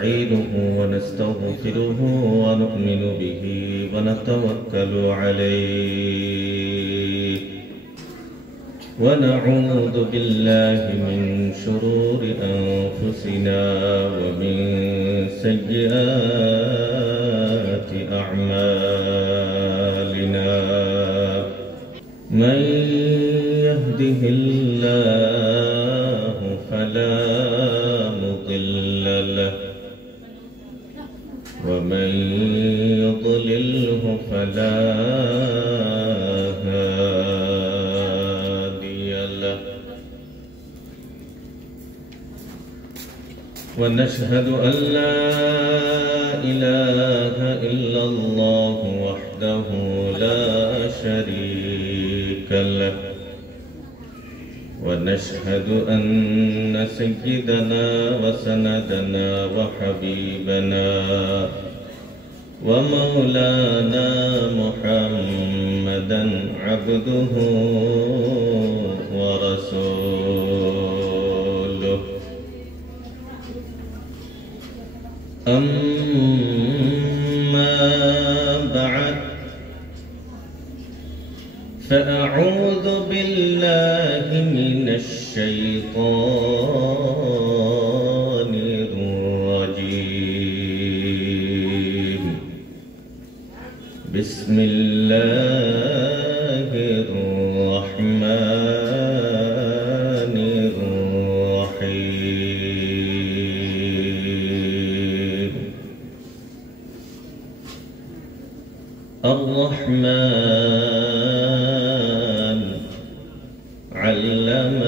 ونستعينه ونستغفره ونؤمن به ونتوكل عليه ونعوذ بالله من شرور أنفسنا ومن سيئات أعمالنا من يهده الله فلا مضل له ومن يضلله فلا هادي له ونشهد أن لا إله إلا الله وحده لا شريك له ونشهد أن سيدنا وسندنا وحبيبنا ومولانا محمدا عبده ورسوله أما بعد فأعوذ بالله من الشيطان الرجيم بسم الله الرحمن الرحيم الرحمن علم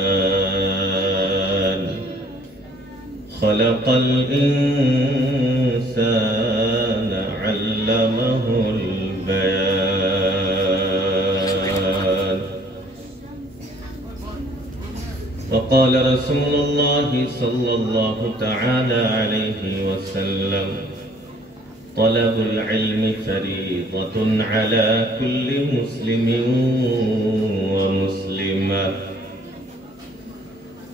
القرآن خلق الإنسان علمه البيان وقال رسول الله صلى الله تعالى عليه وسلم طلب العلم فريضة على كل مسلم ومسلمة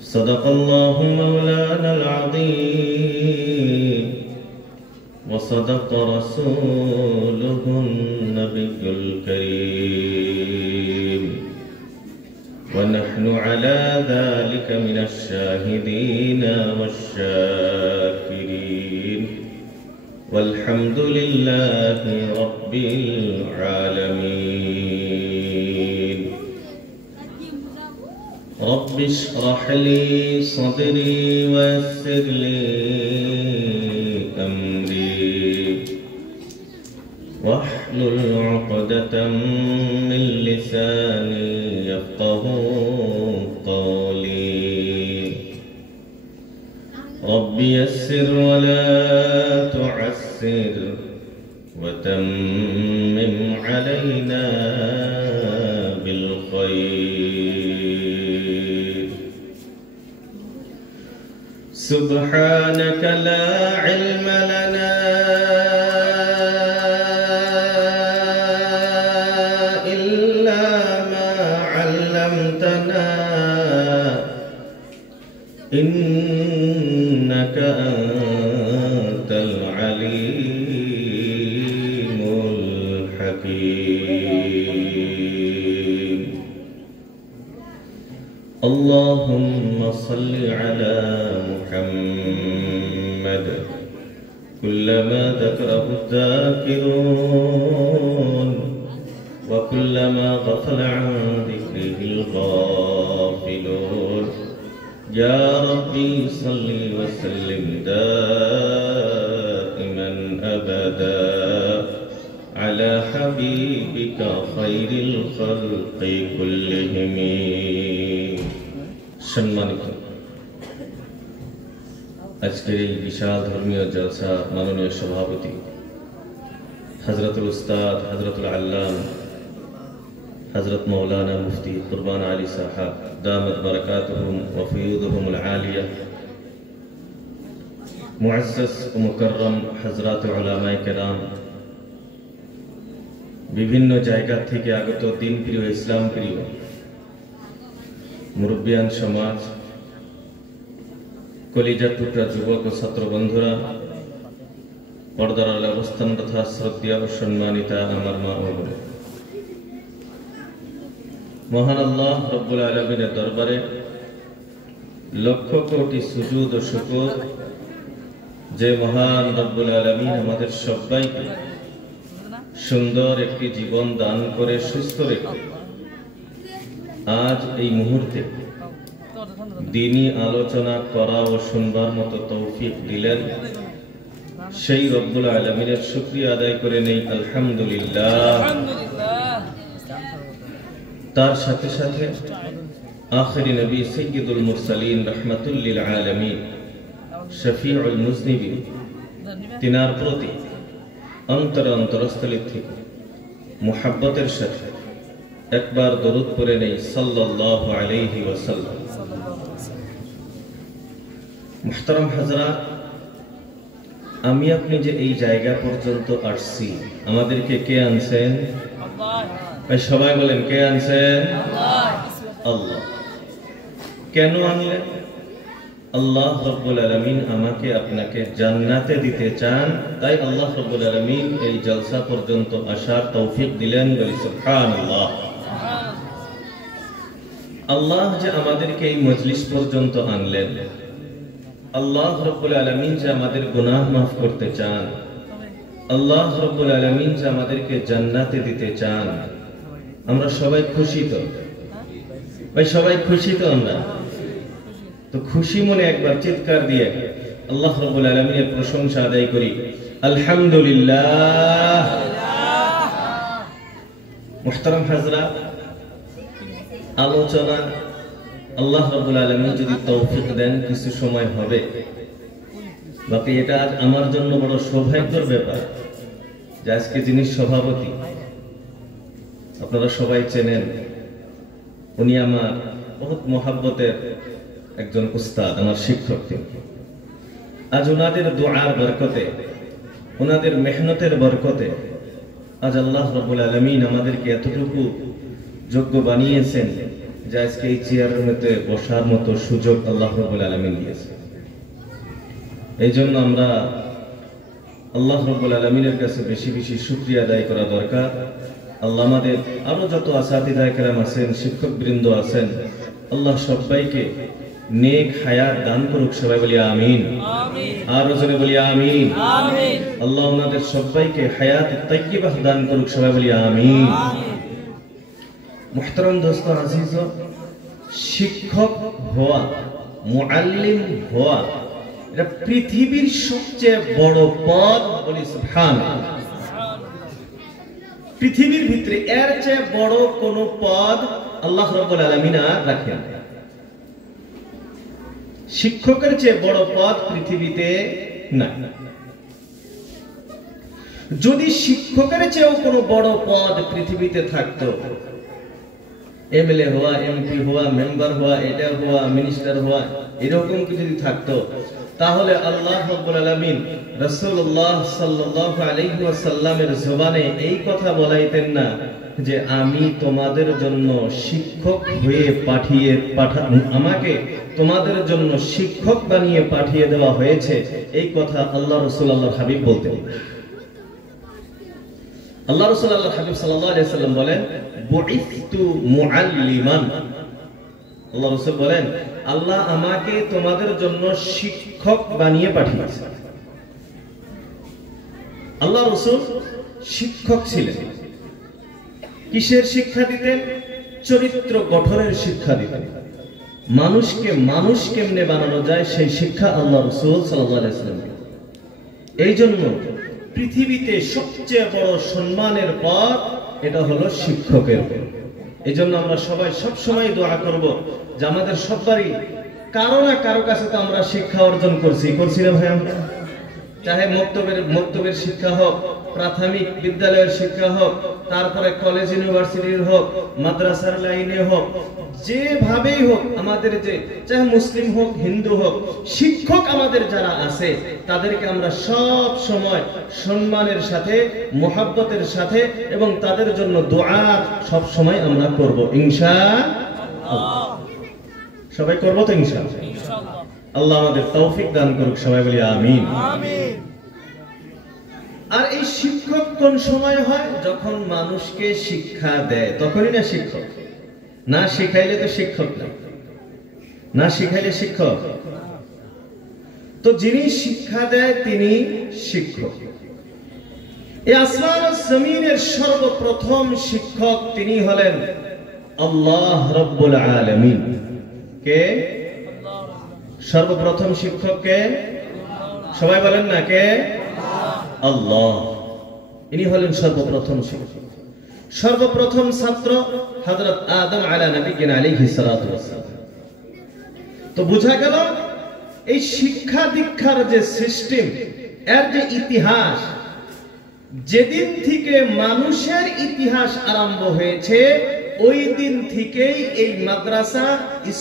صدق الله مولانا العظيم وصدق رسوله النبي الكريم ونحن على ذلك من الشاهدين والشاكرين والحمد لله رب العالمين رب اشرح لي صدري ويسر لي أمري واحلل عقدة من لساني يفقه قولي رب يسر ولا تعسر وتمم علينا بالخير سبحانك لا علم لنا إلا ما علمتنا إنك أنت العليم الحكيم اللهم صل على محمد كلما ذكره الذاكرون وكلما غفل عن ذكره الغافلون يا ربي صل وسلم دائما أبدا على حبيبك خير الخلق كلهم সম্মানিত আজকের এই বিশাল ধর্মীয় জলসা মাননীয় সভাপতি হযরতুল উস্তাদ হযরতুল আল্লাম হযরত মৌলানা মুফতি কুরবান আলী সাহেব দামত বরকাতুহুম ওয়া ফিয়ুদুহুমুল আলিয়া মুআজ্জাজ ও মুকাররম হযরত উলামায়ে কেরাম বিভিন্ন জায়গা থেকে আগত দিন প্রিয় ইসলাম প্রিয় মুরব্বিয়ান সমাজ কলিজার টুকরা যুবক ও ছাত্র বন্ধুরা, পর্দার আড়ালে অবস্থান তথা শ্রদ্ধেয় ও সম্মানিতা আমার মা ও বোনেরা, মহান আল্লাহ রব্বুল আলামিনের দরবারে লক্ষ কোটি সুজুদ ও শুকর যে মহান রব্বুল আলামিন আমাদের সবাইকে সুন্দর একটি জীবন দান করে সুস্থ রেখে আজ এই মুহূর্তে দ্বীনি আলোচনা করা ও শুনবার মতো তৌফিক দিলেন, সেই রব্বুল আলামিনের শুকরিয়া আদায় করে নেই আলহামদুলিল্লাহ। তার সাথে সাথে আখিরি নবী সাইয়্যিদুল মুরসালিন রাহমাতুল লিল আলামিন শফিউল মুজনিবিন তিনার প্রতি অন্তরস্থলী থেকে মুহাব্বতের সাথে একবার দরুদ পড়ে নেই সাল্লাল্লাহু আলাইহি ওয়াসাল্লাম। মুহতারাম হাজরাত, আমি আপনি যে এই জায়গা পর্যন্ত আসছি, আমাদেরকে কে আনছেন? আল্লাহ। সবাই বলেন, কে আনছেন? আল্লাহ। কেন আনলেন? আল্লাহ রাব্বুল আলামিন আমাকে আপনাকে জান্নাতে দিতে চান, তাই আল্লাহ রাব্বুল আলামিন এই জলসা পর্যন্ত আসার তৌফিক দিলেন। বলি সুবহানাল্লাহ। আল্লাহ যে আমাদেরকে এই মজলিস পর্যন্ত আনলেন, আল্লাহ রাব্বুল আলামিন যে আমাদের গুনাহ মাফ করতে চান, আল্লাহ রাব্বুল আলামিন যে আমাদেরকে জান্নাতে দিতে চান, আমরা সবাই খুশি তো? ভাই সবাই খুশি তো? আমরা তো খুশি মনে একবার চিৎকার দিয়ে আল্লাহ রাব্বুল আলামিনের প্রশংসা আদায় করি, আলহামদুলিল্লাহ। মুহতারাম হাজরাত, আলোচনা আল্লাহ রাব্বুল আলামিন যদি তৌফিক দেন কিছু সময় হবে। বাকি এটা আজ আমার জন্য বড় সৌভাগ্যের ব্যাপার যে আজকে যিনি সভাপতি, আপনারা সবাই চেনেন, উনি আমার বহুত মহাব্বতের একজন উস্তাদ, আমার শিক্ষক। আজ ওনাদের দুআর বরকতে, ওনাদের মেহনতের বরকতে আজ আল্লাহ রাব্বুল আলামিন আমাদেরকে এতটুকু যোগ্য বানিয়েছেন যে আজকে এই চেয়ারের মধ্যে বসার মতো সুযোগ আল্লাহ রাব্বুল আলামিন দিয়েছে। এই জন্য আমরা আল্লাহ রাব্বুল আলামিনের কাছে বেশি বেশি শুকরিয়া আদায় করা দরকার। আল্লাহ আমাদের আরো যত আসাতিদায়ে কেরাম আছেন, শিক্ষক বৃন্দ আছেন, আল্লাহ সবাইকে নেক হায়াত দান করুক। সবাই বলি আমিন। আরো জোরে বলি আমিন। আল্লাহ ওনাদের সবাইকে হায়াত তাইয়্যিবাহ দান করুক। সবাই বলি আমিন। মুহতারাম দোস্ত আজিজ, শিক্ষক হওয়া, মুআল্লিম হওয়া, এটা পৃথিবীর সবচেয়ে বড় পদ। বলি সুবহানাল্লাহ। পৃথিবীর ভিতরে এর চেয়ে বড় কোন পদ আল্লাহ রাব্বুল আলামিন আর রাখেন। শিক্ষকের চেয়ে বড় পদ পৃথিবীতে নাই। যদি শিক্ষকের চেয়েও কোনো বড় পদ পৃথিবীতে থাকতো, এমএলএ হওয়া, এমপি হওয়া, মেম্বার হওয়া, এটা হওয়া, মিনিস্টার হওয়া, এরকম কিছু যদি থাকতো, তাহলে আল্লাহ রাব্বুল আলামিন রাসূলুল্লাহ সাল্লাল্লাহু আলাইহি ওয়াসাল্লামের জবানে এই কথা বলাইতেন না যে আমি তোমাদের জন্য শিক্ষক হয়ে আমাকে তোমাদের জন্য শিক্ষক বানিয়ে পাঠিয়ে দেওয়া হয়েছে। এই কথা আল্লাহ রাসূল আল্লাহর হাবিব বলতেন। আল্লাহ রাসূল আল্লাহর হাবিব সাল্লাল্লাহু আলাইহি ওয়াসাল্লাম বলেন, বুইতু মুআল্লিমান। আল্লাহ রাসূল বলেন, আল্লাহ আমাকে তোমাদের জন্য শিক্ষক বানিয়ে পাঠিয়েছে। আল্লাহ রাসূল শিক্ষক ছিলেন। কিসের শিক্ষা দিতেন? চরিত্র গঠনের শিক্ষা দিতেন। মানুষকে মানুষ কেমনে বানানো যায় সেই শিক্ষা আল্লাহ রাসূল সাল্লাল্লাহু আলাইহি ওয়াসাল্লাম। এই জন্য পৃথিবীতে সবচেয়ে বড় সম্মানের পদ এটা হলো শিক্ষকের। এই জন্য আমরা সবাই সব সময় দোয়া করব যে আমাদের সবারই কারো না কারো কাছে তো আমরা শিক্ষা অর্জন করছি না ভাই? আমরা চাহে মক্তবের শিক্ষা হোক, প্রাথমিক বিদ্যালয়ের শিক্ষা হোক, তারপরে কলেজ ইউনিভার্সিটির হোক, মাদ্রাসার লাইনে হোক, যেভাবেই হোক আমাদের, যে চাহে মুসলিম হোক হিন্দু হোক, শিক্ষক আমাদের যারা আছে তাদেরকে আমরা সব সময় সম্মানের সাথে, মুহাব্বতের সাথে এবং তাদের জন্য দোয়া সব সময় আমরা করব ইনশাআল্লাহ। সবাই করব তো ইনশাআল্লাহ। আল্লাহ আমাদের তৌফিক দান করুক, সবাই বলি আমিন। আর এই শিক্ষক কোন সময় হয়? যখন মানুষকে শিক্ষা দেয়, তখনই না শিক্ষক। না শিখাইলে তো শিক্ষক না, না শিখাইলে শিক্ষক। তো যিনি শিক্ষা দেয় তিনি শিক্ষক। এই আসমান ও জমিনের সর্বপ্রথম শিক্ষক তিনি হলেন আল্লাহ রাব্বুল আলামিন। কে সর্বপ্রথম শিক্ষক? কে? সবাই বলেন না, কে? আল্লাহ। ইনি হলেন সর্বপ্রথম শিক্ষক। সর্বপ্রথম ছাত্র হযরত আদম আলাইহিস সালাতু ওয়াস সালাম। তো বোঝা গেল এই শিক্ষা দীক্ষার যে সিস্টেম, এর যে ইতিহাস, যেদিন থেকে মানুষের ইতিহাস আরম্ভ হয়েছে ওই দিন থেকেই এই মাদ্রাসা,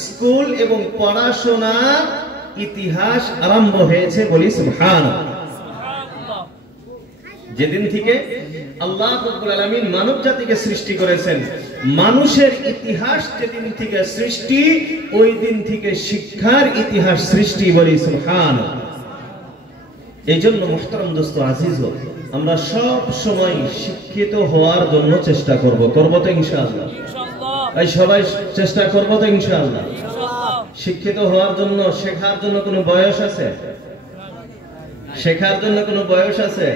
স্কুল এবং পড়াশোনার ইতিহাস আরম্ভ হয়েছে, বলি সুবহানাল্লাহ। যেদিন থেকে আল্লাহ রাব্বুল আলামিন মানব জাতিকে সৃষ্টি করেছেন, মানুষের ইতিহাস যেদিন থেকে সৃষ্টি ওই দিন থেকে শিক্ষার ইতিহাস সৃষ্টি, বলি সুবহানাল্লাহ। এই জন্য মুহতারাম দোস্ত আজিজ, আমরা সব সময় শিক্ষিত হওয়ার জন্য চেষ্টা করব তো ইনশাআল্লাহ। এই সবাই চেষ্টা করব তো ইনশাআল্লাহ। শিক্ষিত হওয়ার জন্য, শেখার জন্য কোনো বয়স আছে? শেখার জন্য কোনো বয়স আছে?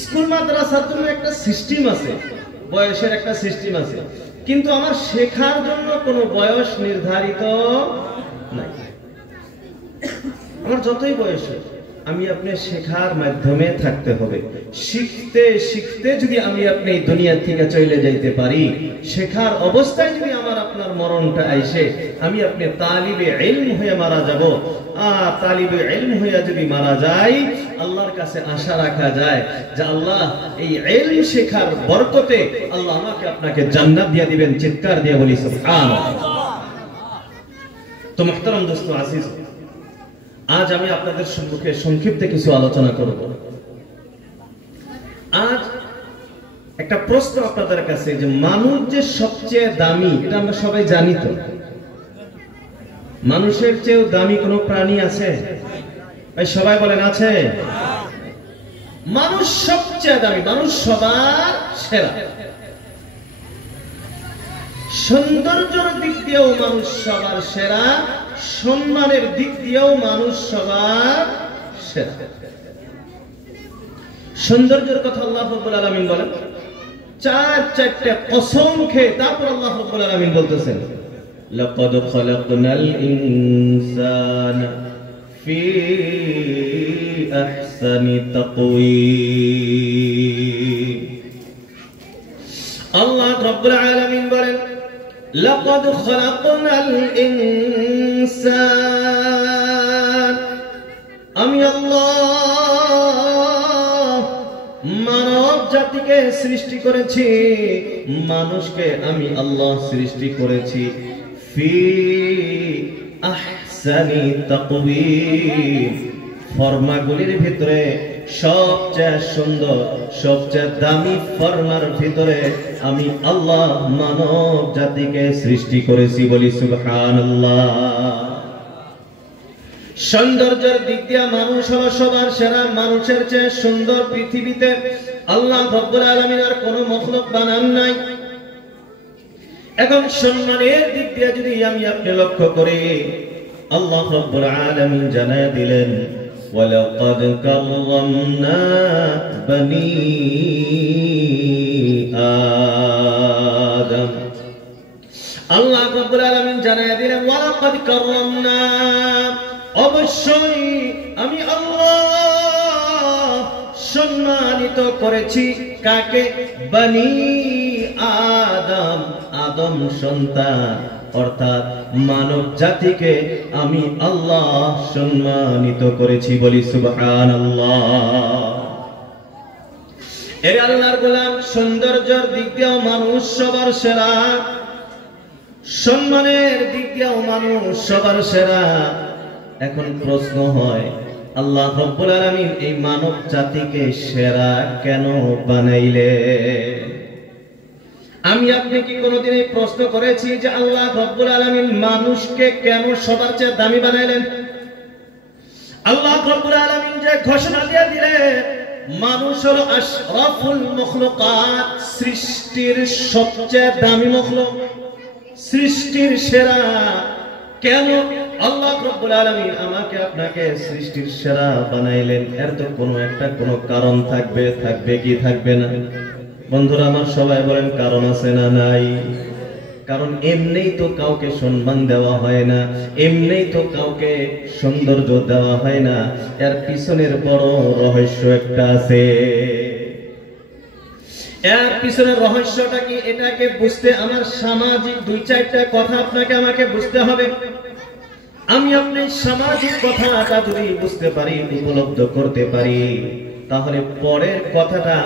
স্কুল মাদ্রাসার জন্য একটা সিস্টেম আছে, বয়সের একটা সিস্টেম আছে, কিন্তু আমার শেখার জন্য কোনো বয়স নির্ধারিত নাই। আমার যতই বয়স, আমি আপনি শেখার মাধ্যমে থাকতে হবে। শিখতে শিখতে যদি আমি আপনি দুনিয়া থেকে চলে যাইতে পারি, শেখার অবস্থায় যদি আমার আপনার মরণটা আইসে, আমি আপনি তালিবে ইলম হয়ে মারা যাব। আর তালিবে ইলম হয়ে যদি মারা যাই, আল্লাহর কাছে আশা রাখা যায় যে আল্লাহ এই ইলম শেখার বরকতে আল্লাহ আমাকে আপনাকে জান্নাত দিয়ে দিবেন। চিৎকার দিয়ে বলি সুবহানাল্লাহ। তো মুহতারাম দোস্ত আজিজ, আজ আমি আপনাদের সম্মুখে সংক্ষিপ্ত কিছু আলোচনা করব। আজ একটা প্রশ্ন আপনাদের কাছে, যে মানুষ যে সবচেয়ে দামি, এটা আমরা সবাই জানি। তো মানুষের চেয়েও দামি কোনো প্রাণী আছে? সবাই বলেন আছে? মানুষ সবচেয়ে দামি, মানুষ সবার সেরা। সৌন্দর্যের দিক দিয়েও মানুষ সবার সেরা, সম্মানের দিক দিয়েও মানুষ সবার সেরা। সৌন্দর্যের কথা আল্লাহ রাব্বুল আলামিন বলেন, চারটা কসম খেয়ে তারপর আল্লাহ রাব্বুল আলামিন বলতেছেন, লাকাদ খালাকনাল ইনসানা ফি আহসানি তাকওয়িম। আল্লাহ রাব্বুল আলামিন বলেন, লাকাদ খালাকনাল ইনসান, আমি আল্লাহ মানব জাতিকে সৃষ্টি করেছি, মানুষকে আমি আল্লাহ সৃষ্টি করেছি ফি আহসানি তাকওয়িম, ফরমাগুলির ভিতরে সবচেয়ে সুন্দর, সবচেয়ে দামি ফরমার ভিতরে আমি আল্লাহ মানব জাতিকে সৃষ্টি করেছি, বলি সুবহানাল্লাহ। সৌন্দর্যের দিক দিয়ে মানুষ হলো সবার সেরা। মানুষের চেয়ে সুন্দর পৃথিবীতে আল্লাহ রাব্বুল আলামিন আর কোনো মখলুক বানান নাই। এখন সম্মানের দিক দিয়ে যদি আমি আপনি লক্ষ্য করি, আল্লাহ রাব্বুল আলামিন জানায় দিলেন, ওয়ালাকাদ কাররামনা বনি আদম। আল্লাহ রাব্বুল আলামিন জানায় দিলেন, ওয়ালাকাদ কাররামনা, অবশ্যই আমি আল্লাহ সম্মানিত করেছি কাকে? বনি আদম, আদম সন্তান, অর্থাৎ মানব জাতিকে আমি আল্লাহ সম্মানিত করেছি, বলি সুবহানাল্লাহ। এর আল্লাহর গোলাম, সৌন্দর্যের দিক দিয়েও মানুষ সবার সেরা, সম্মানের দিক দিয়েও মানুষ সবার সেরা। এখন প্রশ্ন হয়, আল্লাহ রাব্বুল আলামিন এই মানব জাতিকে সেরা কেন বানাইলে? আমি আপনি কি কোনোদিন এই প্রশ্ন করেছি যে আল্লাহ রব্বুল আলামিন মানুষকে কেন সবার চেয়ে দামি বানাইলেন? আল্লাহ রব্বুল আলামিন যে ঘোষণা দিয়ে দিলেন মানুষ হলো আশরাফুল মখলুকাত, সৃষ্টির সবচেয়ে দামি মখলুক, সৃষ্টির সেরা। কেন আল্লাহ রব্বুল আলামিন আমাকে আপনাকে সৃষ্টির সেরা বানাইলেন? এর তো কোনো কারণ থাকবে কি থাকবে না? বন্ধুরা আমার, সবাই বলেন কারণ আছে না নাই? কারণ এমনিই তো কাউকে সম্মান দেওয়া হয় না, এমনিই তো কাউকে সৌন্দর্য দেওয়া হয় না, এর পিছনের বড় রহস্য একটা আছে। এর পিছনের রহস্যটা কি? এটাকে বুঝতে আমার সামাজিক 2-4টা কথা আপনাকে আমাকে বুঝতে হবে। আমি আপনি সামাজিক কথাটা যদি বুঝতে পারি, উপলব্ধ করতে পারি, তাহলে পরের কথাটা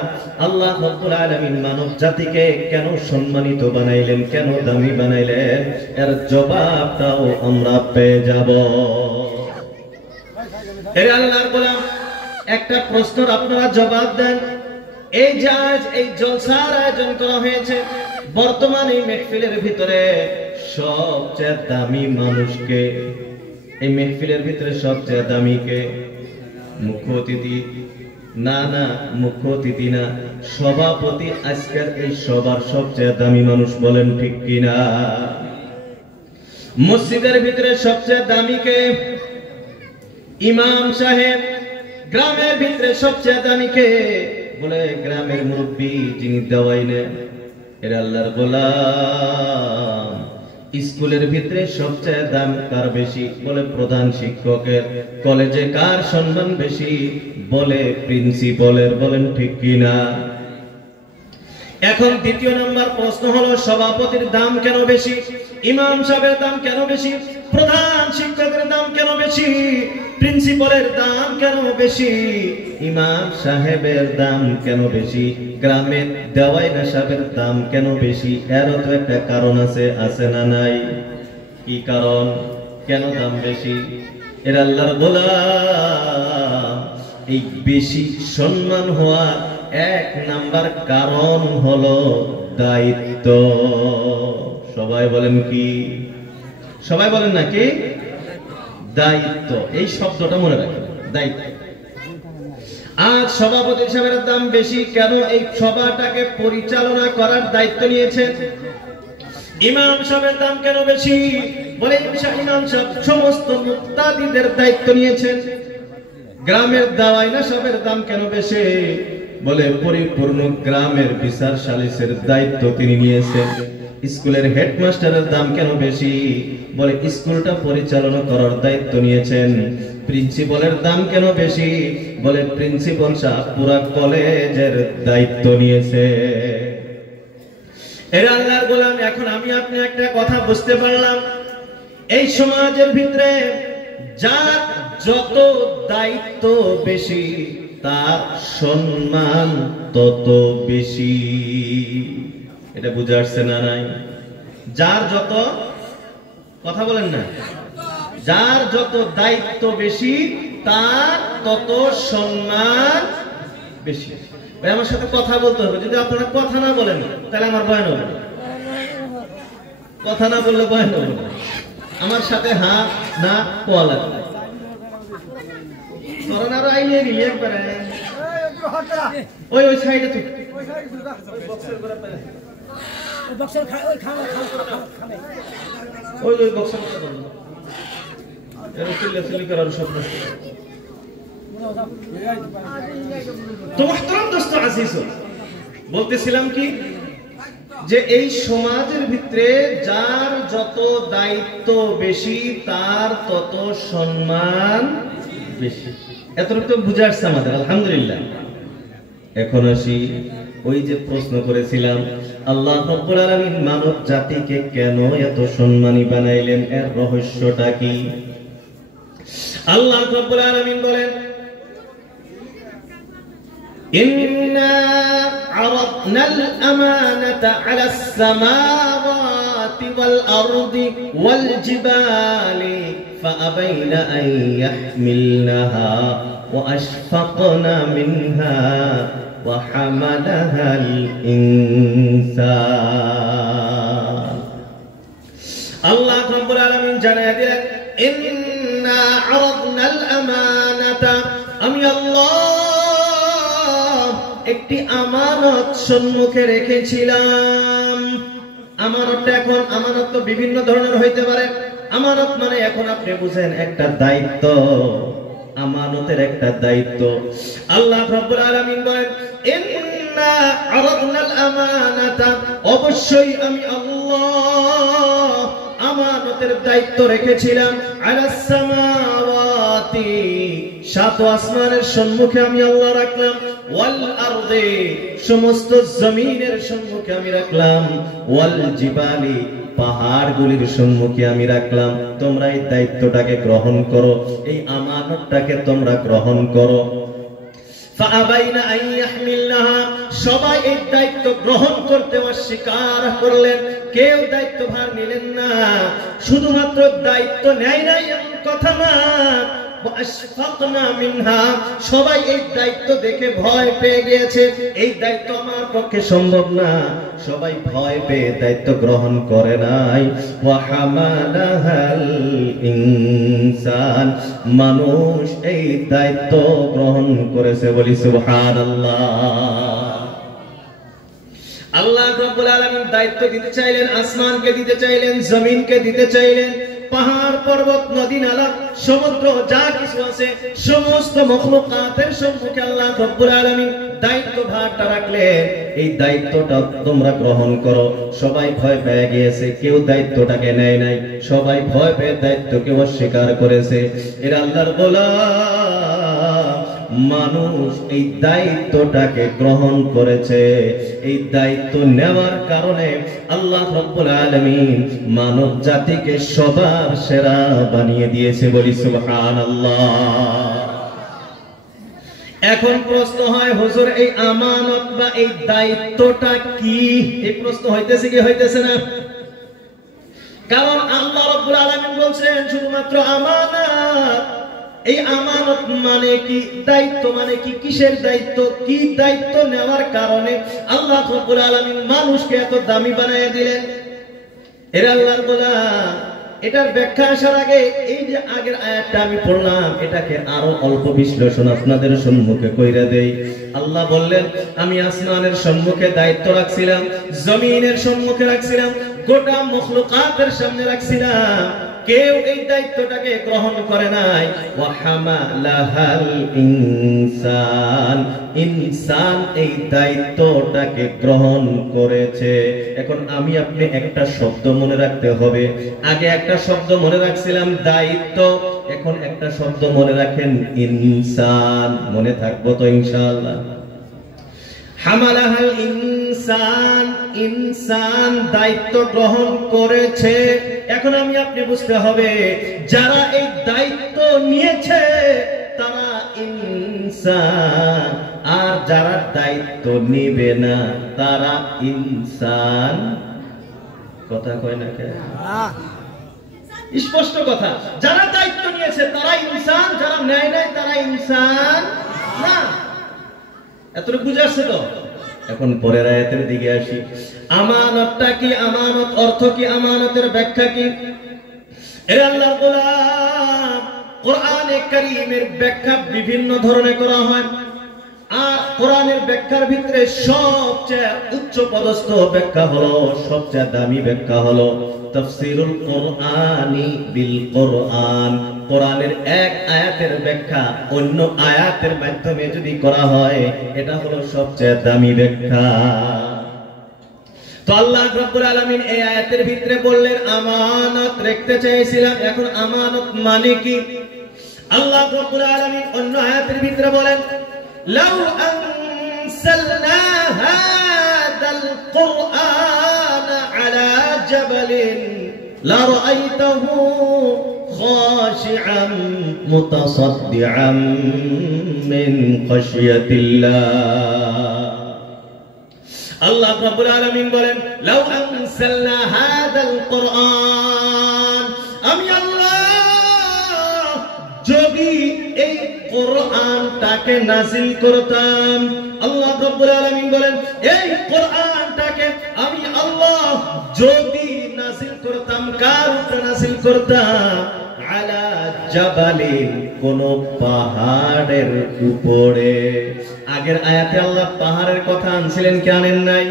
আল্লাহ রাব্বুল আলামিন মানব জাতিকে কেন সম্মানিত বানাইলেন, কেন দামি বানাইলেন, এর জবাবটাও আমরা পেয়ে যাব। এর আল্লাহর গোলাম, একটা প্রশ্নের আপনারা জবাব দেন। এই যে আজ এই জলসার আয়োজন করা হয়েছে, বর্তমানে এই মেহফিলের ভিতরে সবচেয়ে দামি মানুষকে, এই মেহফিলের ভিতরে সবচেয়ে দামি কে? মুখ্য অতিথি? না, মুখ্য অতিথি না, সভাপতি আজকের এই সবার সবচেয়ে দামি মানুষ। বলেন ঠিক কিনা? মসজিদের ভিতরে সবচেয়ে দামি কে? ইমাম সাহেব। গ্রামের ভিতরে সবচেয়ে দামি কে? বলে গ্রামের মুরব্বী, যিনি দাওয়াই নেন। এর আল্লাহর গোলাম। স্কুলের ভিতরে সবচেয়ে দাম কার বেশি? বলে প্রধান শিক্ষকের। কলেজে কার সম্মান বেশি? বলে প্রিন্সিপালের। বলেন ঠিক কিনা? এখন দ্বিতীয় নাম্বার প্রশ্ন হলো, সভাপতির দাম কেন বেশি? ইমাম সাহেবের দাম কেন বেশি? প্রধান শিক্ষকের দাম কেন বেশি? প্রিন্সিপালের দাম কেন বেশি? ইমাম সাহেবের দাম কেন বেশি? গ্রামের দেওয়াইনা সাহেবের দাম কেন বেশি? এরও তো একটা কারণ আছে না নাই? কি কারণ? কেন দাম বেশি? এর আল্লাহর গোলাম, এই বেশি সম্মান হওয়ার 1 নাম্বার কারণ হলো দায়িত্ব। সবাই বলেন কি? সবাই বলেন নাকি? দায়িত্ব। এই শব্দটা মনে রাখবেন, দায়িত্ব। আজ সভাপতি সাহেবের দাম বেশি কেন? এই সভাটাকে পরিচালনা করার দায়িত্ব নিয়েছেন। ইমাম সাহেবের দাম কেন বেশি? বলে ইমাম সাহেব সমস্ত মুক্তাদিদের দায়িত্ব নিয়েছেন। গ্রামের দাওয়াইনা সাহেবের দাম কেন বেশি? বলে পরিপূর্ণ গ্রামের বিচার সালিসের দায়িত্ব তিনি নিয়েছেন। স্কুলের হেডমাস্টারের দাম কেন বেশি? বলে স্কুলটা পরিচালনা করার দায়িত্ব নিয়েছেন। প্রিন্সিপালের দাম কেন বেশি? বলে প্রিন্সিপাল সাহেব পুরো কলেজের দায়িত্ব নিয়েছে। এর আল্লাহর গোলাম, এখন আমি আপনি একটা কথা বুঝতে পারলাম, এই সমাজের ভিতরে যার যত দায়িত্ব বেশি তার সম্মান তত বেশি। এটা বুঝে আসছে না নাই? যার যত, কথা বলেন না, যার যত দায়িত্ব বেশি তার তত সম্মান বেশি। আমার সাথে কথা বলতে হবে। যদি আপনারা কথা না বলেন তাহলে আমার বয়ান হবে না। কথা না বললে বয়ান হবে না। আমার সাথে হা না কোয়া লাগবে। তোরা আরো আইলে নিলে একবারে ওই সাইডে তুই ওই বক্সের কথা বল। এর চিল্লাচিল্লি করার সব নষ্ট। তো মুহতারাম দোস্ত আজিজ, বলতেছিলাম কি যে এই সমাজের ভিতরে যার যত দায়িত্ব বেশি তার তত সম্মান বেশি। এতটুকু তো বুঝে আসছে আমাদের, আলহামদুলিল্লাহ। এখন আসি, ওই যে প্রশ্ন করেছিলাম আল্লাহ রাব্বুল আলামিন মানব জাতিকে কেন এত সম্মানী বানাইলেন, এর রহস্যটা কি? আল্লাহ রাব্বুল আলামিন বলেন, ইন্না আরাদনাল আমানাতা আলাস সামাওয়াতি ওয়াল আরদি ওয়াল জিবালি ফাআবাইনা আন ইয়াহমিলনাহা ওয়া আশফাকনা মিনহা ওয়া হামালাহাল ইনসান। আল্লাহ রাব্বুল আলামিন জানায় দিলেন, ইন্না আরাদনাল আমানাতা, আমি আল্লাহ একটি আমানত সম্মুখে রেখেছিলাম। আমানতটা এখন, আমানত তো বিভিন্ন ধরনের হইতে পারে। আমানত মানে এখন আপনি বুঝেন একটা দায়িত্ব, আমানতের একটা দায়িত্ব। আল্লাহ রাব্বুল আলামিন বলেন, ইন্না আরাদনাল আমানাতা, অবশ্যই আমি আল্লাহ আমানতের দায়িত্ব রেখেছিলাম আলাস সামাওয়াতি, সাত আসমানের সম্মুখে আমি আল্লাহ রাখলাম, ওয়াল আরদি, সমস্ত জমিনের সম্মুখে আমি রাখলাম, ওয়াল জিবালি, পাহাড়গুলির সম্মুখে আমি রাখলাম। তোমরা এই দায়িত্বটাকে গ্রহণ করো, এই আমানতটাকে তোমরা গ্রহণ করো। ফাআবাইনা আন ইয়াহমিলনাহা, সবাই এই দায়িত্ব গ্রহণ করতে অস্বীকার করলেন, কেউ দায়িত্বভার নিলেন না। শুধুমাত্র দায়িত্ব নেয় নাই এমন কথা না, ওয়াশফাকনা মিনহা, সবাই এই দায়িত্ব দেখে ভয় পেয়ে গিয়েছে, এই দায়িত্ব আমার পক্ষে সম্ভব না, সবাই ভয় পেয়ে দায়িত্ব গ্রহণ করে নাই। ওয়া হামালাহাল ইনসান, মানুষ এই দায়িত্ব গ্রহণ করেছে, বলি সুবহানাল্লাহ। আল্লাহ রাব্বুল আলামিন দায়িত্ব দিতে চাইলেন, আসমানকে দিতে চাইলেন, জমিনকে দিতে চাইলেন, পাহাড় পর্বত নদী নালা সমুদ্র যা কিছু আছে সমস্ত মখলুকাতের সম্মুখে আল্লাহ রাব্বুল আলামিন দায়িত্বভারটা রাখলেন, এই দায়িত্বটা তোমরা গ্রহণ করো। সবাই ভয় পেয়ে গিয়েছে, কেউ দায়িত্বটাকে নেয় নাই, সবাই ভয় পেয়ে দায়িত্বকে অস্বীকার করেছে। এরা আল্লাহর গোলাম, মানুষ এই দায়িত্বটাকে গ্রহণ করেছে। এই দায়িত্ব নেওয়ার কারণে আল্লাহ রাব্বুল আলামিন মানব জাতিকে সবার সেরা বানিয়ে দিয়েছে, বলি সুবহানাল্লাহ। এখন প্রশ্ন হয়, হুজুর এই আমানত বা এই দায়িত্বটা কি? এই প্রশ্ন হইতেছে কি হইতেছে না? কারণ আল্লাহ রাব্বুল আলামিন বলছেন শুধুমাত্র আমানত। এই আমানত মানে কি, দায়িত্ব মানে কি, কিসের দায়িত্ব, কি দায়িত্ব নেওয়ার কারণে আল্লাহ রাব্বুল আলামিন মানুষকে এত দামি বানিয়ে দিলেন? এর আল্লাহর গোলাম। এটার ব্যাখ্যা আসার আগে এই যে আগের আয়াতটা আমি পড়লাম, এটাকে আরো অল্প বিশ্লেষণ আপনাদের সম্মুখে কইরা দেই। আল্লাহ বললেন, আমি আসমানের সম্মুখে দায়িত্ব রাখছিলাম, জমিনের সম্মুখে রাখছিলাম, গোটা মখলুকাতের সামনে রাখছিলাম, কেউ এই দায়িত্বটাকে গ্রহণ করে নাই। ওয়া হামালাহাল ইনসান, ইনসান এই দায়িত্বটাকে গ্রহণ করেছে। এখন আমি আপনি একটা শব্দ মনে রাখতে হবে। আগে একটা শব্দ মনে রাখছিলাম দায়িত্ব, এখন একটা শব্দ মনে রাখেন ইনসান। মনে থাকবো তো ইনশাআল্লাহ? হামালাহাল ইনসান, ইনসান দায়িত্ব গ্রহণ করেছে। এখন আমি আপনি বুঝতে হবে, যারা এই দায়িত্ব নিয়েছে তারা ইনসান, আর যারা দায়িত্ব নিবে না তারা ইনসান। কথা কয় না কেন? স্পষ্ট কথা, যারা দায়িত্ব নিয়েছে তারা ইনসান, যারা নেয় নাই তারা ইনসান না। এতটুকু বুঝে আসছে তো? এখন পরের আয়াতের দিকে আসি। আমানতটা কি, আমানত অর্থ কি, আমানতের ব্যাখ্যা কি? এর আল্লাহর গোলাম, কোরআনে কারীমের ব্যাখ্যা বিভিন্ন ধরনের করা হয়, আর কোরআনের ব্যাখ্যার ভিতরে সবচেয়ে উচ্চ পদস্থ ব্যাখ্যা হলো, সবচেয়ে দামি ব্যাখ্যা হলো তাফসীরুল কোরআনি বিল কোরআন। কোরআনের এক আয়াতের ব্যাখ্যা অন্য আয়াতের মাধ্যমে যদি করা হয়, এটা হলো সবচেয়ে দামি ব্যাখ্যা। তো আল্লাহ রাব্বুল আলামিন এই আয়াতের ভিতরে বললেন আমানত রাখতে চাইছিলাম। এখন আমানত মানে কি? আল্লাহ রাব্বুল আলামিন অন্য আয়াতের ভিতরে বলেন, লাউ আনসালনা হাদাল কুরআন আলা জাবালিন লারাআইতাহু খাশিআন মুতাসাদ্দিআন মিন খাশিয়াতিল্লাহ। আল্লাহ রাব্বুল আলামিন বলেন, লাউ আনসালনা হাদাল কুরআন, আমি আল্লাহ যদি এই কোরআনটাকে নাযিল করতাম। আল্লাহ রাব্বুল আলামিন বলেন এই কোরআনটাকে আমি আল্লাহ যদি নাযিল করতাম, কার উপরে নাযিল করতাম? আলা জাবালিন, কোন পাহাড়ের উপরে। আগের আয়াতে আল্লাহ পাহাড়ের কথা আনছিলেন, কি আনেন নাই?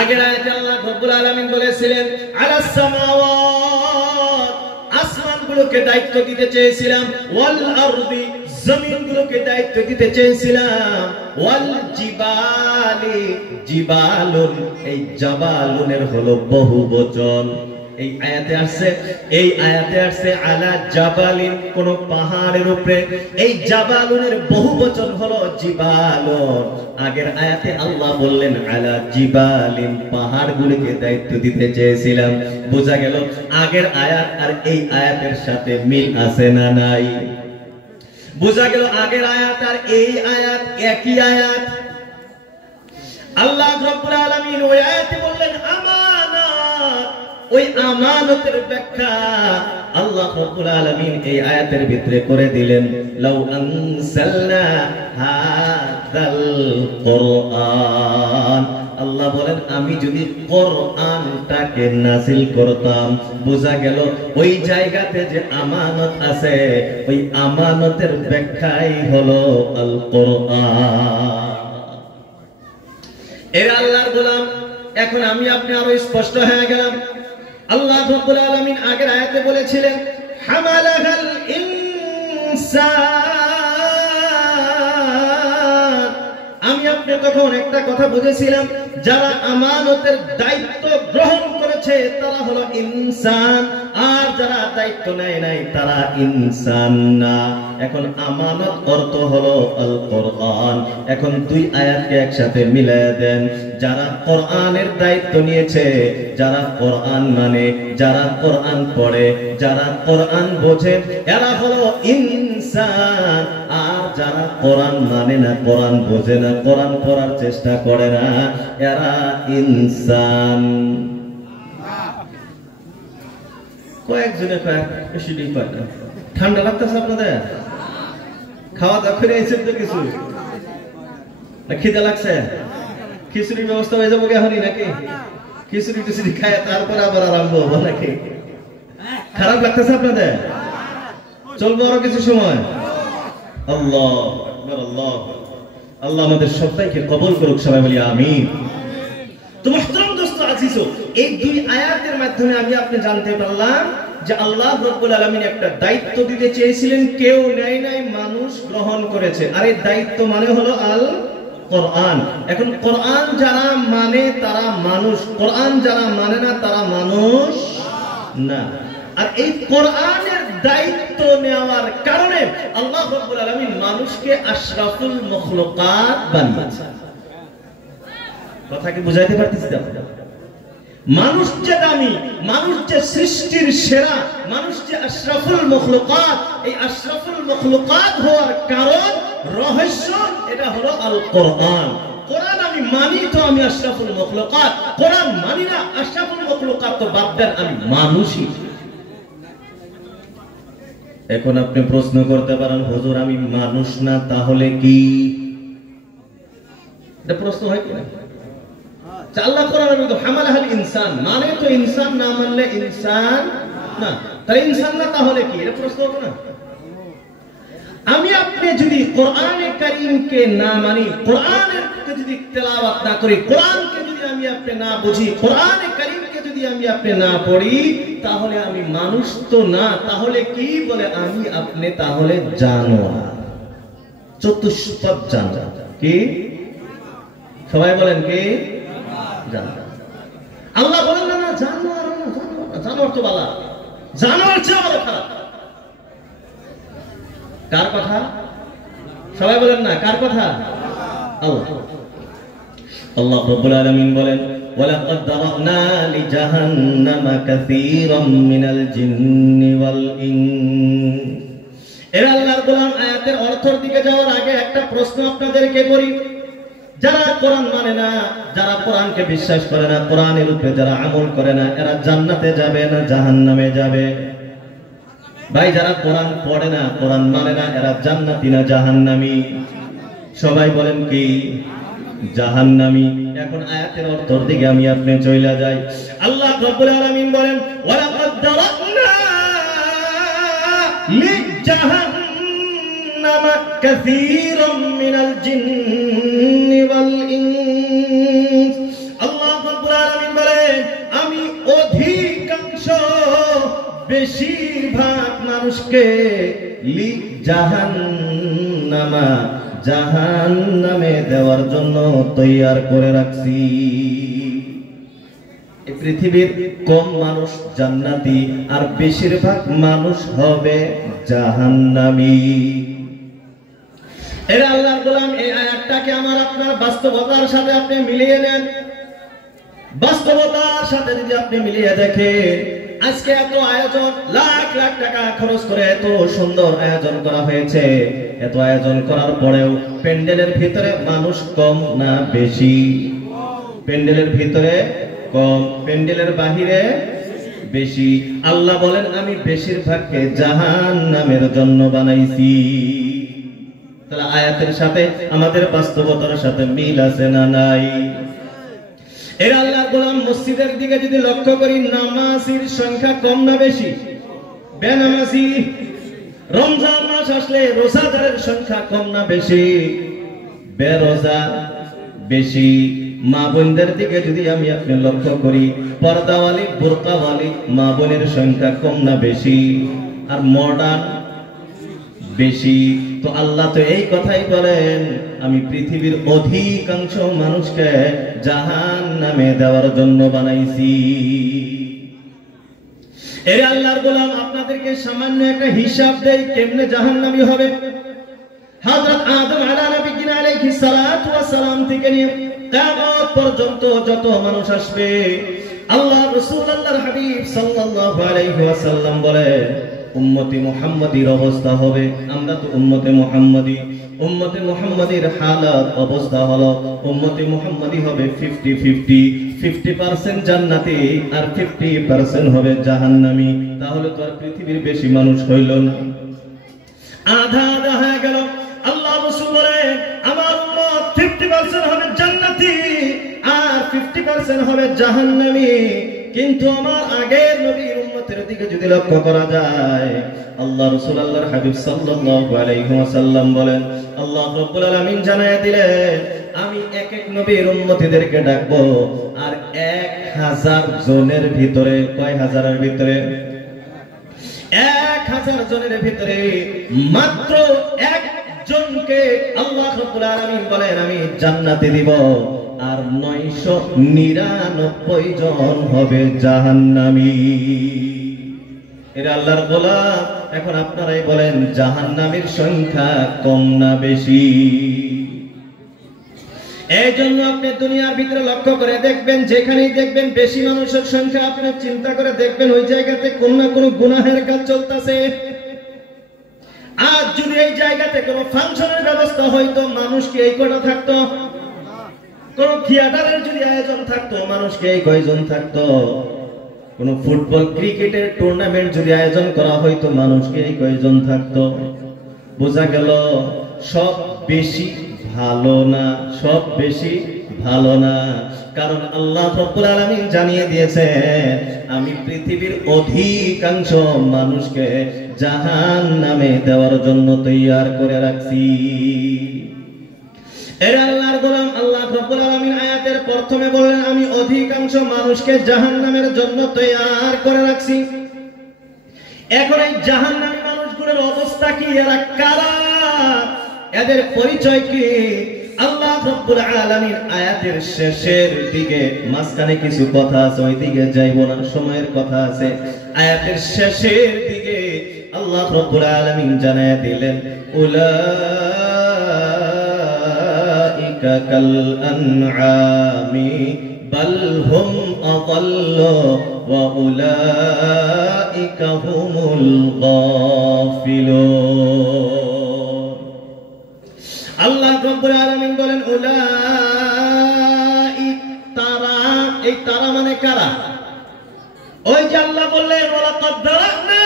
আগের আয়াতে আল্লাহ রাব্বুল আলামিন বলেছিলেন আলাস সামাওয়াত, আসমানগুলোকে দায়িত্ব দিতে চেয়েছিলাম, ওয়াল আরদি, জমিনগুলোকে দায়িত্ব দিতে চেয়েছিলাম, ওয়াল জিবালি, জিবালুন, এই জাবালুনের হলো বহুবচন। এই আয়াতে আসছে আলা জাবালিন, কোন পাহাড়ের উপরে। এই জাবালুনের বহুবচন হলো জিবালুন। আগের আয়াতে আল্লাহ বললেন আলা জিবালিন, পাহাড়গুলোকে দায়িত্ব দিতে চেয়েছিলাম। বোঝা গেল আগের আয়াত আর এই আয়াতের সাথে মিল আছে না নাই? বোঝা গেল আগের আয়াত আর এই আয়াত একই আয়াত। আল্লাহ রাব্বুল আলামিন ওই আয়াতে বললেন আমানাত, ওই আমানতের ব্যাখ্যা আল্লাহ রাব্বুল আলামিন এই আয়াতের ভিতরে করে দিলেন। লাউ আনসালনা হাযাল কুরআন, আল্লাহ বলেন আমি যদি কোরআনটাকে নাযিল করতাম। বোঝা গেল ওই জায়গাতে যে আমানত আছে, ওই আমানতের ব্যাখ্যাই হলো আল কোরআন। এর আল্লাহর গোলাম, এখন আমি আপনি আরো স্পষ্ট হয়ে গেলাম। আল্লাহ রাব্বুল আলামিন আগের আয়াতে বলেছিলেন হামালাহাল ইনসান। আমি আপনি তখন একটা কথা বুঝেছিলাম, যারা আমানতের দায়িত্ব গ্রহণ করেছে তারা হলো ইনসান, আর যারা দায়িত্ব নেয় নাই তারা ইনসান না। এখন আমানত অর্থ হলো আল কোরআন। এখন দুই আয়াতকে একসাথে মিলায়া দেন। যারা কোরআনের দায়িত্ব নিয়েছে, যারা কোরআন মানে, যারা কোরআন পড়ে, যারা কোরআন বোঝে, এরা হলো ইনসান। আর যারা কোরআন মানে না, কোরআন বোঝে না, কোরআন পড়ার চেষ্টা করে না, এরা ইনসান। কয়েকজনে বেশি ঠান্ডা লাগতেছে আপনাদের? খাওয়া দাওয়া করে আইছেন তো কিছু? খিদে লাগছে? খিচুড়ির ব্যবস্থা হয়ে যাবো এখনই নাকি? খিচুড়ি টিচুড়ি খায় তারপরে আবার আরম্ভ হবো নাকি? খারাপ লাগতেছে আপনাদের? চলবো আরো কিছু সময়? আল্লাহ আকবার, আল্লাহ। আল্লাহ আমাদের সবাইকে কবুল করুক, সবাই বলি আমিন। তো মুহতারাম দোস্ত আজিজো, এই দুই আয়াতের মাধ্যমে আমি আপনি জানতে পারলাম যে আল্লাহ রাব্বুল আলামিন একটা দায়িত্ব দিতে চেয়েছিলেন, কেউ নেয় নাই, মানুষ গ্রহণ করেছে। আর এই দায়িত্ব মানে হলো আল কোরআন। এখন কোরআন যারা মানে তারা মানুষ, কোরআন যারা মানে না তারা মানুষ না। আর এই কোরআনের দায়িত্ব নেওয়ার কারণে আল্লাহ রাব্বুল আলামিন মানুষকে আশরাফুল মখলুকাত বানিয়েছেন। কথা কি বুঝাইতে পারতেছি আপনারা? মানুষ যে দামি, মানুষ যে সৃষ্টির সেরা, মানুষ যে আশরাফুল মখলুকাত, এই আশরাফুল মখলুকাত হওয়ার কারণ, রহস্য, এটা হলো আল কোরআন। কোরআন আমি মানি তো আমি আশরাফুল মখলুকাত, কোরআন মানি না আশরাফুল মখলুকাত তো বাদ দেন, আমি মানুষই। এখন আপনি প্রশ্ন করতে পারেন হুজুর আমি মানুষ না তাহলে কি? এটা প্রশ্ন হয় কি না? আল্লাহ কোরআনে বলতো হামালাহাল ইনসান, মানে তো ইনসান, না মানলে ইনসান না। তাহলে ইনসান না তাহলে কি? এটা প্রশ্ন হবে না? আমি আপনি যদি কোরআনে কারীমকে না মানি, কোরআনের যদি তেলাওয়াত না করি, কোরআনকে যদি আমি আপনি না বুঝি, কোরআনে কারীমকে যদি আমি আপনি না পড়ি, তাহলে আমি মানুষ তো না। তাহলে কি? বলে আমি আপনি তাহলে জানোয়ার, চতুষ্পদ জানোয়ার। কি? সবাই বলেন কি? আল্লাহ বলেন না না জানোয়ার না, জানোয়ার তো বালা, জানোয়ার চেয়ে বড় খারাপ। কার কথা? সবাই বলেন না কার কথা? আল্লাহ। আল্লাহ রাব্বুল আলামিন বলেন ওয়ালাকাদ দারাবনা লিজাহান্নামা কাসীরাম মিনাল জিন্নি ওয়াল ইনস। এর আল্লাহর গোলাম, আয়াতের অর্থের দিকে যাওয়ার আগে একটা প্রশ্ন আপনাদেরকে করি। যারা কোরআন মানে না, যারা কোরআনকে বিশ্বাস করে না, কোরআনের উপরে যারা আমল করে না, এরা জান্নাতে যাবে না জাহান্নামে যাবে? ভাই যারা কোরআন পড়ে না, কোরআন মানে না, এরা জান্নাতি না জাহান্নামী? সবাই বলেন কি? জাহান্নামী। এখন আয়াতের অর্থের দিকে আমি আপনি চলে যাই। আল্লাহ রাব্বুল আলামিন বলেন ওয়ালাকাদ দারাকনা লিজাহান্নামা কাসীরাম মিনাল জিন্নি ওয়াল ইনস। আল্লাহ রাব্বুল আলামিন বলেন আমি অধিকাংশ বেশিরভাগ মানুষকে লিজাহান্নামা জাহান্নামে দেওয়ার জন্য তৈয়ার করে রাখছি। এই পৃথিবীর কম মানুষ জান্নাতি আর বেশিরভাগ মানুষ হবে জাহান্নামী। এর আল্লাহর গোলাম, এই আয়াতটাকে আমার আপনার বাস্তবতার সাথে আপনি মিলিয়ে নেন। বাস্তবতার সাথে যদি আপনি মিলিয়ে দেখেন, আজকে এত আয়োজন, লাখ লাখ টাকা খরচ করে এত সুন্দর আয়োজন করা হয়েছে। এত আয়োজন করার পরেও প্যান্ডেলের ভিতরে মানুষ কম না বেশি? প্যান্ডেলের ভিতরে কম, প্যান্ডেলের বাহিরে বেশি। আল্লাহ বলেন আমি বেশিরভাগকে জাহান্নামের জন্য বানাইছি। তাহলে আয়াতের সাথে আমাদের বাস্তবতার সাথে মিল আছে না নাই? এর আল্লাহর গোলাম, মসজিদের দিকে যদি লক্ষ্য করি, নামাজির সংখ্যা কম না বেশি? বেনামাজি। রমজান মাস আসলে রোজাদারের সংখ্যা কম না বেশি? বেরোজা বেশি। মা বোনদের দিকে যদি আমি আপনি লক্ষ্য করি, পর্দাওয়ালি বোরকাওয়ালি মা বোনের সংখ্যা কম না বেশি? আর মডার্ন বেশি। তো আল্লাহ তো এই কথাই বলেন আমি পৃথিবীর অধিকাংশ মানুষকে জাহান্নামে দেওয়ার জন্য বানাইছি। এই আল্লাহর গোলাম, আপনাদেরকে সামান্য একটা হিসাব দেই কেমনে জাহান্নামী হবে। হযরত আদম আলাইহিস সালাতু ওয়াস সালাম থেকে নিয়ে কিয়ামত পর্যন্ত যত মানুষ আসবে, আল্লাহ রাসূল আল্লাহর হাবিব সাল্লাল্লাহু আলাইহি ওয়াসাল্লাম বলেন উম্মতি মুহাম্মাদির অবস্থা হবে, আমরা তো উম্মতে মুহাম্মাদি, উম্মতে মুহাম্মাদির হালাত অবস্থা হলো উম্মতে মুহাম্মাদি হবে 50-50, 50% জান্নাতি আর 50% হবে জাহান্নামী। তাহলে তো আর পৃথিবীর বেশি মানুষ হইল না, আধা আধা হয়ে গেল। আল্লাহ রাসূল বলেন আমার উম্মত 50% হবে জান্নাতি আর 50% হবে জাহান্নামী। কিন্তু আমার আগের নবীর উম্মতের দিকে যদি লক্ষ্য করা যায়, আল্লাহ রাসূল আল্লাহর হাবিব সাল্লাল্লাহু আলাইহি ওয়াসাল্লাম বলেন আল্লাহ রাব্বুল আলামিন জানায় দিলেন আমি এক এক নবীর উম্মতিদেরকে ডাকবো আর 1000 জনের ভিতরে, কয় হাজারের ভিতরে? 1000 জনের ভিতরে মাত্র একজনকে আল্লাহ রাব্বুল আলামিন বলেন আমি জান্নাতে দিব, আর 999 জন হবে জাহান্নামী। এরা আল্লাহর গোলাম, এখন আপনারাই বলেন জাহান্নামীর সংখ্যা কম না বেশি? এই জন্য আপনি দুনিয়ার ভিতরে লক্ষ্য করে দেখবেন, যেখানেই দেখবেন বেশি মানুষের সংখ্যা, আপনি চিন্তা করে দেখবেন ওই জায়গাতে কোন না কোন গুনাহের কাজ চলতেছে। আর যদি এই জায়গাতে কোনো ফাংশনের ব্যবস্থা হইতো, মানুষ কি এই কটা থাকতো? কোন থিয়েটারের যদি আয়োজন থাকতো, মানুষ কি এই কয়জন থাকতো? কোন ফুটবল ক্রিকেটের টুর্নামেন্ট যদি আয়োজন করা হইতো, মানুষ কি এই কয়জন থাকতো? বোঝা গেল সব বেশি ভালো না, সব বেশি ভালো না। কারণ আল্লাহ রাব্বুল আলামিন জানিয়ে দিয়েছেন আমি পৃথিবীর অধিকাংশ মানুষকে জাহান্নামে দেওয়ার জন্য তৈয়ার করে রাখছি। এর আল্লাহর গোলাম, আল্লাহ রাব্বুল আলামিন আয়াতের প্রথমে বললেন আমি অধিকাংশ মানুষকে জাহান্নামের জন্য তৈয়ার করে রাখছি। এখন এই জাহান্নামী মানুষগুলোর অবস্থা কি? এরা কারা? এদের পরিচয় কি? আল্লাহ রাব্বুল আলামিন আয়াতের শেষের দিকে, মাঝখানে কিছু কথা আছে ওই দিকে যাইব না, সময়ের কথা আছে। আয়াতের শেষের দিকে আল্লাহ রাব্বুল আলামিন জানায় দিলেন উলাইকা কাল আনআমি বাল হুম আযাল্লু ওয়া উলাইকা হুমুল গাফিলুন। আল্লাহ রাব্বুল আলামিন বলেন উলাই, তারা, এই তারা মানে কারা? ওই যে আল্লাহ বললেন ওয়ালাকাদ দারাকনা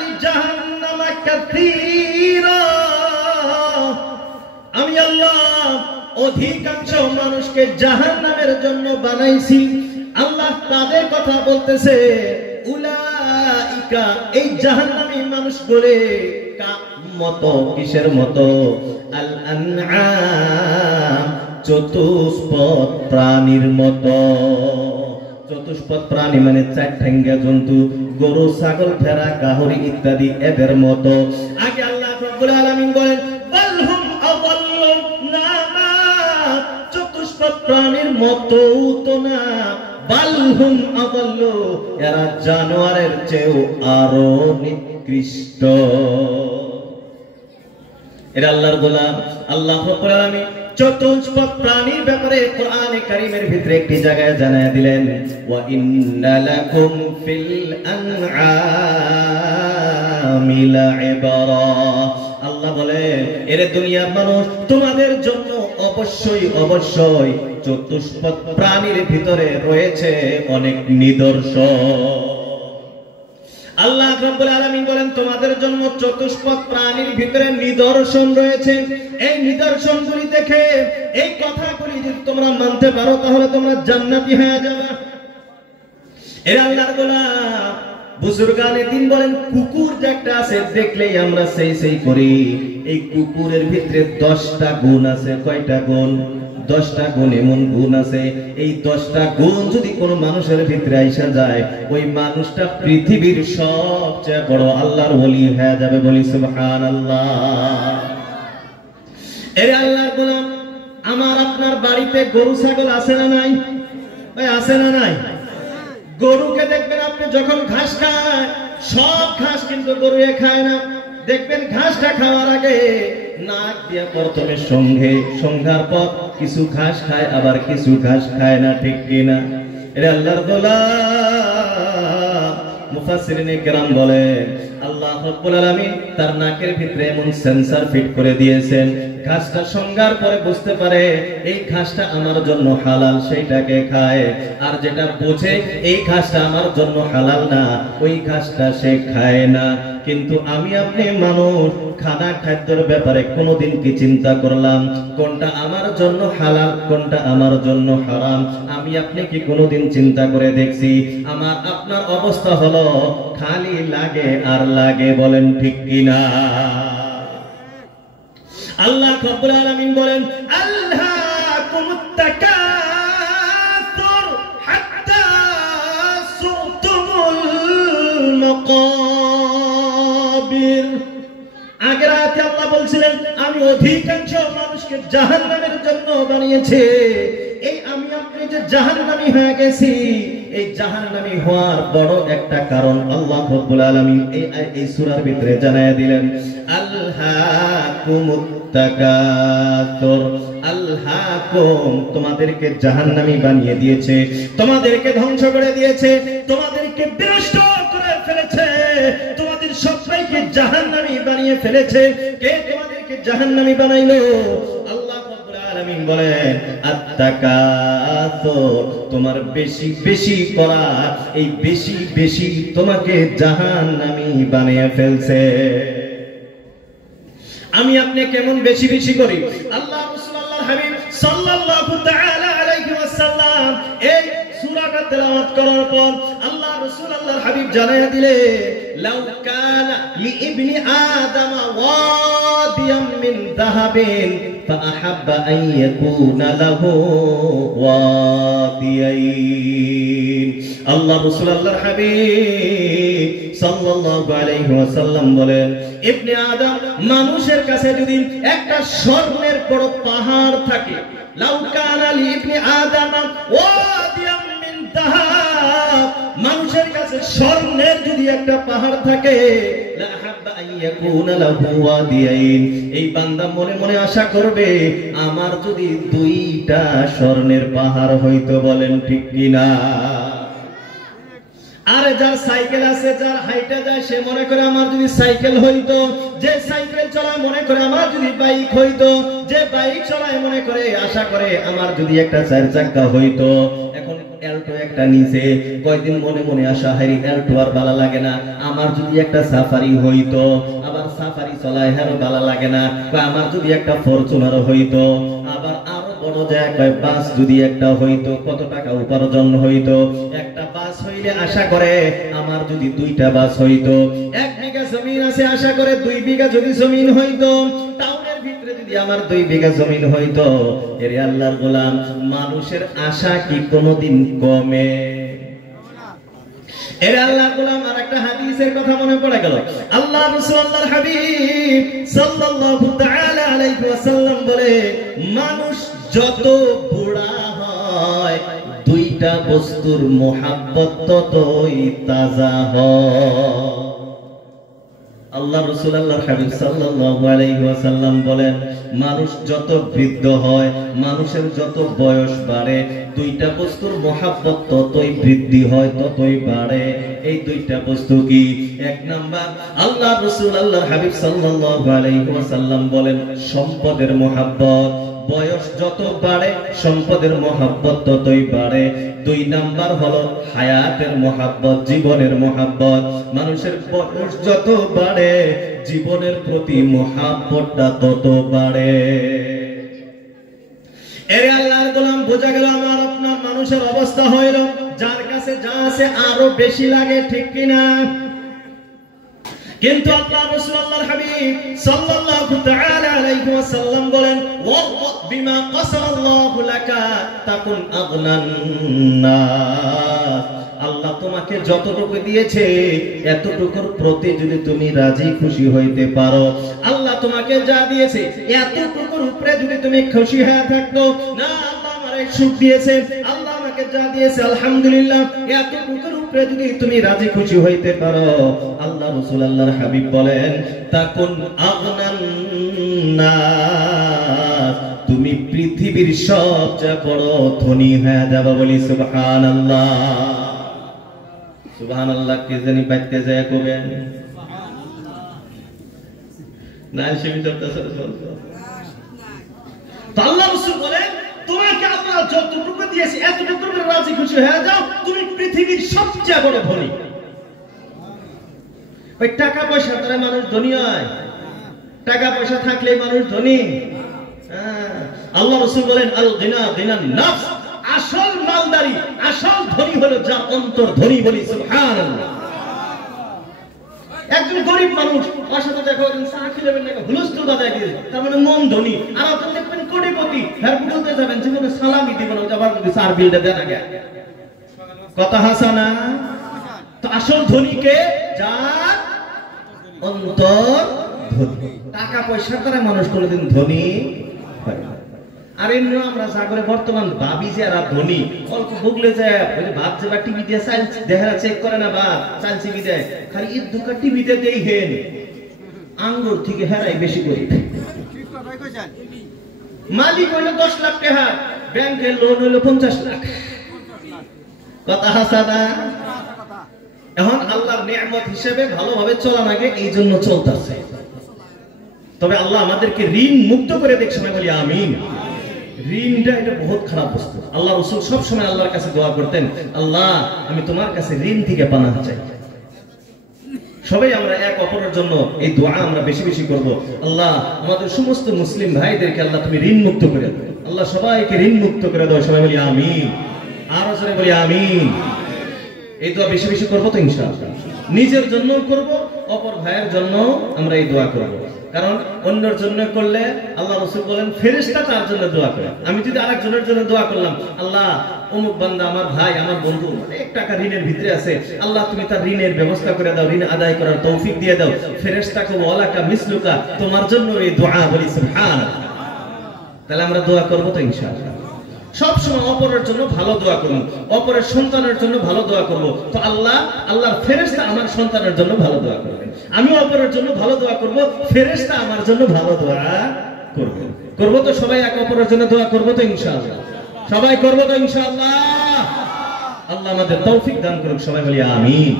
লিজাহান্নামা কাসীরা, আমি আল্লাহ আল্লাহ অধিকাংশ মানুষকে জাহান্নামের জন্য বানাইছি। আল্লাহ তাদের কথা বলতেছে, উলাইকা, এই জাহান্নামী মানুষগুলো মতো, কিসের মতো? আল আনআম, চতুষ্পদ প্রাণীর মতো। চতুষ্পদ প্রাণী মানে চার ঠ্যাঙ্গা জন্তু, গরু, ছাগল, ভেড়া, গাহরি ইত্যাদি, এদের মতো। আগে আল্লাহ রাব্বুল আলামিন বলেন বালহুম আযাল্লু, না না, চতুষ্পদ প্রাণীর মতো তো না, বালহুম আযাল্লু, এরা জানোয়ারের চেয়েও আরো নিকৃষ্ট। এরা আল্লাহর গোলাম। আল্লাহ রাব্বুল আলামিন চতুষ্পদ প্রাণীর ব্যাপারে কোরআনে কারীমের ভিতরে একটি জায়গায় জানায়া দিলেন, ওয়া ইন্না লাকুম ফিল আনআমি লাইবরা। আল্লাহ বলে, এর দুনিয়ার মানুষ, তোমাদের জন্য অবশ্যই অবশ্যই চতুষ্পদ প্রাণীর ভিতরে রয়েছে অনেক নিদর্শন। আল্লাহ রাব্বুল আলামিন বলেন, তোমাদের জন্য চতুষ্পদ প্রাণীর ভিতরে নিদর্শন রয়েছে। এই নিদর্শনগুলি দেখে, এই কথাগুলি যদি তোমরা মানতে পারো, তাহলে তোমরা জান্নাতি হয়ে যাবে। এর আল্লাহর গোলাম। বুজুর্গানে দিন বলেন, কুকুর যে একটা আছে, দেখলেই আমরা সেই করি। এই কুকুরের ভিতরে 10টা গুণ আছে। কয়টা গুণ? 10টা গুণ, এমন গুণ আছে। এই 10টা গুণ যদি কোনো মানুষের ভিতরে আইসা যায়, ওই মানুষটা পৃথিবীর সবচেয়ে বড় আল্লাহর ওলি হয়ে যাবে। বলি সুবহানাল্লাহ। এর আল্লাহর গোলাম, আমার আপনার বাড়িতে গরু ছাগল আছে না নাই? ভাই আছে না নাই? গরুকে দেখবেন আপনি যখন ঘাস খায়, সব ঘাস কিন্তু গরু খায় না। দেখবেন ঘাসটা খাওয়ার আগে নাক দিয়ে প্রথমে সংঘার পর কিছু ঘাস খায়, আবার কিছু ঘাস খায় না, ঠিক কিনা? এটা আল্লাহর গোলাম। মুফাসসিরিনে কেরাম বলেন, আল্লাহ রাব্বুল আলামিন তার নাকের ভিতরে এমন সেন্সর ফিট করে দিয়েছেন, ঘাসটা সংঘার পরে বুঝতে পারে এই ঘাসটা আমার জন্য হালাল, সেইটাকে খায়। আর যেটা বোঝে এই ঘাসটা আমার জন্য হালাল না, ওই ঘাসটা সে খায় না। কিন্তু আমি আপনি মানুষ খানা খাদ্যের ব্যাপারে কোনোদিন কি চিন্তা করলাম কোনটা আমার জন্য হালাল, কোনটা আমার জন্য হারাম? আমি আপনি কি কোনোদিন চিন্তা করে দেখছি? আমার আপনার অবস্থা হলো খালি লাগে আর লাগে। বলেন ঠিক কিনা? আল্লাহ রাব্বুল আলামিন বলেন, আল্লাকুমুত তাকাসুর হাত্তা সুতুমুল মাকাবির। আগের আয়াতে আল্লাহ বলছিলেন, আমি অধিকাংশ মানুষকে জাহান্নামের জন্য বানিয়েছি। এই আমি আপনি যে জাহান্নামী হয়ে গেছি, এই জাহান্নামী হওয়ার বড় একটা কারণ আল্লাহ রাব্বুল আলামিন এই সূরার ভিতরে জানায়া দিলেন, আল্লাকুমুত তাকাসুর। আল্লাকুম, তোমাদেরকে জাহান্নামী বানিয়ে দিয়েছে, তোমাদেরকে ধ্বংস করে দিয়েছে, তোমাদেরকে বিনষ্ট করে ফেলেছে, তোমাদের সবাইকে জাহান্নামী বানিয়ে ফেলেছে। কে তোমাদেরকে জাহান্নামী বানাইলো? আল্লাহ রাব্বুল আলামিন বলেন, আত-তাকাসুর, তোমার বেশি বেশি করা, এই বেশি বেশি তোমাকে জাহান্নামী বানিয়ে ফেলছে। আমি আপনি কেমন বেশি বেশি করি? আল্লাহ রাসূল আল্লাহর হাবিব সাল্লাল্লাহু তাআলা আলাইহি ওয়াসাল্লাম এই সূরাটা তেলাওয়াত করার পর আল্লাহ রাসূল আল্লাহর হাবিব জানায়া দিলে, লাউ কানা লিইবনি আদম ওয়াদিয়াম মিন যাহাবিন ফাআহাব্বা আন ইয়াকুনা লাহু ওয়াদিয়াইন। আল্লাহ রাসূল আল্লাহর হাবিব সাল্লাল্লাহু আলাইহি ওয়াসাল্লাম বলেন, ইবনে আদম, মানুষের কাছে যদি একটা স্বর্ণের বড় পাহাড় থাকে, লাউ কানা লি ইবনে আদম ওয়াদিয়াম মিন যাহাব, মানুষের কাছে স্বর্ণের যদি একটা পাহাড় থাকে, লা হাব্বা আন ইয়াকুনা লাহু ওয়াদিয়াইন, এই বান্দা মনে মনে আশা করবে আমার যদি 2টা স্বর্ণের পাহাড় হইতো। বলেন ঠিক কিনা? আরে যার সাইকেল আছে, যার হাইটা যায়, সে মনে করে আমার যদি সাইকেল হইতো, যে সাইকেল চালায় মনে করে আমার যদি বাইক হইতো, যে বাইক চালায় মনে করে আশা করে আমার যদি একটা চার চাকা হইতো। এখন অ্যাল্টো একটা নিচে, কয়দিন মনে মনে আশা, হারি অ্যাল্টো আর ভালো লাগে না, আমার যদি একটা সাফারি হইতো। আবার সাফারি চলায় হ্যাঁ ভালো লাগে না, আমার যদি একটা ফরচুনার হইতো। আবার আরো বড় জায়গায় বাস যদি একটা হইতো, কত টাকা উপার্জন হইতো। একটা বাস হইলে আশা করে আমার যদি দুইটা বাস হইতো। 1 বিঘা জমিন আছে, আশা করে 2 বিঘা যদি জমিন হইতো। টাউনের ভিতরে যদি আমার 2 বিঘা জমিন হইতো। এরে আল্লাহর গোলাম, মানুষের আশা কি কোনোদিন কমে? এরে আল্লাহর গোলাম, আর একটা হাদিসের কথা মনে পড়ে গেল। আল্লাহ রাসূল আল্লাহর হাবিব সাল্লাল্লাহু তাআলা আলাইহি ওয়াসাল্লাম বলে, মানুষ যত বুড়া হয়, দুইটা বস্তুর মোহাব্বত ততই তাজা হয়। আল্লাহ রাসূল আল্লাহর হাবিব সাল্লাল্লাহু আলাইহি ওয়াসাল্লাম বলেন, মানুষ যত বৃদ্ধ হয়, মানুষের যত বয়স বাড়ে, দুইটা বস্তুর মোহাব্বত ততই বৃদ্ধি হয়, ততই বাড়ে। এই দুইটা বস্তু কি? 1 নাম্বার, আল্লাহ রাসূল আল্লাহর হাবিব সাল্লাল্লাহু আলাইহি ওয়াসাল্লাম বলেন, সম্পদের মোহাব্বত। বয়স যত বাড়ে সম্পদের মোহাব্বত ততই বাড়ে। 2 নাম্বার হলো হায়াতের মোহাব্বত, জীবনের মোহাব্বত। মানুষের বয়স যত বাড়ে জীবনের প্রতি মোহাব্বতটা তত বাড়ে। এরে আল্লাহর গোলাম, বোঝা গেল আমার আপনার মানুষের অবস্থা হইল, যার কাছে যা আছে আরো বেশি লাগে, ঠিক কিনা? কিন্তু আল্লাহ রাসূল আল্লাহর হাবিব সাল্লাল্লাহু তাআলা আলাইহি ওয়াসাল্লাম বলেন, ওয়া বিমা কাসামাল্লাহু লাকা তাকুন আগনান নাস। আল্লাহ তোমাকে যতটুকু দিয়েছে এতটুকুর প্রতি যদি তুমি রাজি খুশি হইতে পারো, আল্লাহ তোমাকে যা দিয়েছে এতটুকুর উপরে যদি তুমি খুশি হয়ে থাকতো না, আল্লাহ আমারে সুখ দিয়েছে, আল্লাহ আমাকে যা দিয়েছে আলহামদুলিল্লাহ, এতটুকুর উপরে যদি তুমি রাজি খুশি হইতে পারো, আল্লাহ রাসূল আল্লাহর হাবিব বলেন, তাকুন আগনান নাস, তুমি পৃথিবীর সবচেয়ে বড় ধনী হয়ে যাবে। বলি সুবহানাল্লাহ। সুবহানাল্লাহ কে জানি বাইতে যায় কবেন না, সীমিত তো আল্লাহ রাসূল বলেন, তোমাকে আল্লাহ যতটুকু দিয়েছে এতটুকুর উপরে রাজি খুশি হয়ে যাও, তুমি পৃথিবীর সবচেয়ে বড় ধনী। ওই টাকা পয়সা দ্বারা মানুষ ধনী হয়? টাকা পয়সা থাকলে মানুষ ধনী? আল্লাহ রাসূল বলেন, আল গিনা গিনান নাফস, আসল মালদারি, আসল ধনী হলো যার অন্তর ধনী। বলি সুবহানাল্লাহ। একজন গরিব মানুষ ওর সাথে দেখা হলেন, চা খেলেবেন না, হুলস্থুল বাজায় দিয়েছে, তার মানে মন ধনী। আর আপনি দেখবেন কোটিপতি, হ্যাঁ বুঝতে যাবেন, জীবনে সালামি দিবেন, আবার যদি চার বিলটা দেন আগে। কথা হাসানা? তো আসল ধনীকে যার অন্তর ধনী। টাকা পয়সা দ্বারা মানুষ কোনোদিন ধনী হয় না। আর এমনি আমরা যা করে বর্তমান ভাবি যে এরা ধনী, অল্প ভুগলে যায় ভাত যে বা টিভি দিয়ে চাল দেখা চেক করে না, ভাত চাল চিবি দেয়, খালি ঈদ দুকা টিভিতে দেই হেন আঙ্গুর থেকে হেরাই বেশি করি। মালিক হইলো 10 লাখ টাকা, ব্যাংকের লোন হইলো 50 লাখ। কথা হাসানা? এখন আল্লাহর নিয়ামত হিসেবে ভালোভাবে চলা লাগে, এই জন্য চলতেছে। তবে আল্লাহ আমাদেরকে ঋণ মুক্ত করে দেখ, সময় বলি আমিন। ঋণটা এটা বহুত খারাপ বস্তু। আল্লাহ রাসূল সব সময় আল্লাহর কাছে দোয়া করতেন, আল্লাহ আমি তোমার কাছে ঋণ থেকে পানাহ চাই। সবাই আমরা এক অপরের জন্য এই দোয়া আমরা বেশি বেশি করব। আল্লাহ আমাদের সমস্ত মুসলিম ভাইদেরকে আল্লাহ তুমি ঋণ মুক্ত করে দাও, আল্লাহ সবাইকে ঋণ মুক্ত করে দাও। সবাই বলি আমিন। আরো জোরে বলি আমিন। এই দোয়া বেশি বেশি করব তো ইনশাআল্লাহ। নিজের জন্য করব, অপর ভাইয়ের জন্য আমরা এই দোয়া করব। কারণ অন্যের জন্য করলে আল্লাহ রাসূল বলেন ফেরেশতা তার জন্য দোয়া করে। আমি যদি আরেকজনের জন্য দোয়া করলাম, আল্লাহ অমুক বান্দা আমার ভাই আমার বন্ধু অনেক টাকা ঋণের ভিতরে আছে, আল্লাহ তুমি তার ঋণের ব্যবস্থা করে দাও, ঋণ আদায় করার তৌফিক দিয়ে দাও, ফেরেশতাকে ওয়ালাকা মিসলুকা তোমার জন্য এই দোয়া। বলি সুবহানাল্লাহ। তাহলে আমরা দোয়া করব তো ইনশাআল্লাহ। সব সময় অপরের জন্য ভালো দোয়া করব, অপরের সন্তানের জন্য ভালো দোয়া করব। তো আল্লাহর ফেরেশতা আমার সন্তানের জন্য ভালো দোয়া করবেন, আমি অপরের জন্য ভালো দোয়া করব, ফেরেশতা আমার জন্য ভালো দোয়া করবেন। করব তো সবাই এক অপরের জন্য দোয়া করব তো ইনশাআল্লাহ। সবাই করব তো ইনশাআল্লাহ। আল্লাহ আমাদের তৌফিক দান করুক, সবাই বলি আমিন।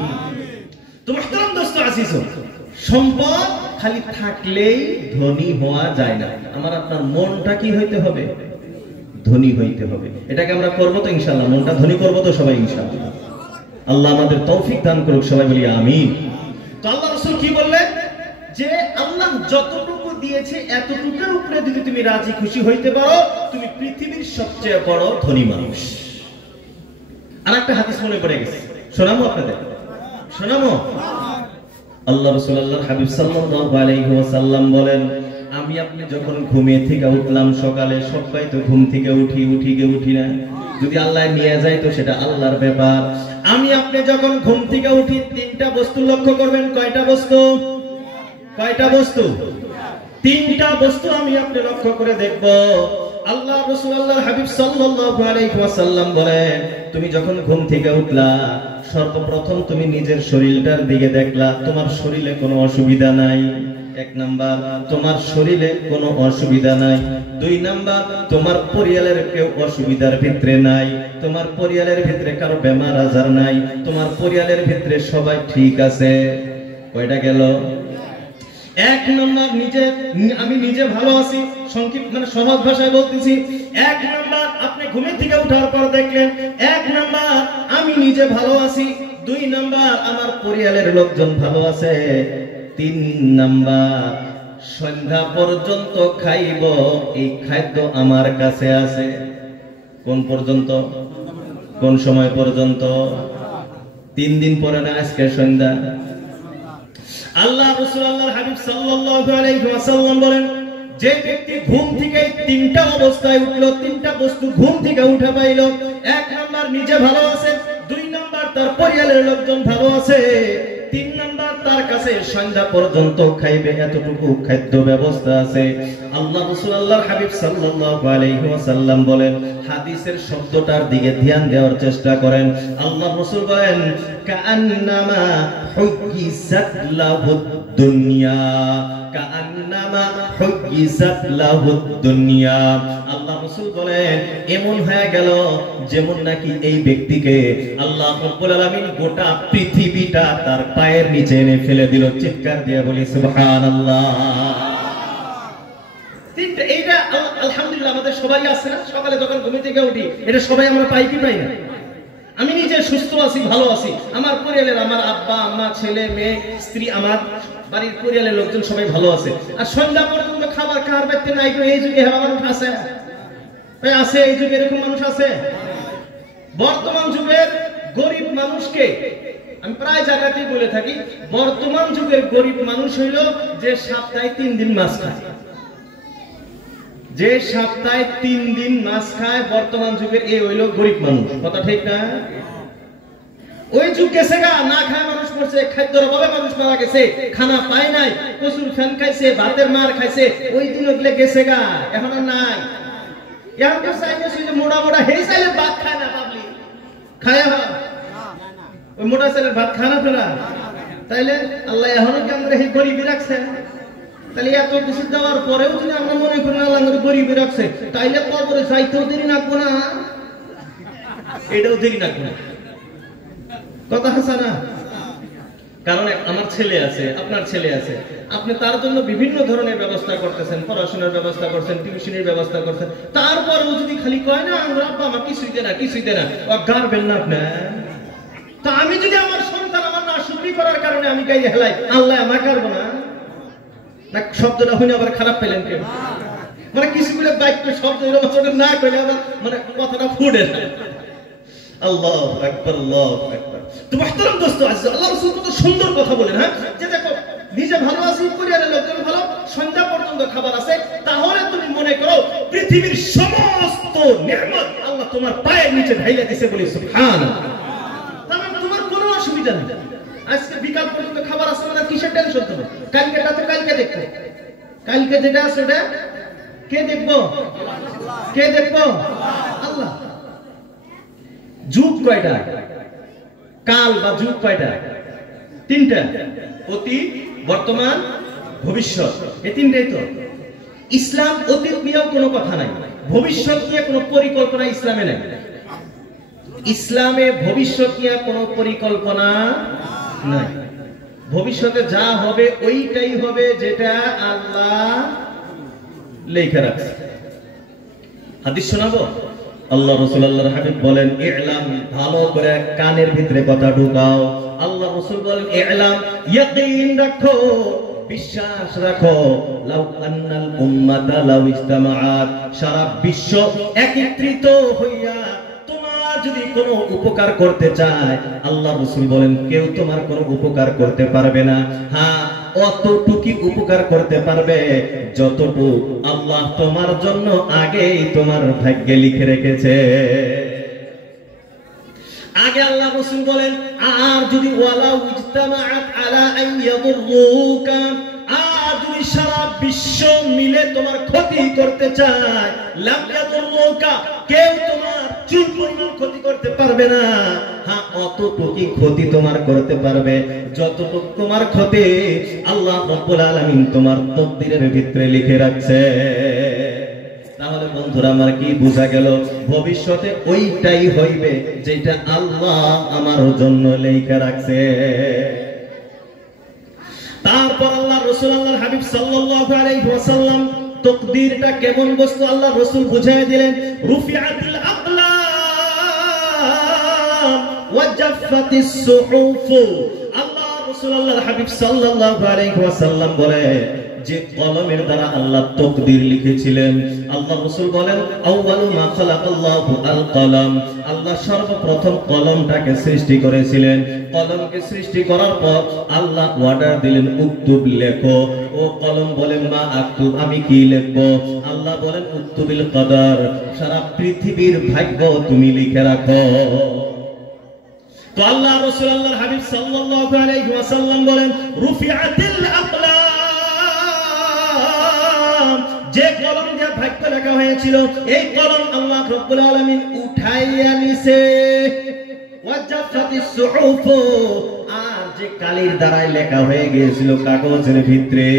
তো মুহতারাম দোস্ত আজিজ, সম্পদ খালি থাকলেই ধনী হওয়া যায় না। আমার আপনার মনটা কি হইতে হবে? ধনী হইতে হবে। এটাকে আমরা করবো তো ইনশাআল্লাহ, মনটা ধনী করবো তো সবাই ইনশাআল্লাহ। আল্লাহ আমাদের তৌফিক দান করুক, সবাই বলি আমিন। তো আল্লাহ রাসূল কি বললেন যে আল্লাহ যতটুকু দিয়েছে এতটুকুর উপরে যদি তুমি রাজি খুশি হইতে পারো, তুমি পৃথিবীর সবচেয়ে বড় ধনী মানুষ। আর একটা হাদিস মনে পড়ে গেছে, শোনাবো আপনাদের, শোনাবো। আল্লাহ রাসূল আল্লাহর হাবিব সাল্লাল্লাহু আলাইহি ওয়াসাল্লাম বলেন, আমি আপনি যখন ঘুমিয়ে থেকে উঠলাম সকালে, সবাই তো ঘুম থেকে উঠি না, যদি আল্লাহ নিয়ে যায় তো সেটা আল্লাহর ব্যাপার। আমি আপনি যখন ঘুম থেকে উঠি তিনটা বস্তু লক্ষ্য করবেন। কয়টা বস্তু? কয়টা বস্তু? তিনটা বস্তু আমি আপনি লক্ষ্য করে দেখব। আল্লাহ রাসূল আল্লাহর হাবিব সাল্লাল্লাহু আলাইহি ওয়াসাল্লাম বলেন, তুমি যখন ঘুম থেকে উঠলা সর্বপ্রথম তুমি নিজের শরীরটার দিকে দেখলা, তোমার শরীরে কোনো অসুবিধা নাই। এক নাম্বার, তোমার শরীরে কোনো অসুবিধা নাই। দুই নাম্বার, তোমার পরিবারের কেউ অসুবিধার ভিতরে নাই, তোমার পরিবারের ভিতরে কারো বেমার আজার নাই, তোমার পরিবারের ভিতরে সবাই ঠিক আছে। কয়টা গেল? এক নাম্বার, আমি নিজে ভালো আছি। সংক্ষিপ্ত মানে সহজ ভাষায় বলতেছি, এক নাম্বার আপনি ঘুমে থেকে ওঠার পর দেখলেন, এক নাম্বার আমি নিজে ভালো আছি, দুই নাম্বার আমার পরিবারের লোকজন ভালো আছে, তিন নাম্বার সন্ধ্যা পর্যন্ত খাইব এই খাদ্য আমার কাছে আছে। কোন পর্যন্ত? কোন সময় পর্যন্ত? 3 দিন পরে না আজকে সন্ধ্যা। আল্লাহ রাসূল আল্লাহর হাবিব সাল্লাল্লাহু আলাইহি ওয়াসাল্লাম বলেন, যে ব্যক্তি ঘুম থেকে তিনটা অবস্থায় উঠলো, তিনটা বস্তু ঘুম থেকে উঠে পাইল, এক নাম্বার নিজে ভালো আছে, দুই নাম্বার তার পরিবারের লোকজন ভালো আছে, তিন নাম্বার তার কাছে সন্ধ্যা পর্যন্ত খাইবে এতটুকু খাদ্য ব্যবস্থা আছে। আল্লাহ রাসূল আল্লাহর হাবিব সাল্লাল্লাহু আলাইহি ওয়াসাল্লাম বলেন, হাদিসের শব্দটার দিকে ধ্যান দেওয়ার চেষ্টা করেন। আল্লাহ রাসূল বলেন, কাআন্নামা হুজ্জিসাত লাহুদ দুনিয়া, কাআন্নামা হুজ্জিসাত লাহুদ দুনিয়া। আল্লাহ রাসূল বলেন, এমন হয়ে গেল যেমন নাকি এই ব্যক্তিকে আল্লাহ রাব্বুল আলামিন গোটা পৃথিবীটা তার পায়ের নিচে এনে ফেলে দিল। চিৎকার দিয়ে বলি সুবহানাল্লাহ। তিনটা, এইটা আলহামদুলিল্লাহ আমাদের সবারই আছে না? সকালে যখন ঘুম থেকে উঠি এটা সবাই আমরা পাই কি পাই না? আমি নিজে সুস্থ আছি, ভালো আছি, আমার পরিবারের, আমার আব্বা আম্মা, ছেলে মেয়ে, স্ত্রী, আমার বাড়ির পরিবারের লোকজন সবাই ভালো আছে। আর সন্ধ্যা পর্যন্ত খাবার খাওয়ার ব্যক্তি নাই। এই যুগে মানুষ আছে, আছে এই যুগে এরকম মানুষ আছে। বর্তমান যুগের গরিব মানুষকে আমি প্রায় জায়গাতেই বলে থাকি, বর্তমান যুগের গরিব মানুষ হইল যে সপ্তাহে 3 দিন মাছ খায়। যে সপ্তাহে 3 দিন মাছ খায় বর্তমান যুগের এই হইল গরিব মানুষ। কথা ঠিক না? ওই যুগ গেছে গা, না খায় মানুষ মরছে, খাদ্যের অভাবে মানুষ মারা গেছে, খানা পায় নাই, প্রচুর ফ্যান খাইছে, ভাতের মার খাইছে, ওই দিন ওগুলো গেছে গা, এখন আর নাই। এখন কেউ চাইছে যে মোটা মোটা হেই চাইলে ভাত খায় না, পাবলিক খায় ওই মোটা চাইলে ভাত খায় না ফেরা। তাইলে আল্লাহ এখনো কি আমরা এই গরিবই রাখছে? তাহলে এত কিছু দেওয়ার পরেও যদি আমরা মনে করি আল্লাহ আমাদের গরিবই রাখছে, তাইলে কবরে যাইতেও দেরি রাখবো না, এটাও দেরি রাখবো না। কথা আছে না? কারণ আমার ছেলে আছে, আপনার ছেলে আছে, আপনি তার জন্য বিভিন্ন ধরনের ব্যবস্থা করতেছেন, পড়াশোনার ব্যবস্থা করছেন, টিউশনের ব্যবস্থা করছেন, তারপরেও যদি খালি কয় না আব্বা আমার কিছুই দে না, কিছুই দে না, গারবেন না আপনি। তা আমি যদি আমার সন্তান আমার না শুকরি করার কারণে আমি গাইলে হেলাই, আল্লাহ আমার গারবো না? না শব্দটা শুনে আবার খারাপ পেলেন কেন? মানে কিছুগুলো বাক্য শব্দ না কইলে আবার মানে কথাটা ফুটে না। আল্লাহু আকবার, আল্লাহু আকবার। তো মুহতারাম দোস্ত, আল্লাহ রাসূল কত সুন্দর কথা বলেন, হ্যাঁ, যে দেখো নিজে ভালো আছি, পরিবারের লোকজন ভালো, সন্ধ্যা পর্যন্ত খাবার আছে, তাহলে তুমি মনে করো পৃথিবীর সমস্ত নিয়ামত আল্লাহ তোমার পায়ের নিচে ঢাইলা দিয়েছে, বলি সুবহানাল্লাহ। তাহলে তোমার কোনো অসুবিধা নেই। আজকে বিকাল পর্যন্ত খাবার আছে মানে কিসের টেনশন তোমার? কালকেটা তো কালকে দেখবে, কালকে যেটা আছে ওটা কে দেখবো? কে দেখবো? আল্লাহ। যুগ কয়টা? কাল বা যুগ কয়টা? 3টা, অতীত, বর্তমান, ভবিষ্যৎ। এই 3টাই তো। ইসলাম অতীত নিয়েও কোনো কথা নাই, ভবিষ্যৎ নিয়ে কোনো পরিকল্পনা ইসলামে নাই। ইসলামে ভবিষ্যৎ নিয়ে কোনো পরিকল্পনা নাই। ভবিষ্যতে যা হবে ওইটাই হবে যেটা আল্লাহ লেখা রাখছে। হাদিস শোনাবো? আল্লাহ রাসূল আল্লাহর হাবিব বলেন, ইলাম, ভালো করে কানের ভিতরে কথা ঢুকাও। আল্লাহ রাসূল বলেন, ইলাম, ইয়াকিন রাখো, বিশ্বাস রাখো, লাউ আন্নাল উম্মাতা লাউ ইজতামাআত, সারা বিশ্ব একত্রিত হইয়া তোমার যদি কোনো উপকার করতে চায়, আল্লাহ রাসূল বলেন কেউ তোমার কোনো উপকার করতে পারবে না। হ্যাঁ, অতটুকু উপকার করতে পারবে যতটুকু আল্লাহ তোমার জন্য আগেই তোমার ভাগ্যে লিখে রেখেছে। আগে আল্লাহ রাসূল বলেন, আর যদি ওয়ালাউ ইজতামাআত আলা আন ইয়াদুররুকা, আর যদি সারা বিশ্ব মিলে তোমার ক্ষতি করতে চায়, লাম ইয়াদুররুকা, কেউ তোমার চুল পরিমাণ ক্ষতি করতে পারবে না। হ্যাঁ, অতটুকু ক্ষতি তোমার করতে পারবে যতটুকু তোমার ক্ষতি আল্লাহ রাব্বুল আলামিন তোমার তাকদীরের ভিতরে লিখে রাখছে। তাহলে বন্ধুরা আমার কি বোঝা গেল? ভবিষ্যতে ওইটাই হইবে যেটা আল্লাহ আমার জন্য লেখা রাখছে। তারপর আল্লাহ রাসূল আল্লাহর হাবিব সাল্লাল্লাহু আলাইহি ওয়াসাল্লাম তাকদীরটা কেমন বস্তু আল্লাহ রাসূল বুঝিয়ে দিলেন। রুফিআতিল আকলাম ওয়া জাফফাতিস সুহুফ। আল্লাহ রাসূল আল্লাহর হাবিব সাল্লাল্লাহু আলাইহি ওয়াসাল্লাম বলে, যে কলমের দ্বারা আল্লাহ তাকদীর লিখেছিলেন, আল্লাহ রাসূল বলেন, আউয়ালু মা খালাকাল্লাহু আল কলম, আল্লাহ সর্বপ্রথম কলমটাকে সৃষ্টি করেছিলেন। কলমকে সৃষ্টি করার পর আল্লাহ অর্ডার দিলেন, উক্তুব, লেখো। ও কলম বলেন, মা আক্তুব, আমি কি লিখবো? আল্লাহ বলেন, উক্তুবিল কদর, সারা পৃথিবীর ভাগ্য তুমি লিখে রাখো। তো আল্লাহ রাসূল আল্লাহর হাবিব সাল্লাল্লাহু আলাইহি ওয়াসাল্লাম বলেন, রুফিআতিল আকলাম, যে কলম দিয়ে ভাগ্য লেখা হয়েছিল এই কলম আল্লাহ রাব্বুল আলামিন উঠাইয়া নিছে। ওয়া জাফফাতিস সুহুফ, আর যে কালির দ্বারাই লেখা হয়ে গিয়েছিল কাগজের ভিতরে,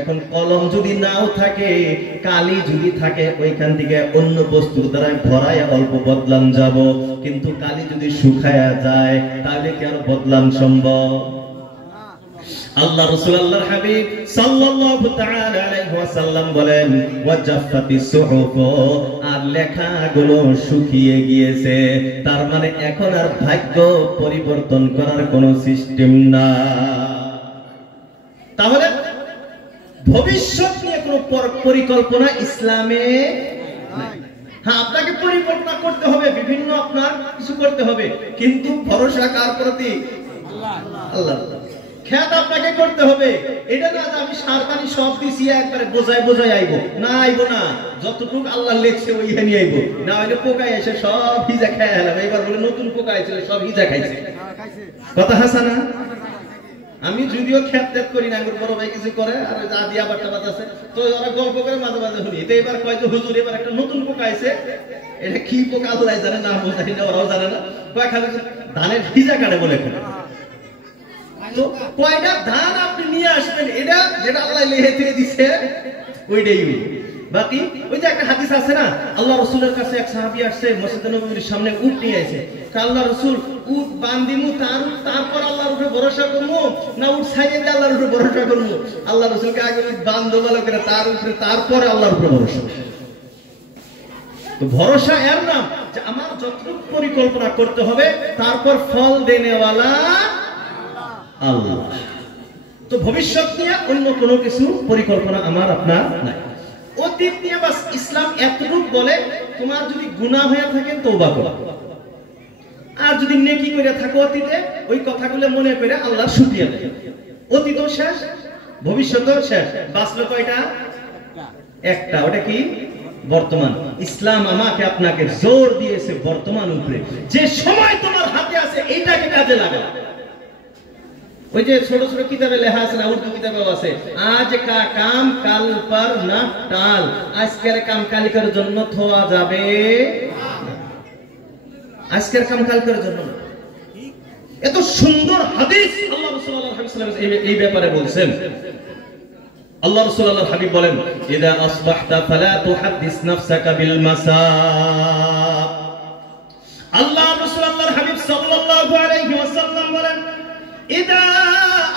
এখন কলম যদি নাও থাকে, কালি যদি থাকে, ওইখান থেকে অন্য বস্তুর দ্বারা ভরায় অল্প বদলান যাব, কিন্তু কালি যদি শুকায়া যায় তাহলে কি আর বদলান সম্ভব? আল্লাহ রাসূল আল্লাহর হাবিব সাল্লাল্লাহু তাআলা আলাইহি ওয়াসাল্লাম বলেন, ওয়া জাফফাতিস সুহুফ, আর লেখাগুলো শুকিয়ে গিয়েছে। তার মানে এখন আর ভাগ্য পরিবর্তন করার কোনো সিস্টেম না। তাহলে ভবিষ্যৎ নিয়ে কোনো পরিকল্পনা ইসলামে নাই। হ্যাঁ, আপনাকে পরিকল্পনা করতে হবে, বিভিন্ন আপনার কিছু করতে হবে, কিন্তু ভরসা কার প্রতি? আল্লাহ। খেয়াল আপনাকে করতে হবে, এটা না যে আমি সার পানি সব দিছি একবারে বোঝাই বোঝাই আইবো না, আইবো না, যতটুকু আল্লাহ লেখছে ওইখানে আইবো না, হইলে পোকা এসে সব হিজা খেয়ে হেলাম। এবার বলে নতুন পোকা আইছিল, সব হিজা খাইছে। কথা হাসানা? আমি যদিও খেত ত্যাগ করি না, আমার বড় ভাই কিছু করে, আর আদি আবার টাবাত আছে, তো ওরা গল্প করে মাঝে মাঝে শুনি। তো এবার কয় যে হুজুর এবার একটা নতুন পোকা আইছে, এটা কি পোকা আল্লাহ জানে, না বোঝাই না, ওরাও জানে না। কয় খালি ধানের ভিজা কাটে বলে। তো কয়টা ধান আপনি নিয়ে আসবেন, এটা যেটা আল্লাহ লিখে দিছে ওইটাই। বাকি ওই যে একটা হাদিস আছে না, আল্লাহ রাসূলের কাছে এক সাহাবী আসছে, মসজিদে নববীর সামনে উট নিয়ে আইছে। আল্লাহ রাসূল, উট বান্দিমু তারপর আল্লাহর উপরে ভরসা করবো, না উট ছাইড়ে দিয়ে আল্লাহর উপরে ভরসা করবো? আল্লাহ রাসূলকে আগে উট বান্ধব ভালো করে, তার উপরে, তারপরে আল্লাহর উপরে ভরসা। তো ভরসা এর নাম যে আমার যতটুকু পরিকল্পনা করতে হবে, তারপর ফল দেনেওয়ালা আল্লাহ। তো ভবিষ্যৎ নিয়ে অন্য কোনো কিছু পরিকল্পনা আমার আপনার নাই। অতীত নিয়ে বাস ইসলাম এতটুকু বলে, তোমার যদি গুনাহ হয়ে থাকে তওবা করো, আর যদি নেকি করে থাকো অতীতে, ওই কথাগুলো মনে করে আল্লাহর শুকরিয়া দাও। অতীতও শেষ, ভবিষ্যৎও শেষ, বাঁচলো কয়টা? একটা। ওটা কি? বর্তমান। ইসলাম আমাকে আপনাকে জোর দিয়েছে বর্তমান উপরে, যে সময় তোমার হাতে আছে এইটাকে কাজে লাগাও। ওই যে ছোট ছোট কিতাবে লেখা আছে না, উর্দু কিতাবেও আছে, আজ কা কাম কাল পর না টাল, আজকের কাম কালিকার জন্য থোয়া যাবে, আজকের কাম কালকের জন্য না। এত সুন্দর হাদিস আল্লাহ রাসূল এই ব্যাপারে বলছেন। আল্লাহ রাসূল আল্লাহর হাবিব বলেন, ইদা আসবাহতা ফালা তুহাদ্দিস নাফসাকা বিল মাসা। আল্লাহ ইদা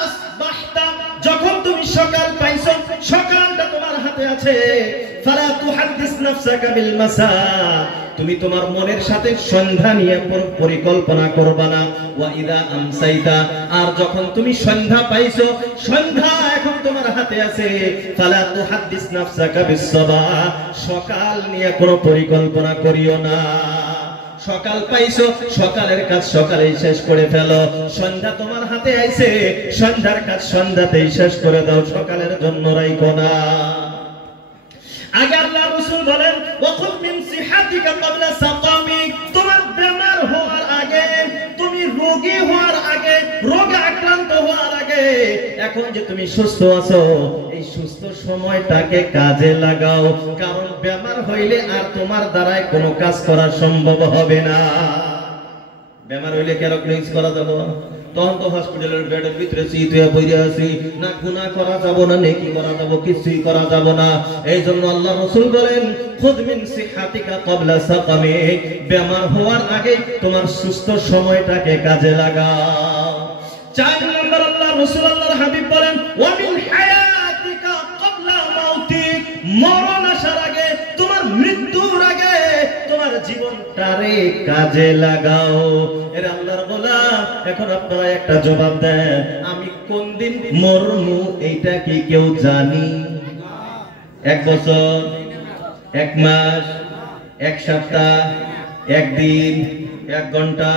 আসবাহতা, যখন তুমি সকাল পাইছো, সকালটা তোমার হাতে আছে, ফালা তুহাদ্দিস নাফসাকা বিল মাসা, তুমি তোমার মনের সাথে সন্ধ্যা নিয়ে পরিকল্পনা করবা না। ওয়া ইদা আমসাইতা, আর যখন তুমি সন্ধ্যা পাইছো, সন্ধ্যা এখন তোমার হাতে আছে, ফালা তুহাদ্দিস নাফসাকা বিস সাবাহ, সকাল নিয়ে কোনো পরিকল্পনা করিও না। সকাল পাইছো, সকালের কাজ সকালেই শেষ করে ফেলো। সন্ধ্যা তোমার হাতে আইছে, সন্ধ্যার কাজ সন্ধ্যাতেই শেষ করে দাও, সকালের জন্য রাইখো না। আগে আল্লাহ রাসূল বলেন ওয়াকুল মিন সিহাতিকা ক্বাবলা সাকামিক, তোমার বেমার হওয়ার আগে, তুমি রোগী হওয়ার আগে, রোগে আক্রান্ত হওয়ার আগে, এখন যে তুমি সুস্থ আছো, এই সুস্থ সময়টাকে কাজে লাগাও, কারণ বেমার হইলে আর তোমার দ্বারাই কোনো কাজ করা সম্ভব হবে না। বেমার হইলে ক্যালকুলেট করা যাবে না, তখন তো হসপিটালের বেডের ভিতরে চিতুয়া বইরে আছি, না গুনাহ করা যাব না, নেকি করা যাব, কিছুই করা যাব না। এই জন্য আল্লাহ রাসূল বলেন খুদ মিন সিহাতিকা ক্বাবলা সাকামিক, বেমার হওয়ার আগে তোমার সুস্থ সময়টাকে কাজে লাগাও। 4 নম্বর আল্লাহ রাসূল আল্লাহর হাবিব বলেন ওয়া মিন হায়াতিকা ক্বাবলা মাউতিক, মরণ আসার আগে, তোমার মৃত্যুর আগে তোমার জীবনটারে কাজে লাগাও। এর আল্লাহর গোলাম, এখন আপনারা একটা জবাব দেন, আমি কোন দিন মরমু এইটা কি কেউ জানি? 1 বছর, 1 মাস, 1 সপ্তাহ, 1 দিন, 1 ঘন্টা,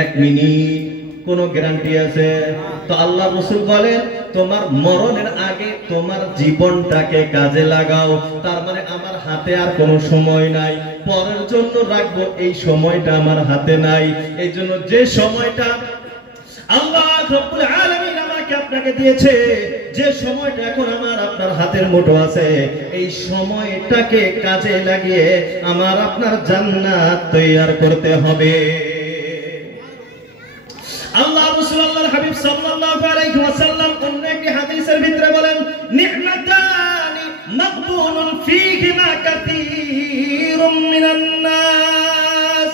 1 মিনিট, কোন গ্যারান্টি আছে? তো আল্লাহ রাসূল বলেন তোমার মরণের আগে তোমার জীবনটাকে কাজে লাগাও। তার মানে আমার হাতে আর কোনো সময় নাই, পরের জন্য রাখবো এই সময়টা আমার হাতে নাই। এই জন্য যে সময়টা আল্লাহ রাব্বুল আলামিন আমাকে আপনাকে দিয়েছে, যে সময়টা এখন আমার আপনার হাতের মুঠো আছে, এই সময়টাকে কাজে লাগিয়ে আমার আপনার জান্নাত তৈয়ার করতে হবে। আল্লাহ রাসূল আল্লাহর হাবিব সাল্লাল্লাহু আলাইহি ওয়াসাল্লাম অন্য একটি হাদিসের ভিতরে বলেন নি'মাতানি মাগবুনুন ফীহিমা কাসীরুম মিনান নাস।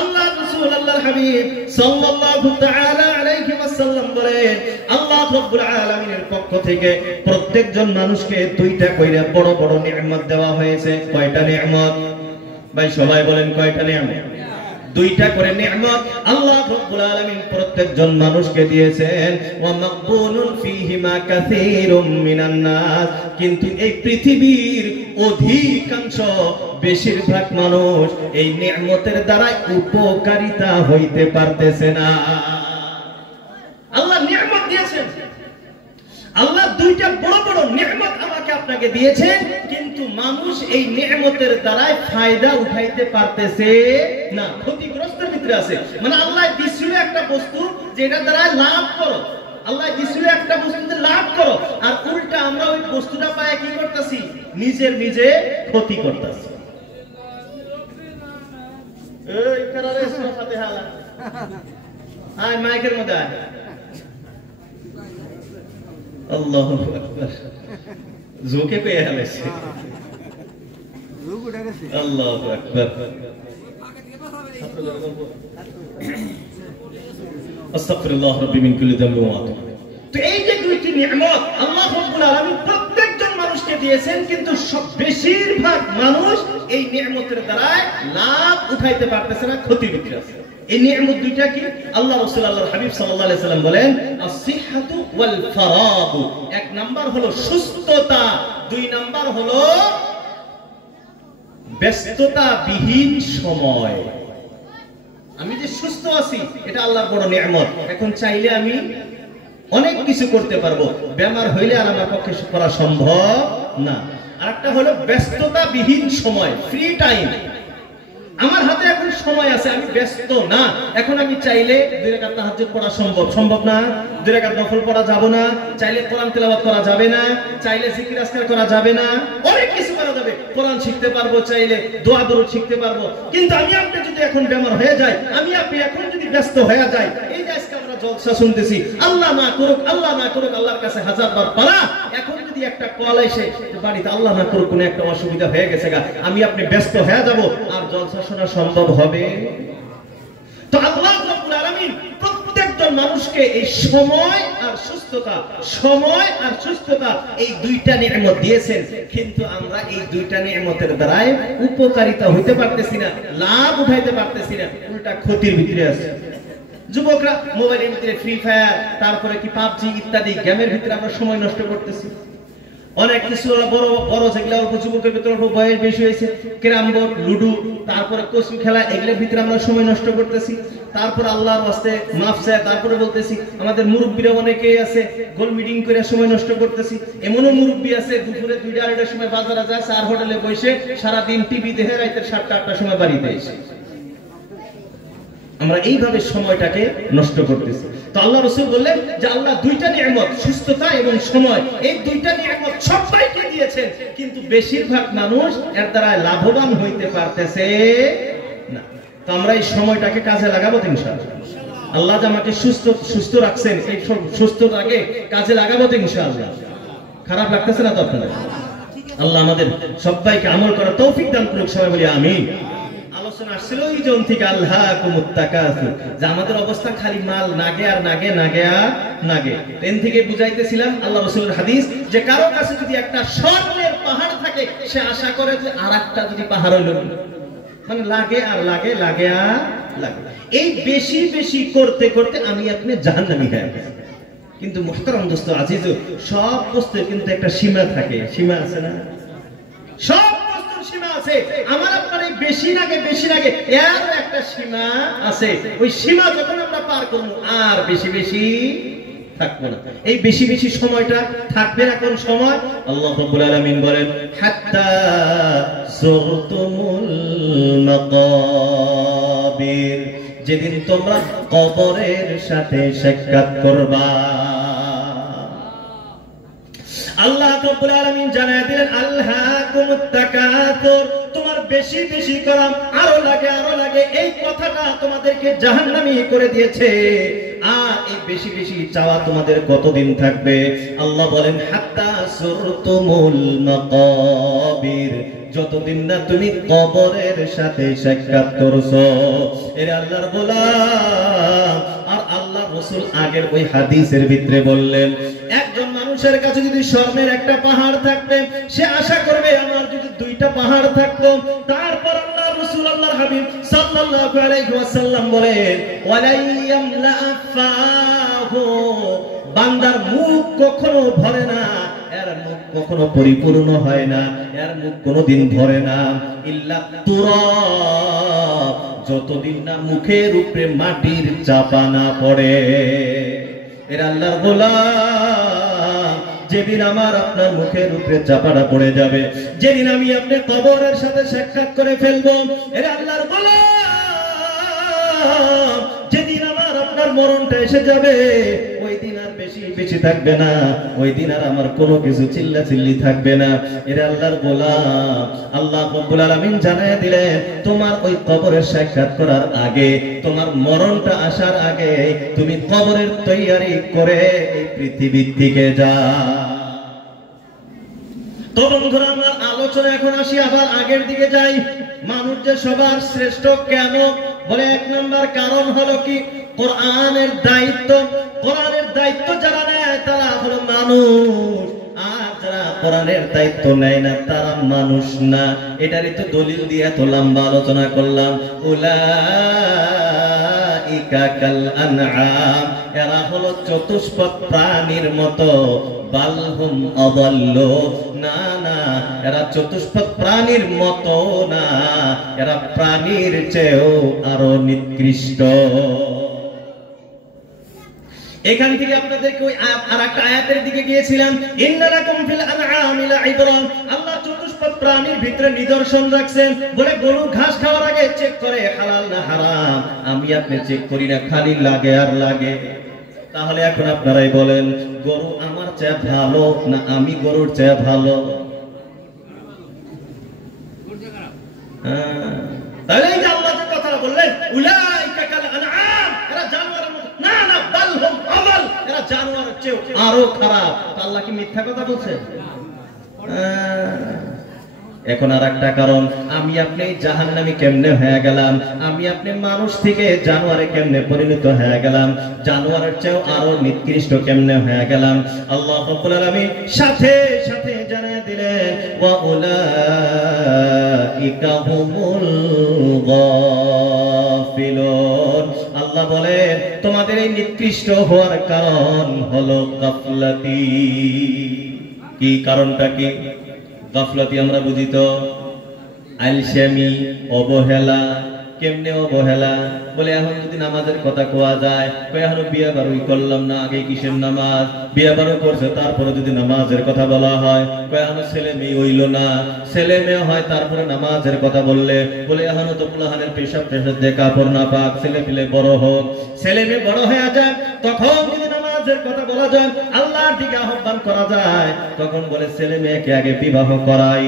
আল্লাহ রাসূল আল্লাহর হাবিব সাল্লাল্লাহু তাআলা আলাইহি ওয়াসাল্লাম বলেন আল্লাহ রাব্বুল আলামিনের পক্ষ থেকে প্রত্যেকজন মানুষকে 2টা কইরা বড় বড় নিয়ামত দেওয়া হয়েছে। কয়টা নিয়ামত ভাই? সবাই বলেন কয়টা নিয়ামত? 2টা করে নিয়ামত আল্লাহ রাব্বুল আলামিন প্রত্যেকজন মানুষকে দিয়েছেন। ওয়া মাগবুনুন ফীহিমা কাসীরুম মিনান নাস, কিন্তু এই পৃথিবীর অধিকাংশ, বেশিরভাগ মানুষ এই নিয়ামতের দ্বারা উপকারিতা হইতে পারতেছে না। আল্লাহ নিয়ামত দিয়েছেন, আল্লাহ 2টা বড় বড় নিয়ামত আমাকে আপনাকে দিয়েছেন, কিন্তু মানুষ এই নিয়ামতের দ্বারা ফায়দা উঠাইতে পারতেছে না, ক্ষতিগ্রস্তের ভিতরে আছে। মানে আল্লাহ দিছিল একটা বস্তু যেটা দ্বারা লাভ করো, আল্লাহ দিছিল একটা বস্তুতে লাভ করো, আর উল্টা আমরা ওই বস্তুটা পায় কি করতেছি? নিজে ক্ষতি করতেছি। এই কারারে সূরা ফাতিহা আয় মাইকের মধ্যে আয়। আল্লাহু আকবার, জোকে পেয়ে গেছে। আল্লাহু আকবার, আস্তাগফিরুল্লাহ রাব্বি মিন কুল্লি যামবি ওয়া আতুবু। তো এই যে 2টি নিয়ামত আল্লাহ রাব্বুল আলামিন প্রত্যেকজন মানুষকে দিয়েছেন, কিন্তু বেশিরভাগ মানুষ এই নিয়ামতের দ্বারা লাভ উঠাইতে পারতেছে না, ক্ষতির ভিতরে আছে। এই নিয়ামত 2টা কি? আল্লাহ রাসূল আল্লাহর হাবিব সাল্লাল্লাহু আলাইহি সাল্লাম বলেন as-সিহহাতু ওয়াল ফারাগ। 1 নাম্বার হলো সুস্থতা, 2 নাম্বার হলো ব্যস্ততা বিহীন সময়। আমি যে সুস্থ আছি এটা আল্লাহর বড় নিয়ামত। এখন চাইলে আমি অনেক কিছু করতে পারবো, বেমার হইলে আর আমার পক্ষে করা সম্ভব না। আরেকটা হলো ব্যস্ততা বিহীন সময়, ফ্রি টাইম। আমার হাতে এখন সময় আছে, আমি ব্যস্ত না, এখন আমি চাইলে 2 রাকাত তাহাজ্জুদ পড়া সম্ভব না, 2 রাকাত নফল পড়া যাবে না, চাইলে কোরআন তেলাওয়াত করা যাবে না, চাইলে জিকির আজকার করা যাবে না, অনেক কিছু করা যাবে। কোরআন শিখতে পারবো, চাইলে দোয়া দরুদ শিখতে পারবো। কিন্তু আমি আপনি যদি এখন বেমার হয়ে যায়, আমি আপনি এখন যদি ব্যস্ত হয়ে যায়, এই যে আজকে আমরা জলসা শুনতেছি, আল্লাহ না করুক, আল্লাহ না করুক, আল্লাহর কাছে 1000 বার পারা, এখন যদি একটা কল এসে বাড়িতে আল্লাহ না করুক কোনো একটা অসুবিধা হয়ে গেছে গা, আমি আপনি ব্যস্ত হয়ে যাব, আর জলসা শোনা সম্ভব হবে? তো আল্লাহ রাব্বুল আলামিন প্রত্যেক একজন মানুষকে এই সময় আর সুস্থতা এই দুইটা নিয়ামত দিয়েছেন, কিন্তু আমরা এই দুইটা নিয়ামতের দ্বারাই উপকারিতা হইতে পারতেছি না, লাভ উঠাইতে পারতেছি না, উল্টা ক্ষতির ভিতরে আছে। যুবকরা মোবাইলের ভিতরে ফ্রি ফায়ার, তারপরে কি পাবজি ইত্যাদি গেমের ভিতরে আমরা সময় নষ্ট করতেছি। অনেক কিছু বড় যেগুলো অল্প যুবকের ভিতরে অল্প বয়স বেশি হয়েছে, ক্যারাম বোর্ড, লুডো, তারপরে কসু খেলা, এগুলোর ভিতরে আমরা সময় নষ্ট করতেছি। তারপর আল্লাহর ওয়াস্তে মাফ চাই, তারপরে বলতেছি আমাদের মুরব্বীরা অনেকেই আছে গোল মিটিং করে সময় নষ্ট করতেছি। এমনও মুরব্বী আছে দুপুরে 2-2:30টার সময় বাজারে যায়, 4 হোটেলে বসে সারাদিন টিভি দেখে রাতের 7-8টার সময় বাড়িতে এসে। আমরা এইভাবে সময়টাকে নষ্ট করতেছি। তো আল্লাহ রাসূল বললেন যে আল্লাহ দুইটা নিয়ামত, সুস্থতা এবং সময়, এই দুইটা নিয়ামত সবাইকে দিয়েছেন, কিন্তু বেশিরভাগ মানুষ এর দ্বারা লাভবান হইতে পারতেছে না। তো আমরা এই সময়টাকে কাজে লাগাবো তো ইনশাআল্লাহ। আল্লাহ যে আমাকে সুস্থ রাখছেন, এই সুস্থতাকে কাজে লাগাবো তো ইনশাআল্লাহ। খারাপ লাগতেছে না তো আপনাদের? আল্লাহ আমাদের সবাইকে আমল করার তৌফিক দান করুক, সবাই বলি আমিন। আলোচনা আসছিল এই জন থেকে আল্লাহকুমুত তাকাসুর, যে আমাদের অবস্থা খালি মাল নাগে আর নাগে, নাগে আর নাগে। এন থেকে বুঝাইতেছিলাম আল্লাহ রাসূলের হাদিস, যে কারো কাছে যদি একটা স্বর্ণের পাহাড় থাকে, সে আশা করে যে আরেকটা যদি পাহাড় হইল, মানে লাগে আর লাগে, লাগে আর লাগে। এই বেশি বেশি করতে করতে আমি আপনি জাহান্নামী হয়ে গেছি। কিন্তু মুহতারাম দোস্ত আজিজ, সব বস্তুর কিন্তু একটা সীমা থাকে, সীমা আছে না? সব বস্তুর সীমা আছে। আমার আপনার এই বেশি লাগে এর একটা সীমা আছে। ওই সীমা যখন আমরা পার করব, আর বেশি বেশি থাকবো না। এই বেশি বেশি সময়টা থাকবে না। কোন সময়? আল্লাহ রাব্বুল আলামিন বলেন হাত্তা যুরতুমুল মাকাবির, যেদিন তোমরা কবরের সাথে সাক্ষাৎ করবা। আল্লাহ রাব্বুল আলামিন জানায় দিলেন আল্লাহকুমুত তাকাসুর, তোমার বেশি বেশি করা, আরো লাগে আরো লাগে, এই কথাটা তোমাদেরকে জাহান্নামী করে দিয়েছে। আর এই বেশি বেশি চাওয়া তোমাদের কতদিন থাকবে? আল্লাহ বলেন হাত্তা যুরতুমুল মাকাবির, যতদিন না তুমি কবরের সাথে সাক্ষাৎ করছো। এর আল্লাহর গোলাম। আর আল্লাহ রাসূল আগের ওই হাদিসের ভিতরে বললেন, একজন মানুষের কাছে যদি স্বর্ণের একটা পাহাড় থাকবে, সে আশা করবে আমার যদি দুইটা পাহাড় থাকতো। তারপর আল্লাহ রাসূল আল্লাহর হাবিব সাল্লাল্লাহু আলাইহি ওয়াসাল্লাম বলেন ওয়ালাইয়ামলা আফাহু, বান্দার মুখ কখনো ভরে না, এর মুখ কখনো পরিপূর্ণ হয় না, এর মুখ কোনোদিন ভরে না, ইল্লা তুরাব, যতদিন না মুখের উপরে মাটির চাপা না পড়ে। এর আল্লাহর গোলাম, যেদিন আমার আপনার মুখের উপরে চাপাটা পড়ে যাবে, যেদিন আমি আপনি কবরের সাথে সাক্ষাৎ করে ফেলবো, এর আল্লাহর গোলাম, যেদিন আমার আপনার মরণটা এসে যাবে, ওই দিন আর বেশি বেশি থাকবে না, ওই দিন আর আমার কোনো কিছু চিল্লাচিল্লি থাকবে না। এর আল্লাহর গোলাম, আল্লাহ রাব্বুল আলামিন জানায় দিলেন তোমার ওই কবরের সাক্ষাৎ করার আগে, তোমার মরণটা আসার আগে তুমি কবরের তৈয়ারি করে এই পৃথিবীর দিকে যা। তো বন্ধুরা, আমরা আলোচনা এখন আসি, আবার আগের দিকে যাই। মানুষ যে সবার শ্রেষ্ঠ কেন? বলে 1 নম্বর কারণ হলো কি? কোরআনের দায়িত্ব। কোরআনের দায়িত্ব যারা নেয় তারা হলো মানুষ, আর যারা কোরআনের দায়িত্ব নেয় না তারা মানুষ না। এটারই তো দলিল দিয়ে এত লম্বা আলোচনা করলাম। উলাইকা কাল আনআম, এরা হলো চতুষ্পদ প্রাণীর মতো। বালহুম আদাল্লু, না না, এরা চতুষ্পদ প্রাণীর মতো না, এরা প্রাণীর চেয়েও আরো নিকৃষ্ট। এখান থেকে আপনাদেরকে ওই আরেকটা আয়াতের দিকে গিয়েছিলাম, ইন্নালাকুম ফিল আনআমি লাইবরা, আল্লাহ চতুষ্পদ প্রাণীর ভিতরে নিদর্শন রাখছেন। বলে গরু ঘাস খাওয়ার আগে চেক করে হালাল না হারাম, আমি আপনি চেক করি না, খালি লাগে আর লাগে। তাহলে এখন আপনারাই বলেন, গরু আমার চেয়ে ভালো না আমি গরুর চেয়ে ভালো? তাহলে এই যে আল্লাহ যে কথাটা বললেন উলাইকা কাল আনআম, এরা জানোয়ারের মতো, না না, বালহুম আদাল, এরা জানোয়ারের চেয়ে আরো খারাপ। আল্লাহ কি মিথ্যা কথা বলছে? এখন আর একটা কারণ, আমি আপনি জাহান্নামী কেমনে হয়ে গেলাম, আমি আপনি মানুষ থেকে জানোয়ারে কেমনে পরিণত হয়ে গেলাম, জানোয়ারের চেয়েও আরো নিকৃষ্ট কেমনে হয়ে গেলাম। আল্লাহ রাব্বুল আলামিন সাথে সাথে জানিয়ে দিলেন, ওয়া উলাইকা হুমুল গাফিলুন। আল্লাহ বলেন তোমাদের এই নিকৃষ্ট হওয়ার কারণ হলো গাফলাতি। কি কারণটা কি? গাফলাতি আমরা বুঝি তো, আলসেমি, অবহেলা। কেমনে অবহেলা? বলে এখন যদি নামাজের কথা কোয়া যায়, এখনো বিয়ে বারোই করলাম না, আগে কিসের নামাজ? বিয়ে বারো করছে তারপরে যদি নামাজের কথা বলা হয়, এখনো ছেলে মেয়ে হইল না, ছেলে মেয়ে হয় তারপরে নামাজের কথা বললে বলে এখনো তো পোলাহানের পেশাব টেশাব দিয়ে কাপড় না পাক, ছেলে পেলে বড় হোক, ছেলে মেয়ে বড় হয়ে যায়, তখন যদি নামাজের কথা বলা যায়, আল্লাহর দিকে আহ্বান করা যায়, তখন বলে ছেলে মেয়েকে আগে বিবাহ করাই,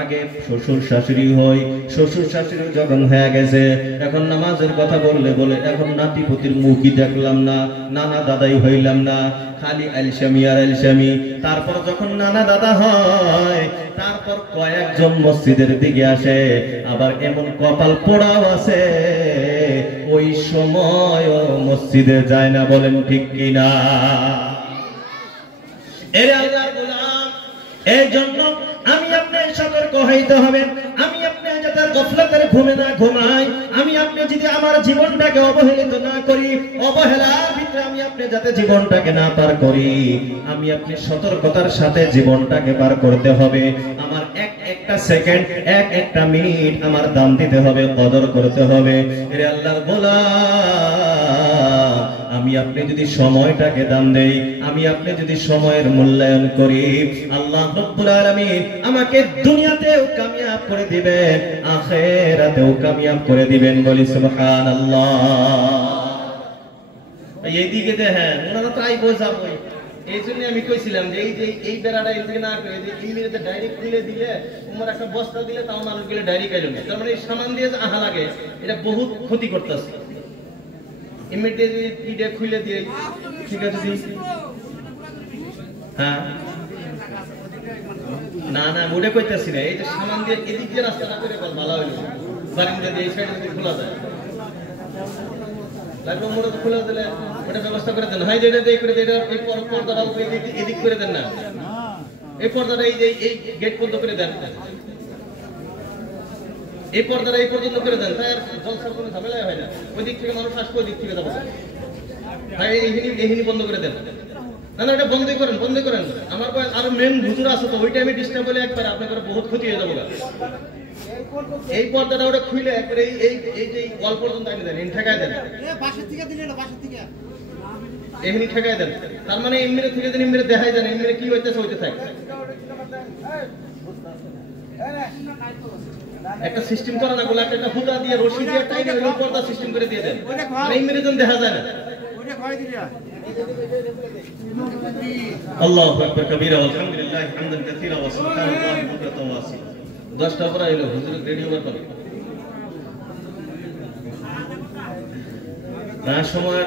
আগে শ্বশুর শাশুড়ি হই, শ্বশুর শাশুড়ি যখন হয়ে গেছে এখন নামাজের কথা বললে বলে এখন নাতিপুতির মুখই দেখলাম না, নানা দাদাই হইলাম না, খালি আলসামি আর আলসামি। তারপর যখন নানা দাদা হয় তারপর কয়েকজন মসজিদের দিকে আসে, আবার এমন কপাল পোড়াও আছে ওই সময় মসজিদে যায় না। বলেন ঠিক কিনা? এর আল্লাহর গোলাম, এই জন্য আমি আপনি সতর্ক হইতে হবে। আমি আপনি যাতে গফলতের ঘুমে না ঘুমাই, আমি আপনি যদি আমার জীবনটাকে অবহেলিত না করি, অবহেলার ভিতরে আমি আপনি যাতে জীবনটাকে না পার করি, আমি আপনি সতর্কতার সাথে জীবনটাকে পার করতে হবে। আমার একটা সেকেন্ড, একটা মিনিট আমার দাম দিতে হবে, কদর করতে হবে। এর আল্লাহর গোলাম, আমি আপনি যদি সময়টাকে দাম দেই, আমি আপনি যদি সময়ের মূল্যায়ন করি, আল্লাহ রাব্বুল আলামিন আমাকে দুনিয়াতেও কামিয়াব করে দিবেন, আখিরাতেও কামিয়াব করে দিবেন। বলি সুবহানাল্লাহ। এইদিকে দেখেন, ওনারা তাই বোঝাবো। এই জন্য আমি কইছিলাম যে এই বেড়াটা এদিকে না করে ইংরেজিতে ডাইরেক্ট খুলে দিলে, তোমার একটা বস্তা দিলে তাও মানুষ গেলে ডাইরেক্ট আইলো না। তার মানে এই সামান দিয়ে যে আহা লাগে, এটা বহুত ক্ষতি করতেছে। ইমিডিয়েটলি খুলে দিয়ে ঠিক আছে দিন। হ্যাঁ না না মোটে কইতাছি না, এই যে সামান দিয়ে এদিক দিয়ে রাস্তাটা করে ভালো হইলো, বারিন্দা দিয়ে এই সাইডে যদি খোলা যায় লাগলো, মোটে তো খোলা দিলে ওটা ব্যবস্থা করে দেন। হাই যেটা দিয়ে করে দেন, এই পর্দাটা এদিক করে দেন না, এই পর্দাটা এই গেট বন্ধ করে দেন, এই পর্দাটা এই পর্যন্ত করে দেন, তাই আর জলসার কোনো ঝামেলা হয় না। ওই দিক থেকে মানুষ আসবে, ওই দিক থেকে যাবো। ভাই এইহিনি বন্ধ করে দেন। না না, এটা বন্ধই করেন, বন্ধ করেন। আমার আরো মেন হুজুর আছে তো, ওইটা আমি ডিস্টার্ব বলে একবার আপনাদের বহুত ক্ষতি হয়ে যাবো। এই পর্দাটা ওটা খুলে একবারে এই যে ওয়াল পর্যন্ত আনি দেন, এখানে ঠেকায় দেন, এখানে ঠেকায় দেন। তার মানে এমনি থেকে দেন, এমনি দেখাই দেন, এমনি কি হইতেছে হইতে থাকে। একটা সিস্টেম করা না, গোলা একটা ফুটা দিয়ে রশি দিয়ে টাইনে ওই পর্দা সিস্টেম করে দিয়ে দেন, মানে এমনি যেন দেখা যায় না। আল্লাহু আকবার কবীরা আলহামদুলিল্লাহ হামদান কাসীরা ওয়া সুবহানাল্লাহি বুকরাতান ওয়া আসীলা। 10টা পরে এলো হুজুর রেডিও বার করে না, সময়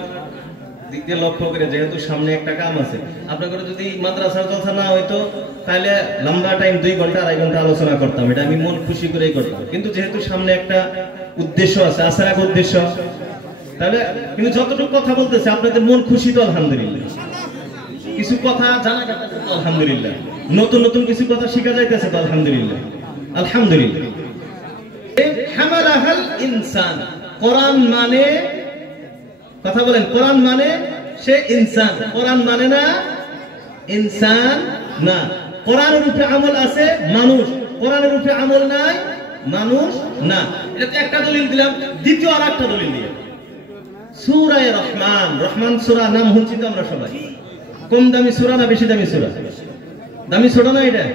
দিক দিয়ে লক্ষ্য করে, যেহেতু সামনে একটা কাম আছে। আপনাদের যদি মাদ্রাসার জলসা না হইতো তাহলে লম্বা টাইম 2 ঘন্টা 2.5 ঘন্টা আলোচনা করতাম, এটা আমি মন খুশি করেই করতাম। কিন্তু যেহেতু সামনে একটা উদ্দেশ্য আছে, আসার এক উদ্দেশ্য, তাহলে কিন্তু যতটুকু কথা বলতেছে আপনাদের মন খুশি তো আলহামদুলিল্লাহ, কিছু কথা জানা যাচ্ছে তো আলহামদুলিল্লাহ, নতুন নতুন কিছু কথা শেখা যাইতেছে তো আলহামদুলিল্লাহ। আলহামদুলিল্লাহ। হামালাহাল ইনসান, কোরআন মানে, কথা বলেন, কোরআন মানে সে ইনসান, কোরআন মানে না ইনসান না। কোরআনের উপরে আমল আছে মানুষ, কোরআনের উপরে আমল নাই মানুষ না। এটা একটা দলিল দিলাম, দ্বিতীয় আর একটা দলিল দিয়ে সূরা রহমান। রহমান সূরা নাম শুনছি তো আমরা সবাই। কম দামি সূরা না বেশি দামি সূরা? দামি সূরা না এটা?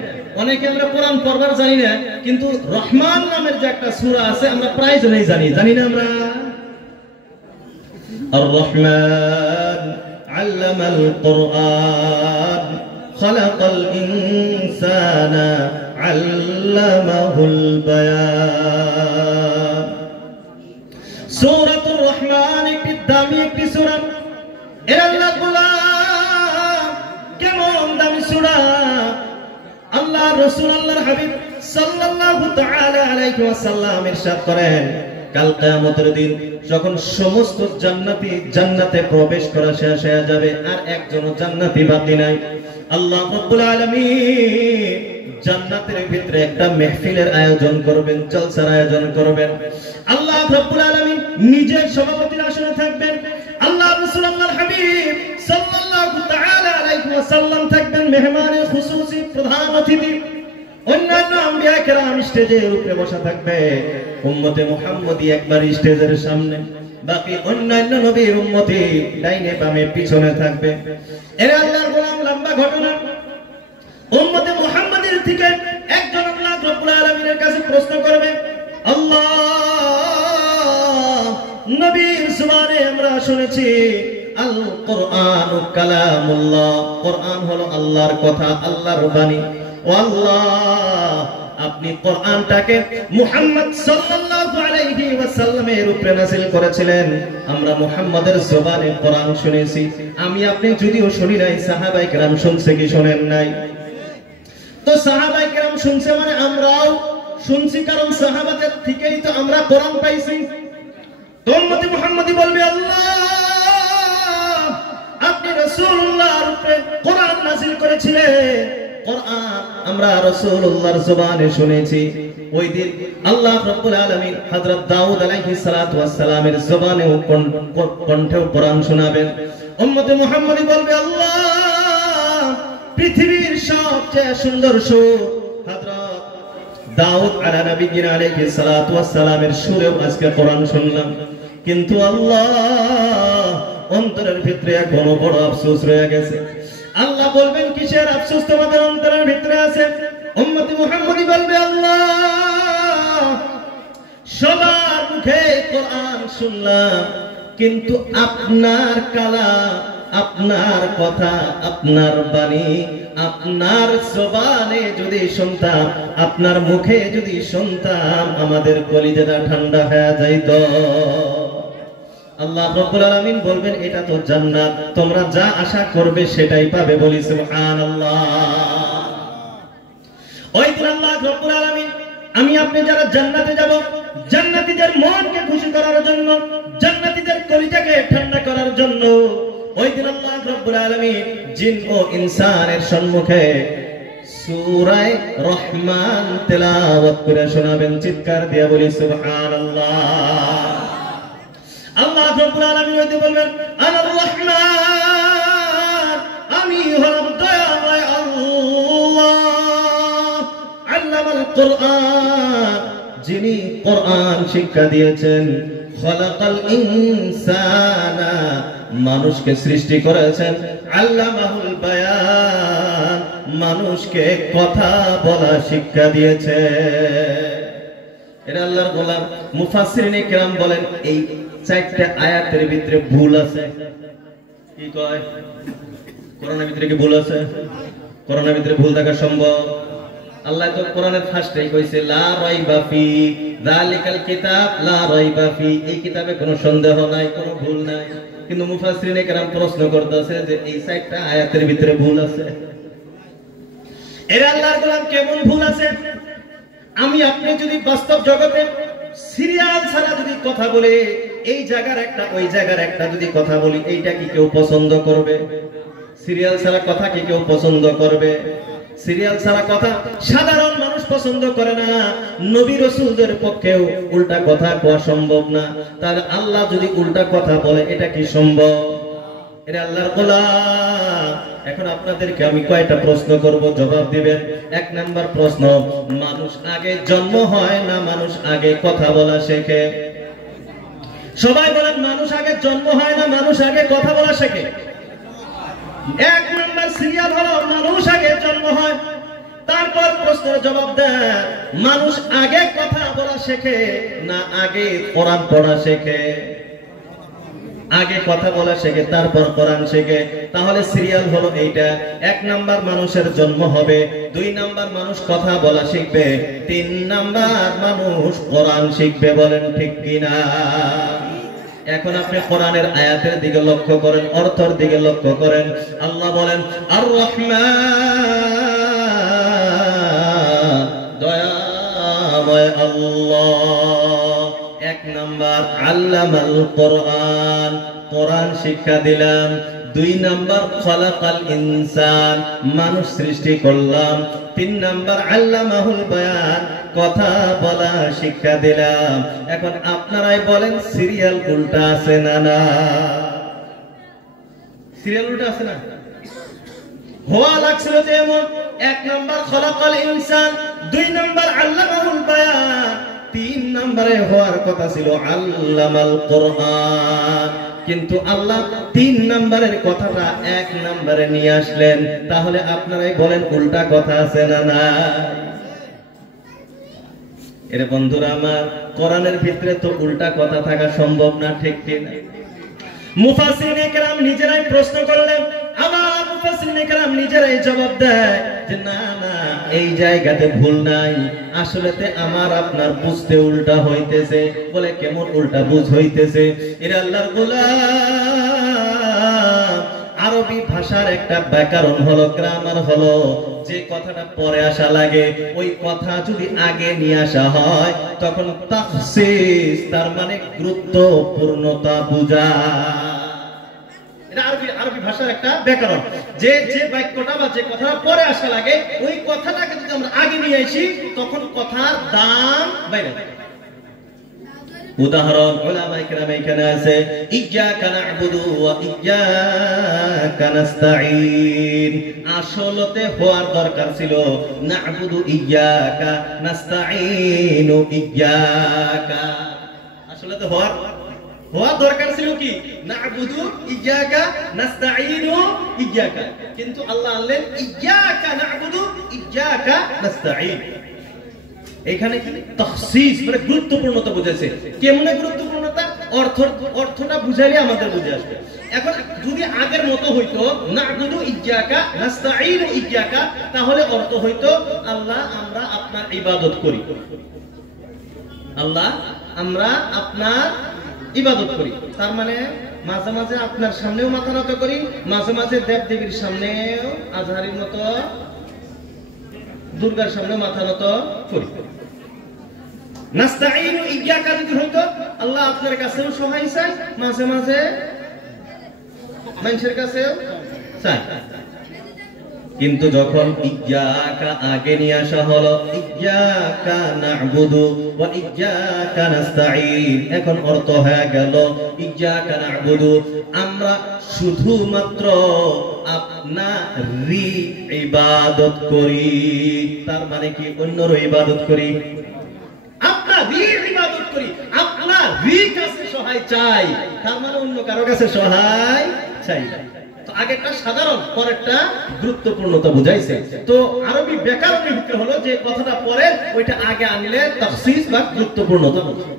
অনেকে আমরা কোরআন পড়বার জানি না, কিন্তু রহমান নামের যে একটা সূরা আছে আমরা প্রায় জনেই জানি না আমরা? الرحمن علم القرآن خلق الإنسان علمه البيان। সূরাতুর রহমান একটি দামি একটি সূরা। এর আল্লাহ গোলাম কেমন দামি সূরা! আল্লাহ রাসূল, আল্লাহর হাবিব সাল্লাল্লাহু তাআলা আলাইহি ওয়াসাল্লাম ইরশাদ করেন, কাল কিয়ামতের দিন যখন সমস্ত জান্নাতি জান্নাতে প্রবেশ করা শেষ হয়ে যাবে আর একজনও জান্নাতি বাকি নাই, আল্লাহ রাব্বুল আলামিন জান্নাতের ভিতরে একটা মাহফিলের আয়োজন করবেন, জলসার আয়োজন করবেন। আল্লাহ রাব্বুল আলামিন নিজের সভাপতির আসনে থাকবেন, আল্লাহ রাসূল আল্লাহর হাবিব সাল্লাল্লাহু তাআলা আলাইহি ওয়াসাল্লাম থাকবেন মেহমানে খুসুসি, প্রধান অতিথি। অন্যান্য আম্বিয়া কেরাম স্টেজের উপরে বসা থাকবে, উম্মতে মুহাম্মদী একবার স্টেজের সামনে, বাকি অন্যান্য নবীর উম্মতি ডাইনে বামে পিছনে থাকবে। এর আল্লাহর গোলাম লম্বা ঘটনা, উম্মতে মুহাম্মদীর থেকে একজন আল্লাহ রাব্বুল আলামিনের কাছে প্রশ্ন করবে, আল্লাহ নবীর সুবহানে আমরা শুনেছি আল কোরআনু কালামুল্লাহ, কোরআন হলো আল্লাহর কথা, আল্লাহর বাণী। ও আল্লাহ, আপনি কোরআনটাকে মুহাম্মদ সাল্লাল্লাহু আলাইহি ওয়াসাল্লামের উপরে নাযিল করেছিলেন, আমরা মুহাম্মাদের জবানে কোরআন শুনেছি। আমি আপনি যদিও শুনি নাই, সাহাবায়ে কেরাম শুনছে কি শুনেন নাই? তো সাহাবায়ে কেরাম শুনছে মানে আমরাও শুনছি, কারণ সাহাবাদের থেকেই তো আমরা কোরআন পাইছি। তো উম্মতে মুহাম্মদী বলবে, আল্লাহ আপনি রাসূলুল্লাহর উপরে কোরআন নাযিল করেছিলেন, কোরআন আমরা রাসূলুল্লাহর জবানে শুনেছি। ওই দিন আল্লাহ রাব্বুল আলামিন হযরত দাউদ আলাইহিস সালাতু ওয়াস সালামের জবানেও কণ্ঠেও কোরআন শোনাবেন। উম্মতে মুহাম্মদী বলবে, আল্লাহ পৃথিবীর সবচেয়ে সুন্দর সুর হযরত দাউদ আলাইহিস সালাতু ওয়াস সালামের সুরেও আজকে কোরআন শুনলাম। কিন্তু আল্লাহ অন্তরের ভিতরে এখনো বড় আফসোস রয়ে গেছে। আল্লাহ বলবেন, কিসের আফসোস তোমাদের অন্তরের ভিতরে আছে? উম্মতে মুহাম্মদী বলবে, আল্লাহ সবার মুখে কোরআন শুনলাম, কিন্তু আপনার কালাম, আপনার কথা, আপনার বাণী, আপনার জবানে যদি শুনতাম, আপনার মুখে যদি শুনতাম, আমাদের কলিজাটা ঠান্ডা হয়ে যাইত। আল্লাহ রাব্বুল আলামিন বলবেন, এটা তো জান্নাত, তোমরা যা আশা করবে সেটাই পাবে। বলি সুবহানাল্লাহ। ওই দিন আল্লাহ রাব্বুল আলামিন, আমি আপনি যারা জান্নাতে যাব, জান্নাতীদের মনকে খুশি করার জন্য, জান্নাতীদের কলিজাকে ঠান্ডা করার জন্য, ওই দিন আল্লাহ রাব্বুল আলামিন জিন ও ইনসানের সম্মুখে সূরা রহমান তেলাওয়াত করে শোনাবেন। চিৎকার দিয়ে বলি সুবহানাল্লাহ। আল্লাহ রাব্বুল আলামিন হইতে বলবেন, আনার রহমান, আমি হলাম দয়াময় আল্লাহ, আল্লামাল কোরআন, যিনি কোরআন শিক্ষা দিয়েছেন, খলাকাল ইনসানা, মানুষকে সৃষ্টি করেছেন, আল্লামাহুল বায়ান, মানুষকে কথা বলা শিক্ষা দিয়েছে। এরা আল্লাহর গোলাম। মুফাসসিরিনে কেরাম বলেন, এই চারটা আয়াতের ভিতরে ভুল আছে। কি কয়? কোরআনের ভিতরে কি ভুল আছে? কোরআনের ভিতরে ভুল থাকা সম্ভব? আল্লাহ তো কোরআনের ফার্স্টেই কইছে, লা রাইবা ফি যালিকাল কিতাব লা রাইবা ফি, এই কিতাবে কোনো সন্দেহ নাই, কোনো ভুল নাই। কিন্তু মুফাসসিরিনে কেরাম প্রশ্ন করতেছে যে এই চারটা আয়াতের ভিতরে ভুল আছে। এরা আল্লাহর গোলাম, কেমন ভুল আছে? আমি আপনি যদি বাস্তব জগতে সিরিয়াল ছাড়া যদি কথা বলে, এই জায়গার একটা ওই জায়গার একটা যদি কথা বলি, এইটা কি কেউ পছন্দ করবে? সিরিয়াল ছাড়া কথা কি কেউ পছন্দ করবে? সিরিয়াল ছাড়া কথা সাধারণ মানুষ পছন্দ করে না, নবী রাসূলদের পক্ষেও উল্টা কথা কোয়া সম্ভব না। তাহলে আল্লাহ যদি উল্টা কথা বলে, এটা কি সম্ভব? এটা আল্লাহর গোলাম। এখন আপনাদেরকে আমি কয়টা প্রশ্ন করব, জবাব দিবেন। এক নাম্বার প্রশ্ন, মানুষ আগে জন্ম হয় না মানুষ আগে কথা বলা শেখে? সবাই বলেন, মানুষ আগে জন্ম হয় না মানুষ আগে কথা বলা শেখে? এক নাম্বার সিরিয়াল হলো মানুষ আগে জন্ম হয়। তারপর প্রশ্নের জবাব দেন, মানুষ আগে কথা বলা শেখে না আগে কোরআন পড়া শেখে? আগে কথা বলা শেখে, তারপর কোরআন শেখে। তাহলে সিরিয়াল হলো এইটা। এক নাম্বার মানুষের জন্ম হবে, দুই নাম্বার মানুষ কথা বলা শিখবে, তিন নাম্বার মানুষ কোরআন শিখবে। বলেন ঠিক কিনা? এখন আপনি কোরআনের আয়াতের দিকে লক্ষ্য করেন, অর্থের দিকে লক্ষ্য করেন। আল্লাহ বলেন, আর রহমান, দয়া আল্লামাল কোরআন, কোরআন শিক্ষা দিলাম। 2 নাম্বার খলাকাল ইনসান, মানুষ সৃষ্টি করলাম। 3 নাম্বার আল্লামাহুল বায়ান, কথা বলা শিক্ষা দিলাম। এখন আপনারাই বলেন সিরিয়াল উল্টা আছে না? না, সিরিয়াল উল্টা আছে না? হওয়া লাগছিল যে এমন, 1 নাম্বার খলাকাল ইনসান, 2 নাম্বার আল্লামাহুল বায়ান, 3 নম্বরে হওয়ার কথা ছিল আল্লামাল কোরআন। কিন্তু আল্লাহ 3 নম্বরের কথাটা 1 নম্বরে নিয়ে আসলেন। তাহলে আপনারাই বলেন উল্টা কথা আছে না? না। এর বন্ধুরা আমার, কোরআনের ভিতরে তো উল্টা কথা থাকা সম্ভব না, ঠিক কিনা? মুফাসসিরিনে কেরাম নিজেরাই প্রশ্ন করলেন, আবার মুফাসসিরিনে কেরাম নিজেরাই জবাব দেয় যে না না, এই জায়গাতে ভুল নাই, আসলেতে আমার আপনার বুঝতে উল্টা হইতেছে। বলে কেমন উল্টা বুঝ হইতেছে? এর আল্লাহর গোলাম, আরবি ভাষার একটা ব্যাকরণ হলো, গ্রামার হলো, যে কথাটা পরে আসা লাগে ওই কথা যদি আগে নিয়ে আসা হয় তখন তাখসিস, তার মানে গুরুত্বপূর্ণতা বোঝায়। এটা আরবি ভাষার একটা ব্যাকরণ, যে বাক্যটা বা যে কথাটা পরে আসা লাগে ওই কথাটাকে যদি আমরা আগে নিয়ে আসি তখন কথার দাম বাইরে যায়। উদাহরণ উলামায়ে কেরাম এখানে আছে, ইয়্যাকা না'বুদু ওয়া ইয়্যাকা নাস্তাঈন। আসলতে হওয়ার দরকার ছিল না'বুদু ইয়্যাকা নাস্তাঈনু ইয়্যাকা। আসলতে হওয়ার দরকার ছিল কি? না'বুদু ইয়্যাকা নাস্তাঈনু ইয়্যাকা। কিন্তু আল্লাহ আনলেন ইয়্যাকা না'বুদু ইয়্যাকা নাস্তাঈন। এখানে কি তাখসিস, মানে গুরুত্বপূর্ণতা বুঝাইছে। কেমনে গুরুত্বপূর্ণতা? অর্থটা বুঝাইলে আমাদের বুঝে আসবে। এখন যদি আগের মতো হইতো না'বুদু ইয়্যাকা নাস্তাঈনু ইয়্যাকা, তাহলে অর্থ হইতো আল্লাহ আমরা আপনার ইবাদত করি, আল্লাহ আমরা আপনার ইবাদত করি। তার মানে মাঝে মাঝে আপনার সামনেও মাথা নত করি, মাঝে মাঝে দেব দেবীর সামনেও, আজহারির মতো দুর্গার সামনে মাথা নত করি। নাস্তাঈনু ইয়্যাকা যদি হইতো আল্লাহ আপনার কাছেও সহায় চাই, মাঝে মাঝে মানুষের কাছেও চাই। কিন্তু যখন ইয়্যাকা আগে নিয়ে আসা হলো, ইয়্যাকা না'বুদু ওয়া ইয়্যাকা নাস্তাঈন, এখন অর্থ হয়ে গেল ইয়্যাকা না'বুদু, আমরা শুধুমাত্র আপনারই ইবাদত করি। তার মানে কি? অন্যর ইবাদত করি, আপনারই ইবাদত করি, আপনারই কাছে সহায় চাই। তার মানে অন্য কারো কাছে সহায় চাই। তো আগেরটা সাধারণ, পরেরটা গুরুত্বপূর্ণতা বুঝাইছে। তো আরবি ব্যাকরণের ভিতরে হলো যে কথাটা পরে ওইটা আগে আনলে তাখসিস বা গুরুত্বপূর্ণতা বুঝায়।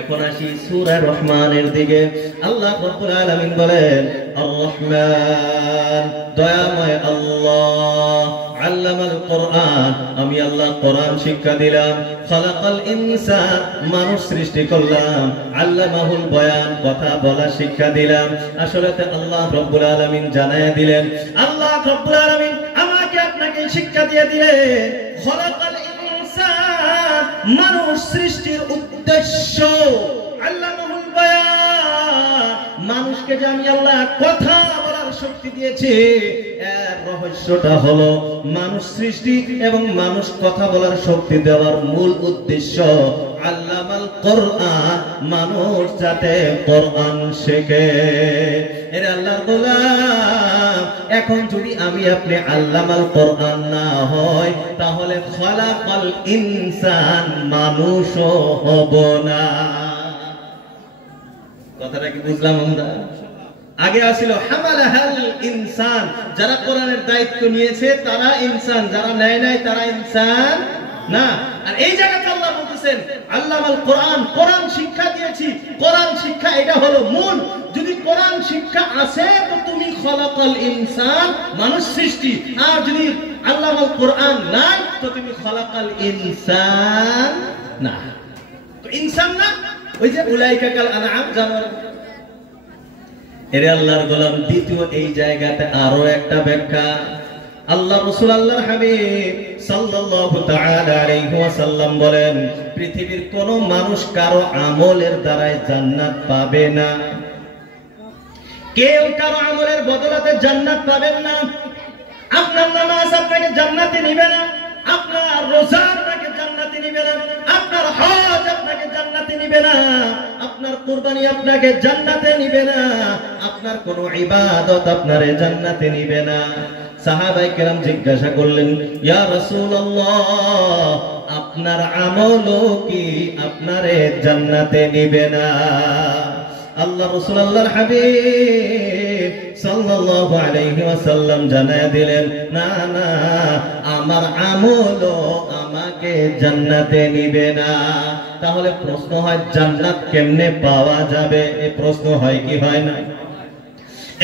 এখন আসি সূরা রহমানের দিকে। আল্লাহ রাব্বুল আলামিন বলেন আর রহমান, দয়াময় আল্লাহ, আল্লামাল কোরআন, আমি আল্লাহ কোরআন শিক্ষা দিলাম। খালাকাল ইনসান, মানুষ সৃষ্টি করলাম। আল্লামাহুল বায়ান, কথা বলা শিক্ষা দিলাম। আসলেতে আল্লাহ রাব্বুল আলামিন জানায়া দিলেন, আল্লাহ রাব্বুল আলামিন আমাকে আপনাকে শিক্ষা দিয়ে দিলেন খালাকাল ইনসান, মানুষ সৃষ্টির উদ্দেশ্য আল্লামাহুল বায়ান, মানুষকে যে আমি আল্লাহ কথা বলার শক্তি দিয়েছি, এর রহস্যটা হলো মানুষ সৃষ্টি এবং মানুষ কথা বলার শক্তি দেওয়ার মূল উদ্দেশ্য আল্লামাল কোরআন, মানুষ যাতে কোরআন শেখে। এর আল্লাহর গোলাম, এখন যদি আমি আপনি আল্লামাল কোরআন না হয় তাহলে খালাকাল ইনসান, মানুষও হব না। কথাটা কি বুঝলাম আমরা? আগে আসিল হামালাহাল ইনসান, যারা কোরআনের দায়িত্ব নিয়েছে তারা ইনসান, যারা নেয় নাই তারা ইনসান না। আর এই জায়গাতে আল্লাহ বলতেছেন আল্লামাল কোরআন, কোরআন শিক্ষা দিয়েছি। কোরআন শিক্ষা এটা হলো মূল। যদি কোরআন শিক্ষা আছে তো তুমি খালাকাল ইনসান, মানুষ সৃষ্টি। আর যদি আল্লামাল কোরআন নাই তো তুমি খালাকাল ইনসান না। তো ইনসান না, ওই যে উলাইকা কাল আনআম, জানোয়ার। এর আল্লাহর গোলাম, দ্বিতীয় এই জায়গাতে আরো একটা ব্যাখ্যা। আল্লাহ রাসূল আল্লাহর হাবিব সাল্লাল্লাহু তাআলা আলাইহি ওয়াসাল্লাম বলেন, পৃথিবীর কোন মানুষ কারো আমলের দ্বারাই জান্নাত পাবে না। কেউ কারো আমলের বদলাতে জান্নাত পাবেন না। আপনার নামাজ আপনাকে জান্নাতে নিবে না, আপনার রোজা আপনাকে জান্নাতে নিবে না, আপনার হজ আপনাকে জান্নাতে নিবে না, আপনার কুরবানি আপনাকে জান্নাতে নিবে না, আপনার কোন ইবাদত আপনারে জান্নাতে নিবে না। সাহাবায়ে কেরাম জিজ্ঞাসা করলেন, ইয়া রাসূলুল্লাহ, আপনার আমলও কি আপনারে জান্নাতে নিবে না? আল্লাহ রাসূল আল্লাহর হাবিব সাল্লাল্লাহু আলাইহি ওয়াসাল্লাম জানায় দিলেন, না না, আমার আমলও আমাকে জান্নাতে নিবে না। তাহলে প্রশ্ন হয়, জান্নাত কেমনে পাওয়া যাবে? এই প্রশ্ন হয় কি হয় না?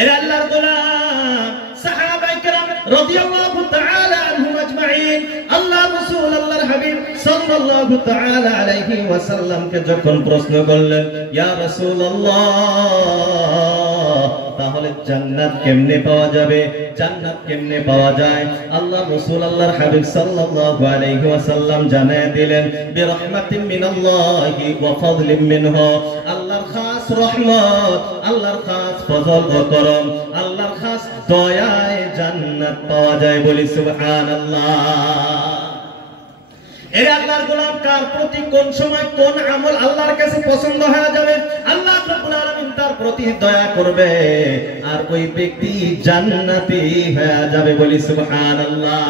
এর আল্লাহর গোলাম সাহাবায়ে কেরাম রাদিয়াল্লাহু তাআলা আনহুম আজমাইন আল্লাহ রাসূল আল্লাহর হাবিব সাল্লাল্লাহু তাআলা আলাইহি ওয়াসাল্লামকে যখন প্রশ্ন করলেন, ইয়া রাসূলুল্লাহ, তাহলে জান্নাত কেমনে পাওয়া যাবে, জান্নাত কেমনে পাওয়া যায়? আল্লাহ রাসূল আল্লাহর হাবিব সাল্লাল্লাহু আলাইহি ওয়াসাল্লাম জানায় দিলেন, বিরহমাতিন মিনাল্লাহি ওয়া ফাদলিন মিনহু, আল্লাহর খাস রহমত, আল্লাহর খাস ফজল ও করম, আল্লাহর খাস দয়ায় জান্নাত পাওয়া যায়। বলি সুবহানাল্লাহ। এর আল্লাহর গোলাম, কার প্রতি কোন সময় কোন আমল আল্লাহর কাছে পছন্দ হয়ে যাবে, আল্লাহ রাব্বুল আলামিন তার প্রতি দয়া করবে, আর ওই ব্যক্তি জান্নাতি হয়ে যাবে। বলি সুবহানাল্লাহ।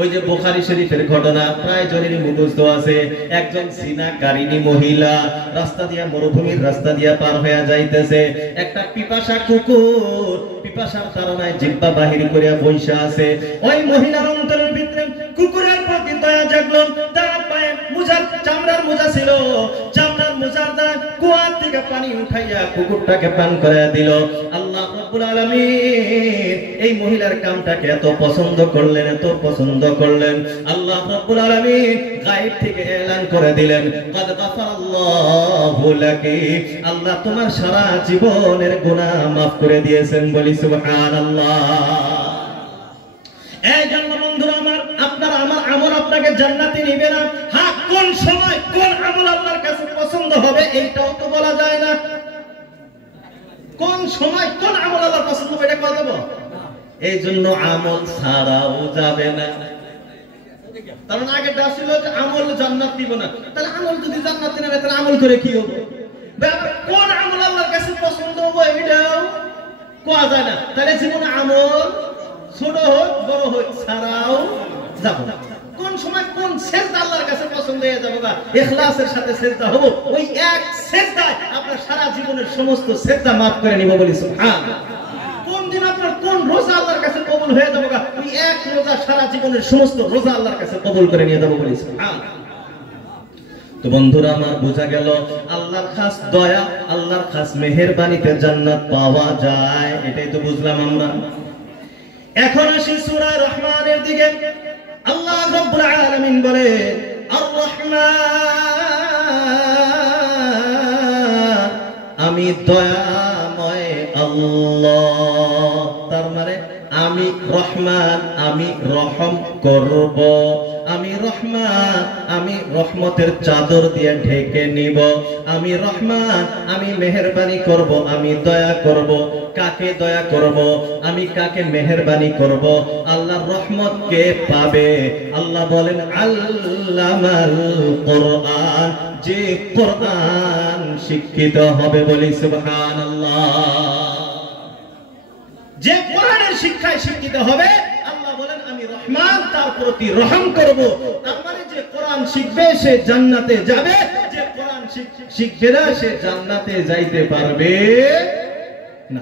ওই যে বুখারী শরীফের ঘটনা প্রায় জনেরই মুখস্থ আছে। একজন সিনাকারিনী মহিলা রাস্তা দিয়া, মরুভূমির রাস্তা দিয়া পার হয়ে যাইতেছে। একটা পিপাসা কুকুর পিপাসার তাড়নায় জিহ্বা বাহির করিয়া বইসা আছে। ওই মহিলার অন্তরের ভিতরে কুকুরের প্রতি দয়া জাগলো। তার পায়ে মুজার, চামড়ার মোজা ছিল, চামড়ার মোজার দ্বারা কুয়া থেকে পানি উঠাইয়া কুকুরটাকে পান করাইয়া দিল। আল্লাহ রাব্বুল আলামিন এই মহিলার কামটাকে এত পছন্দ করলেন, এত পছন্দ করলেন, আল্লাহ রাব্বুল আলামিন গায়েব থেকে এলান করে দিলেন, কদ গাফারাল্লাহু লাকি, আল্লাহ তোমার সারা জীবনের গুনাহ মাফ করে দিয়েছেন। বলি সুবহানাল্লাহ। এই জন্য বন্ধুরা আমার, আপনার আমার আমল আপনাকে জান্নাতে নিবে না। হ্যাঁ, কোন সময় কোন আমল আপনার কাছে পছন্দ হবে এইটাও তো বলা যায় না। কোন সময় কোন আমল আল্লাহর পছন্দ হবে এটা বলা যাবে? এই জন্য আমল ছাড়াও যাবে না। কারণ আগে দেওয়া ছিল যে আমল জান্নাত দিব না। তাহলে আমল যদি জান্নাত না দেয় তাহলে আমল করে কি হবে? কোন আমল আল্লাহর কাছে পছন্দ হবে এটাও কোয়া যায় না। তাহলে জীবনে আমল ছোট হোক বড় হোক ছাড়াও যাব না। কোন সময় কোন সেজদা আল্লাহর কাছে পছন্দ হয়ে যাবে না, ইখলাসের সাথে সেজদা হবে, ওই এক সেজদায় আপনার সারা জীবনের সমস্ত সেজদা মাফ করে নিব। বলি সুবহানাল্লাহ। কোন দিন আপনার কোন রোজা আল্লাহর কাছে কবুল হয়ে যাবে, ওই এক রোজা সারা জীবনের সমস্ত রোজা আল্লাহর কাছে কবুল করে নিয়ে যাব। বলি সুবহানাল্লাহ। তো বন্ধুরা আমার, বোঝা গেল আল্লাহর খাস দয়া, আল্লাহর খাস মেহেরবানিতে জান্নাত পাওয়া যায়। এটাই তো বুঝলাম আমরা। এখন আসি সূরা রহমানের দিকে। আল্লাহ রাব্বুল আলামিন বলে, আর রহমান, আমি দয়াময় আল্লাহ। তার মানে আমি রহমান, আমি রহম করব, আমি রহমান, আমি রহমতের চাদর দিয়ে ঢেকে নিব, আমি রহমান, আমি মেহেরবানি করব, আমি দয়া করব। কাকে দয়া করব, আমি কাকে মেহেরবানি করব? আল্লাহর রহমত কে পাবে? আল্লাহ বলেন, আল্লামাল কোরআন, যে কোরআন শিক্ষিত হবে। বলি সুবহানাল্লাহ। যে কোরআনের শিক্ষায় শিক্ষিত হবে, আল্লাহ বলেন আমি রহমান, তার প্রতি রহম করব। তার মানে যে কোরআন শিখবে সে জান্নাতে যাবে, যে কোরআন শিখবে না সে জান্নাতে যাইতে পারবে না।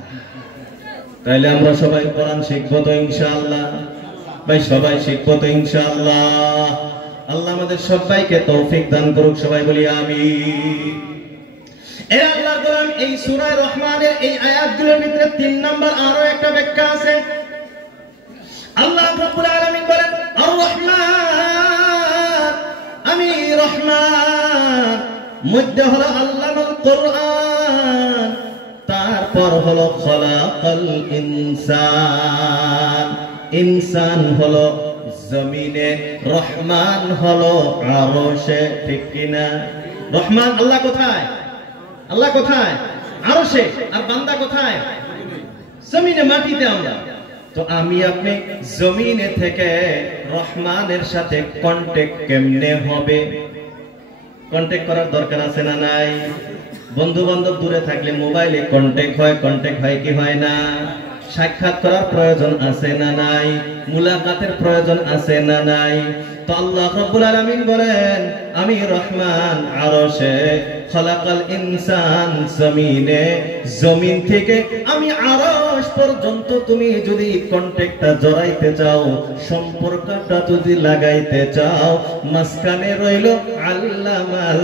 তাইলে আমরা সবাই কোরআন শিখবো তো ইনশাআল্লাহ? ভাই সবাই শিখবো তো ইনশাআল্লাহ? আল্লাহ আমাদের সবাইকে তৌফিক দান করুক। সবাই বলি আমিন। এর আল্লাহর গোলাম, এই সূরা রহমানের এই আয়াতগুলোর ভিতরে 3 নাম্বার আরো একটা ব্যাখ্যা আছে। আল্লাহ রাব্বুল আলামিন বলেন, আর রহমান, আমি রহমান, মধ্যে হলো আল্লামাল কোরআন, তারপর হলো খলাকাল ইনসান। ইনসান হলো জমিনে, রহমান হলো আরশে, ঠিক কিনা? রহমান আল্লাহ কোথায়? আল্লাহ কোথায়? আরশে। আর বান্দা কোথায়? জমিনে, মাটিতে। আমরা তো আমি আপনি জমিনে থেকে রহমানের সাথে কন্টাক্ট কেমনে হবে? কন্টাক্ট করার দরকার আছে না নাই? বন্ধু বান্ধব দূরে থাকলে মোবাইলে কন্টাক্ট হয় কি হয় না? সাক্ষাৎ করার প্রয়োজন আছে না নাই? মুলাকাতের প্রয়োজন আছে না নাই? তো আল্লাহ রাব্বুল আলামিন বলেন, আমি রহমান আরশে, খলাকাল ইনসান জমিনে, জমিন থেকে আমি আরশ পর্যন্ত তুমি যদি কন্টাক্টটা জড়াইতে চাও, সম্পর্কটা যদি লাগাইতে চাও, মাঝখানে রইল আল্লামাল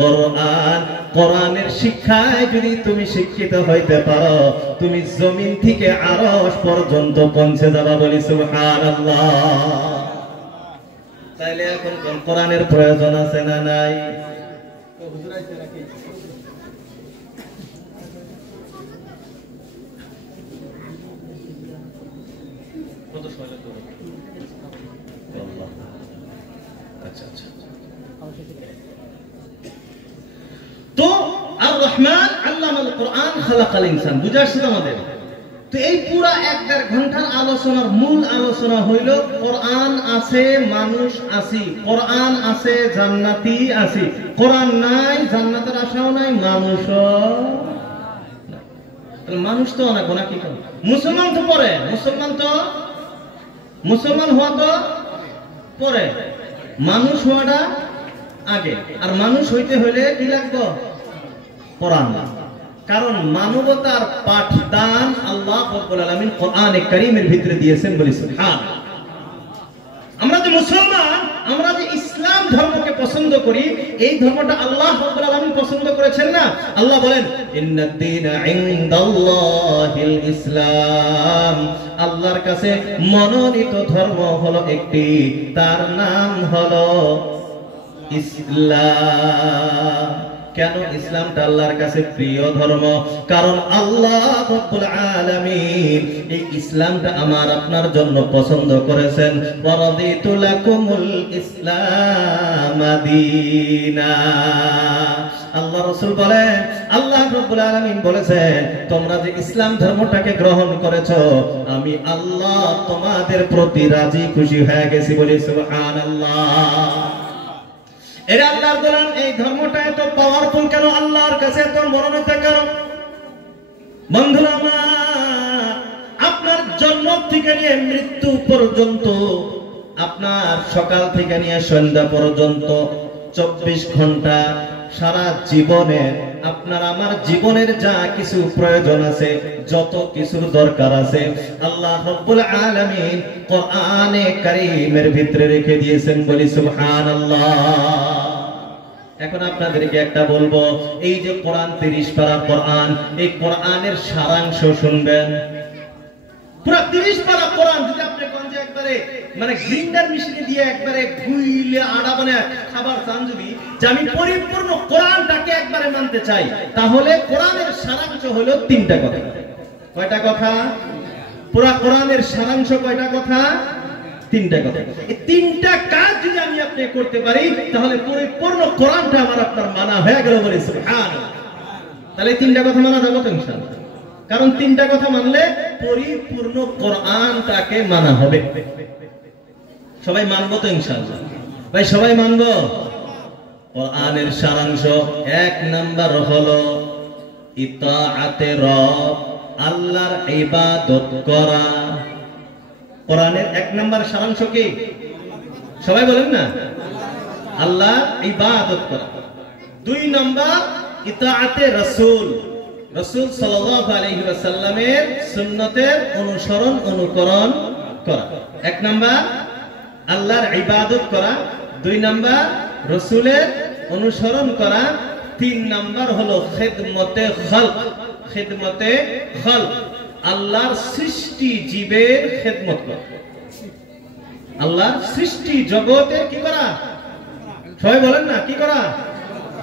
কোরআন। কোরআনের শিক্ষায় যদি তুমি শিক্ষিত হইতে পারো, তুমি জমিন থেকে আরশ পর্যন্ত পৌঁছে যাবা। বলি সুবহানাল্লাহ। তাইলে এখন কোন কোরআনের প্রয়োজন আছে না নাই? তো আর রহমান আল্লামাল কোরআন খালাকাল ইনসান, বুঝে আসছে আমাদের? তো এই পুরা 1-1.5 ঘন্টার আলোচনার মূল আলোচনা হইল কোরআন আছে, মানুষ আছি। কোরআন আছে, জান্নাতি আছি। কোরআন নাই, জান্নাতের আশাও নাই, মানুষও। মানুষ তো অনেক নাকি? মুসলমান তো পরে, মুসলমান হওয়া তো পরে, মানুষ হওয়াটা আগে। আর মানুষ হইতে হইলে কি লাগবে? কোরআন। কারণ মানবতার পাঠদান আল্লাহ রাব্বুল আলামিন কোরআনে কারীমের ভিতরে দিয়েছেন। বলি সুবহানাল্লাহ। আমরা যে মুসলমান, আমরা যে ইসলাম ধর্মকে পছন্দ করি, এই ধর্মটা আল্লাহ রাব্বুল আলামিন পছন্দ করেছেন না? আল্লাহ বলেন, ইন্নাদ দীনা ইনদাল্লাহিল ইসলাম। আল্লাহর কাছে মনোনীত ধর্ম হলো একটি, তার নাম হলো ইসলাম। কেন ইসলামটা আল্লাহর কাছে প্রিয় ধর্ম? কারণ আল্লাহ রাব্বুল আলামিন এই ইসলামটা আমার আপনার জন্য পছন্দ করেছেন। ওয়ারাদিতু লাকুমুল ইসলাম দীনা। আল্লাহ রাসূল বলেন, আল্লাহ রাব্বুল আলামিন বলেছেন, তোমরা যে ইসলাম ধর্মটাকে গ্রহণ করেছো, আমি আল্লাহ তোমাদের প্রতি রাজি খুশি হয়ে গেছি। বলি সুবহানাল্লাহ। এরা আল্লাহর গোলাম। এই ধর্মটা এত পাওয়ারফুল কেন? আল্লাহর কাছে এত মনোনীত কেন? বন্ধুরা আমার, আপনার জন্ম থেকে নিয়ে মৃত্যু পর্যন্ত, আপনার সকাল থেকে নিয়ে সন্ধ্যা পর্যন্ত 24 ঘন্টা সারা জীবনে আপনার আমার জীবনের যা কিছু প্রয়োজন আছে, যত কিছুর দরকার আছে, আল্লাহ রাব্বুল আলামিন কোরআনে কারীমের ভিতরে রেখে দিয়েছেন। বলি সুবহানাল্লাহ। এখন আপনাদেরকে একটা বলবো, এই যে কোরআন 30 পারা কোরআন, এই কোরআনের সারাংশ শুনবেন। পুরো 30 পারা কোরআন যদি আপনি কোন যে একবারে মানে গ্রিন্ডার মেশিনে দিয়ে একবারে গুইলে আড়া বানায় খাবার চান, যদি যে আমি পরিপূর্ণ কোরআনটাকে একবারে মানতে চাই, তাহলে কোরআনের সারাংশ হলো 3টা কথা। কয়টা কথা? পুরো কোরআনের সারাংশ কয়টা কথা? 3টা কথা। এই 3টা কাজ যদি আমি আপনি করতে পারি, তাহলে পরিপূর্ণ কোরআনটা আমার আপনার মানা হয়ে গেল। বলি সুবহানাল্লাহ। তাহলে 3টা কথা মানা যাবে তো ইনশাআল্লাহ? কারণ 3টা কথা মানলে পরিপূর্ণ কোরআনটাকে মানা হবে। সবাই মানবো তো ইনশাআল্লাহ? ভাই সবাই মানবো? কোরআনের সারাংশ 1 নাম্বার হলো ইতাআতে রব, আল্লাহর ইবাদত করা। কোরআনের 1 নাম্বার সারাংশ কি? সবাই বলেন না? আল্লাহর ইবাদত করা। 2 নাম্বার ইতাআতে রাসূল, রাসূল সাল্লাল্লাহু আলাইহি ওয়াসাল্লামের সুন্নতের অনুসরণ অনুকরণ করা। 1 নাম্বার আল্লাহর ইবাদত করা, 2 নাম্বার রাসূলের অনুসরণ করা, 3 নাম্বার হলো খিদমতে খালক। খিদমতে খালক, আল্লাহর সৃষ্টি জীবের খেদমত করা। আল্লাহর সৃষ্টি জগতের কি করা? সবাই বলেন না, কি করা?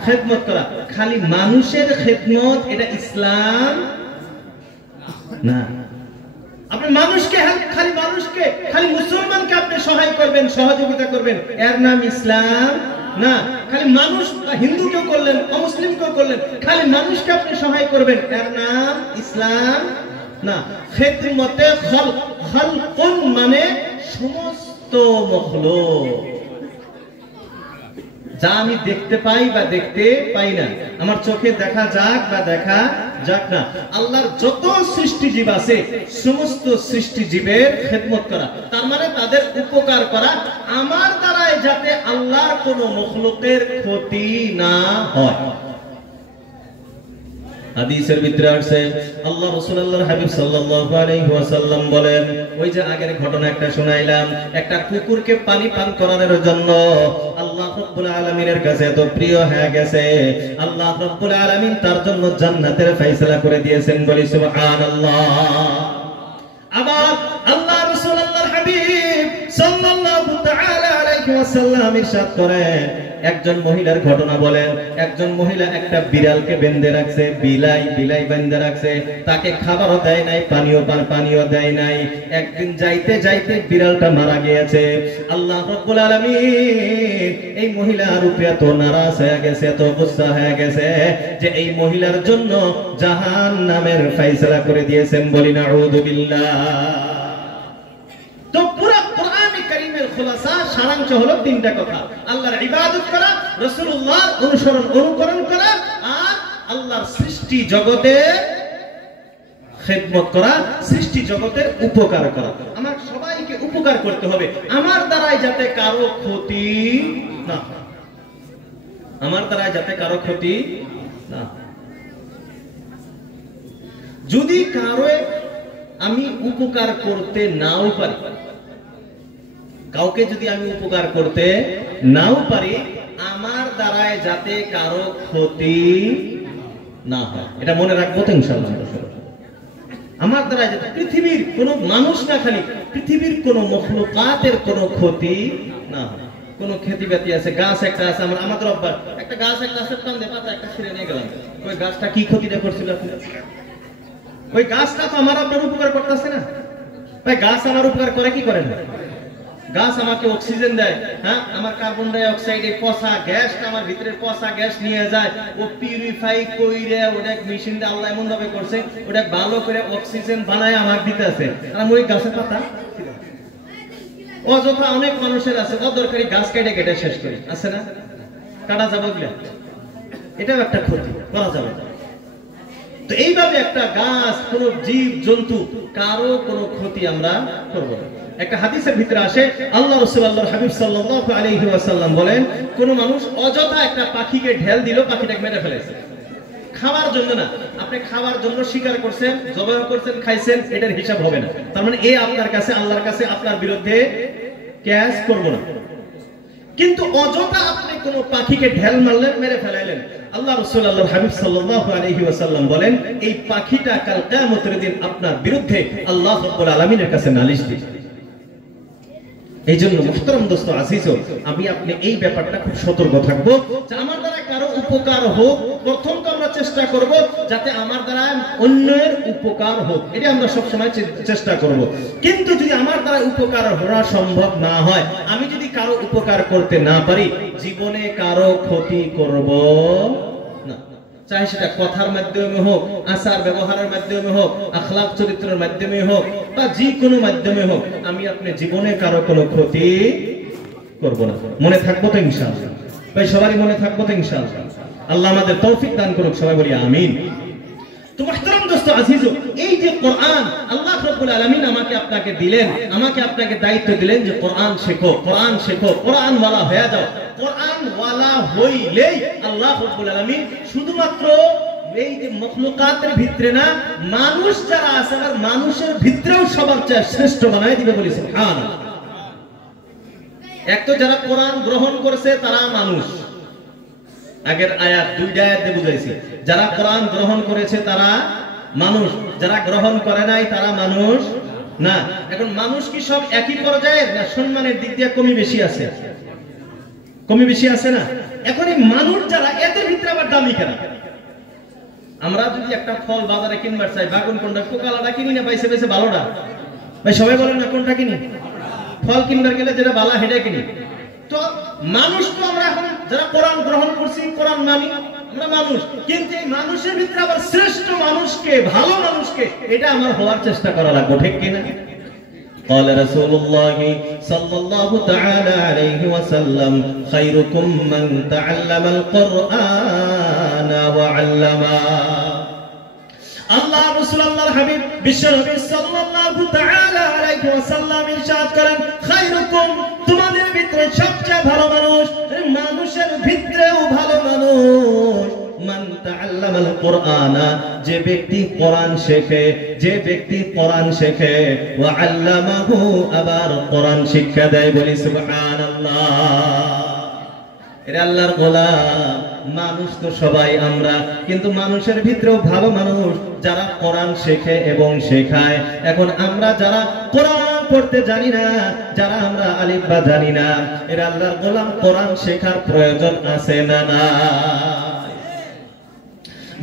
খেদমত করা। খালি মানুষের খেদমত এটা ইসলাম না। আপনি মানুষকে খালি মুসলমানকে আপনি সহায় করবেন, সহযোগিতা করবেন, এর নাম ইসলাম না। খালি মানুষ হিন্দুকেও করলেন, অমুসলিমকেও করলেন, খালি মানুষকে আপনি সহায় করবেন, এর নাম ইসলাম না। খিদমতে খালকুন মানে সমস্ত মখলুক, যা আমি দেখতে পাই বা দেখতে পাই না, আমার চোখে দেখা যাক বা দেখা যাক না, আল্লাহর যত সৃষ্টিজীব আছে সমস্ত সৃষ্টিজীবের খেদমত করা, তার মানে তাদের উপকার করা, আমার দ্বারায় যাতে আল্লাহর কোন মখলুকের ক্ষতি না হয়। হাদিসের ভিতরে আছে আল্লাহ রাসূল আল্লাহর হাবিব সাল্লাল্লাহু আলাইহি ওয়াসাল্লাম বলেন, ওই যে আগের ঘটনা একটা শোনাইলাম, একটা কুকুরকে পানি পান করানোর জন্য আল্লাহ রাব্বুল আলামিনের কাছে এত প্রিয় হয়ে গেছে, আল্লাহ রাব্বুল আলামিন তার জন্য জান্নাতের ফয়সালা করে দিয়েছেন, বলি সুবহানাল্লাহ। আবার আল্লাহ রাসূল আল্লাহর হাবিব সাল্লাল্লাহু তাআলা আলাইহি ওয়াসাল্লাম ইরশাদ করেন, একজন মহিলার ঘটনা বলেন, একজন মহিলা একটা বিড়ালকে বেঁধে রাখছে, বিলাই বেঁধে রাখছে, তাকে খাবারও দেয় নাই, পানিও দেয় নাই। একদিন যাইতে যাইতে বিড়ালটা মারা গিয়েছে। আল্লাহ রাব্বুল আলামিন এই মহিলার উপরে এত নারাজ হয়ে গেছে, এত গুসা হয়ে গেছে যে এই মহিলার জন্য জাহান্নামের ফয়সালা করে দিয়েছেন, বলি নাউযু বিল্লাহ। তো পুরো কোরআনে কারীমের খুলাসা সারাংশ হলো তিনটা কথা: আল্লাহর ইবাদত করা, রাসূলুল্লাহর অনুকরণ করা, আর আল্লাহর সৃষ্টি জগতের খেদমত করা, সৃষ্টি জগতের উপকার করা। আমার সবাইকে উপকার করতে হবে, আমার দ্বারাই যাতে কারো ক্ষতি না হয়, আমার দ্বারাই যাতে কারো ক্ষতি না। যদি কারো আমি উপকার করতে নাও পারি, কাউকে যদি আমি উপকার করতে নাও পারি, আমার দ্বারায় যাতে কারো ক্ষতি না হয়, এটা মনে রাখবো তো ইনশাআল্লাহ। আমার দ্বারায় যাতে পৃথিবীর কোন মানুষ না, খালি পৃথিবীর কোন মখলুকাতের কোন ক্ষতি না হয়। কোন ক্ষতি ব্যতি আছে, গাছ একটা আছে, আমাদের অভ্যাস, একটা গাছ একটা আছে, টান দিয়ে পাতা একটা ছিঁড়ে নিয়ে গেলাম, ওই গাছটা কি ক্ষতিটা করছিল আপনি? ওই গাছটা তো আমার আপনার উপকার করতেছে না। তাই গাছ আমার উপকার করে কি করে না? গাছ আমাকে অক্সিজেন দেয়, হ্যাঁ, আমার কার্বন ডাই অক্সাইডে পচা গ্যাসটা আমার ভিতরে পচা গ্যাস নিয়ে যায়, ও পিউরিফাই কইরে ওটা মেশিন দিয়ে আল্লাহ এমন ভাবে করছে ওটা ভালো করে অক্সিজেন বানায় আমার দিতেছে। আর আমি ওই গাছের পাতা অযথা অনেক মানুষের আছে অদরকারি গাছ কেটে কেটে শেষ করি, আছে না? কাটা যাবে বলে এটাও একটা ক্ষতি, করা যাবে না। তো এইভাবে একটা গাছ, কোন জীব জন্তু, কারো কোনো ক্ষতি আমরা করব না। একটা হাদিসের ভিতরে আসে, আল্লাহ রাসূল আল্লাহর হাবিব সাল্লাল্লাহু আলাইহি ওয়াসাল্লাম বলেন, কোন মানুষ অযথা একটা পাখিকে ঢেল দিল, পাখিটাকে মেরে ফেলেছে, খাওয়ার জন্য না। আপনি খাওয়ার জন্য শিকার করছেন, জবাই করছেন, খাইছেন, এটার হিসাব হবে না। তার মানে এ আপনার কাছে, আল্লাহর কাছে আপনার বিরুদ্ধে কেস করব না। কিন্তু অযথা আপনি কোন পাখিকে ঢেল মারলেন, মেরে ফেলাইলেন, আল্লাহ রাসূল আল্লাহর হাবিব সাল্লাল্লাহু আলাইহি ওয়াসাল্লাম বলেন, এই পাখিটা কাল কিয়ামতের দিন আপনার বিরুদ্ধে আল্লাহ রাব্বুল আলামিনের কাছে নালিশ দিবে। এইজন্য মুহতারাম দোস্ত আজিজ, আমি আপনি এই ব্যাপারটা খুব সতর্ক থাকবো যে আমার দ্বারা কারো উপকার হোক, প্রথম তো আমরা চেষ্টা করব যাতে আমার দ্বারা অন্যের উপকার হোক, এটা আমরা সব সময় চেষ্টা করব। কিন্তু যদি আমার দ্বারা উপকার হওয়া সম্ভব না হয়, আমি যদি কারো উপকার করতে না পারি, জীবনে কারো ক্ষতি করব না। চাই সেটা কথার মাধ্যমে হোক, আচার ব্যবহারের মাধ্যমে হোক, আখলাক চরিত্রের মাধ্যমে হোক, বা যে কোনো মাধ্যমে হোক, আমি আপনি জীবনে কারো কোনো ক্ষতি করব না। মনে থাকবো তো ইনশাআল্লাহ? ভাই সবারই মনে থাকবো তো ইনশাআল্লাহ? আল্লাহ আমাদের তৌফিক দান করুক, সবাই বলি আমিন। তো মুহতারাম দোস্ত আজিজ, এই যে কোরআন আল্লাহ রাব্বুল আলামিন আমাকে আপনাকে দিলেন, আমাকে আপনাকে দায়িত্ব দিলেন যে কোরআন শেখো, কোরআন শেখো, কোরআন ওয়ালা হয়ে যাও। কোরআন ওয়ালা হইলেই আল্লাহ রাব্বুল আলামিন শুধুমাত্র এই যে মখলুকাতের ভিতরে না, মানুষ যারা আছে আর মানুষের ভিতরেও সবার চেয়ে শ্রেষ্ঠ বানায় দিবে, বলি সুবহানাল্লাহ। এক তো যারা কোরআন গ্রহণ করেছে তারা মানুষ, আগের আয়াত দুইটা আয়াতে বুঝাইছি, যারা কোরআন গ্রহণ করেছে তারা মানুষ, যারা গ্রহণ করে নাই তারা মানুষ না। এখন মানুষ কি সব একই পর্যায়ে না? সম্মানের দিক দিয়ে কমি বেশি আছে, কমি বেশি আছে না? এখন এই মানুষ যারা, এদের ভিতরে আবার দামি কেন? আমরা যদি একটা ফল বাজারে কিনবার চাই, বাগুন কোনটা, কোকালাটা কিনি না পাইছে বেশি ভালোটা, ভাই সবাই বলেন না কোনটা কিনি? ফল কিনবার গেলে যেটা বালা হেডে কিনি। তো মানুষ তো আমরা এখন যারা কোরআন গ্রহণ করছি, কোরআন মানি, আমরা মানুষ, কিন্তু এই মানুষের ভিতরে আবার শ্রেষ্ঠ মানুষকে, ভালো মানুষকে, এটা আমার হওয়ার চেষ্টা করা লাগবে, ঠিক কিনা? قال رسول الله صلى الله تعالى عليه وسلم خيركم من تعلم القرآن وعلمه আল্লাহ রাসূল আল্লাহর হাবিব বিশ্ব নবী সাল্লাল্লাহু তাআলা আলাইহি ওয়াসাল্লাম ইরশাদ করেন খায়রুকুম তোমাদের ভিতরে সবচেয়ে ভালো মানুষ, মানুষের ভিতরেও ভালো মানুষ মান তাআল্লামাল কুরআনা যে ব্যক্তি কোরআন শেখে, যে ব্যক্তি কোরআন শেখে ওয়া আল্লামাহু আবার কোরআন শিক্ষা দেয়, বলি সুবহানাল্লাহ। এরা আল্লাহর গোলাম। মানুষ তো সবাই আমরা, কিন্তু মানুষের ভিতরেও ভালো মানুষ যারা কোরআন শেখে এবং শেখায়। এখন আমরা যারা কোরআন পড়তে জানি না, যারা আমরা আলিফ বা জানি না, এরা আল্লাহর গোলাম, কোরআন শেখার প্রয়োজন আছে না না?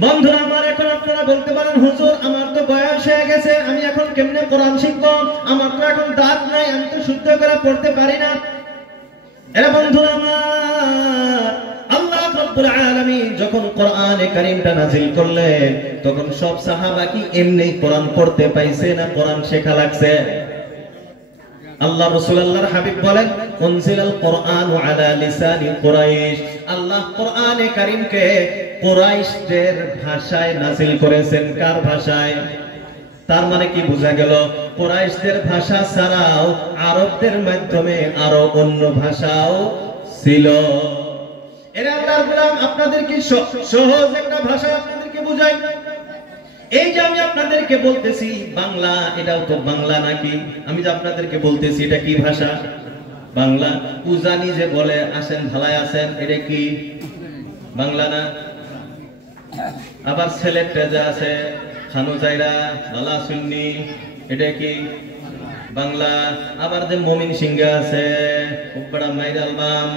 বন্ধুরা আমার, এখন আপনারা বলতে পারেন হুজুর আমার তো বয়স হয়ে গেছে, আমি এখন কেমনে কোরআন শিখবো? আমার তো এখন দাঁত নাই, আমি তো শুদ্ধ করে পড়তে পারি না। এরা বন্ধুরা আমার, আল্লাহ রাব্বুল আলামিন যখন কোরআনে কারীমটা নাযিল করলেন তখন সব সাহাবা কি এমনি কোরআন পড়তে পাইছে না কোরআন শেখা লাগছে? আল্লাহ রাসূল আল্লাহর হাবিব বলেন উনজিলাল কোরআনু আলা লিসানি কুরাইশ, আল্লাহ কোরআনে কারীমকে কুরাইশদের ভাষায় নাযিল করেছেন। কার ভাষায়? তার মানে কি বোঝা গেল? কুরাইশদের ভাষা ছাড়াও আরবদের মাধ্যমে আরো অন্য ভাষাও ছিল। এরা আল্লাহর গোলাম। আপনাদেরকে সহজ একটা ভাষা আপনাদেরকে বুঝাই। এই যে আমি আপনাদেরকে বলতেছি বাংলা, এটাও তো বাংলা নাকি? আমি যে আপনাদেরকে বলতেছি এটা কি ভাষা? বাংলা। উজানি যে বলে আসেন ভালাই আছেন, এটা কি বাংলা না? আবার সিলেটে যে আছে খানু জাইরা লালা সুন্নি, এটা কি বাংলা? আবার যে মমিন সিংহা আছে উপড়া মাইর আলবাম,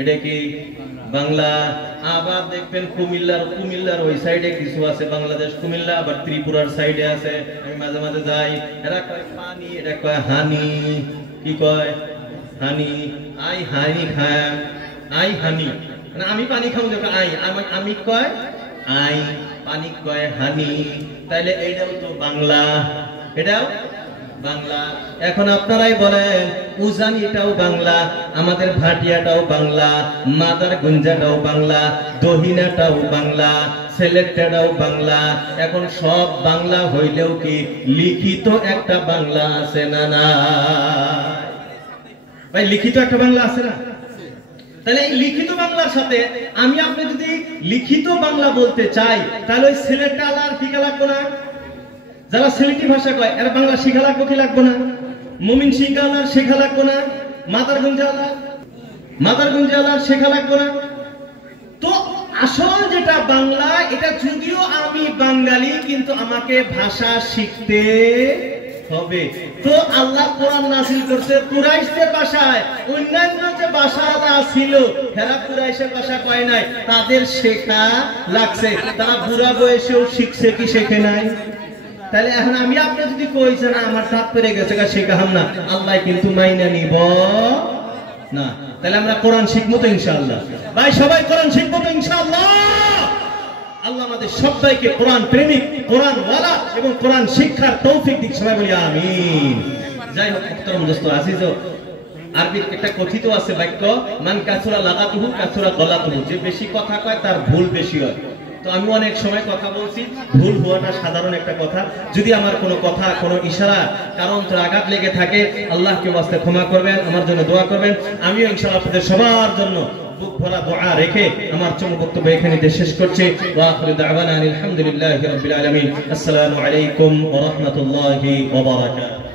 এটা কি বাংলা? আবার দেখবেন কুমিল্লার ওই সাইডে কিছু আছে বাংলাদেশ, কুমিল্লা, আবার ত্রিপুরার সাইডে আছে। আমি মাঝে মাঝে যাই, এরা কয় পানি, এটা কয় হানি। কি কয়? হানি। আই হানি খায়, আই হানি, মানে আমি পানি খাবো, আই আমি কয় আই, পানি কয় হানি। তাইলে এইটাও তো বাংলা, এটাও বাংলা। এখন আপনারাই বলেন উজানিটাও বাংলা, আমাদের ভাটিয়াটাও বাংলা, মাদার গুঞ্জাটাও বাংলা, দহিনাটাও বাংলা, সিলেটটাও বাংলা। এখন সব বাংলা হইলেও কি লিখিত একটা বাংলা আছে না? না ভাই, লিখিত একটা বাংলা আছে না? তাহলে এই লিখিত বাংলার সাথে আমি আপনি যদি লিখিত বাংলা বলতে চাই, তাহলে ওই সিলেটটা আর কি লাগবে না? যারা সিলেটি ভাষা কয় এরা বাংলা শিখা লাগবে কি লাগবে না? মুমিন সিংহালার শেখা লাগবে না? মাদারগঞ্জালার শেখা লাগবে না? তো আসল যেটা বাংলা, এটা যদিও আমি বাঙালি, কিন্তু আমাকে ভাষা শিখতে হবে। তো আল্লাহ কোরআন নাযিল করতে কুরাইশদের ভাষায়। অন্যান্য যে ভাষাটা ছিল এরা কুরাইশের ভাষা কয় নাই, তাদের শেখা লাগছে। তারা বুড়া বয়সেও শিখছে কি শেখে নাই? তাহলে এখন আমি আপনি যদি কই যে না আমার দাঁত পেরে গেছে শেখাম না, আল্লাহ কিন্তু মাইনা নিব না। তাহলে আমরা কোরআন শিখবো তো ইনশাআল্লাহ? ভাই সবাই কোরআন শিখবো তো ইনশাআল্লাহ? আল্লাহ আমাদের সবাইকে কোরআন প্রেমিক, কোরআন ওয়ালা এবং কোরআন শিক্ষার তৌফিক দিক। সবাই বলি আমিন। যাই হোক মুহতারাম দোস্ত আজিজ, আরবির একটা কথিত আছে বাক্য, মান কাসুরা লাগাতুহু কাসুরা গলাতুহু, যে বেশি কথা কয় তার ভুল বেশি হয়। তো আমি অনেক সময় কথা বলছি, ভুল হওয়াটা সাধারণ একটা কথা। যদি আমার কোনো কথা, কোনো ইশারা কারণ তো আঘাত লেগে থাকে, আল্লাহকে ওয়াস্তে ক্ষমা করবেন, আমার জন্য দোয়া করবেন। আমিও ইনশাআল্লাহ আপনাদের সবার জন্য বুক ভরা দোয়া রেখে আমার চমক বক্তব্য এখানে শেষ করছি। ওয়া আখিরু দাওয়ানা আলহামদুলিল্লাহি রাব্বিল আলামিন। আসসালামু আলাইকুম ওয়া রাহমাতুল্লাহি ওয়া বারাকাতুহু।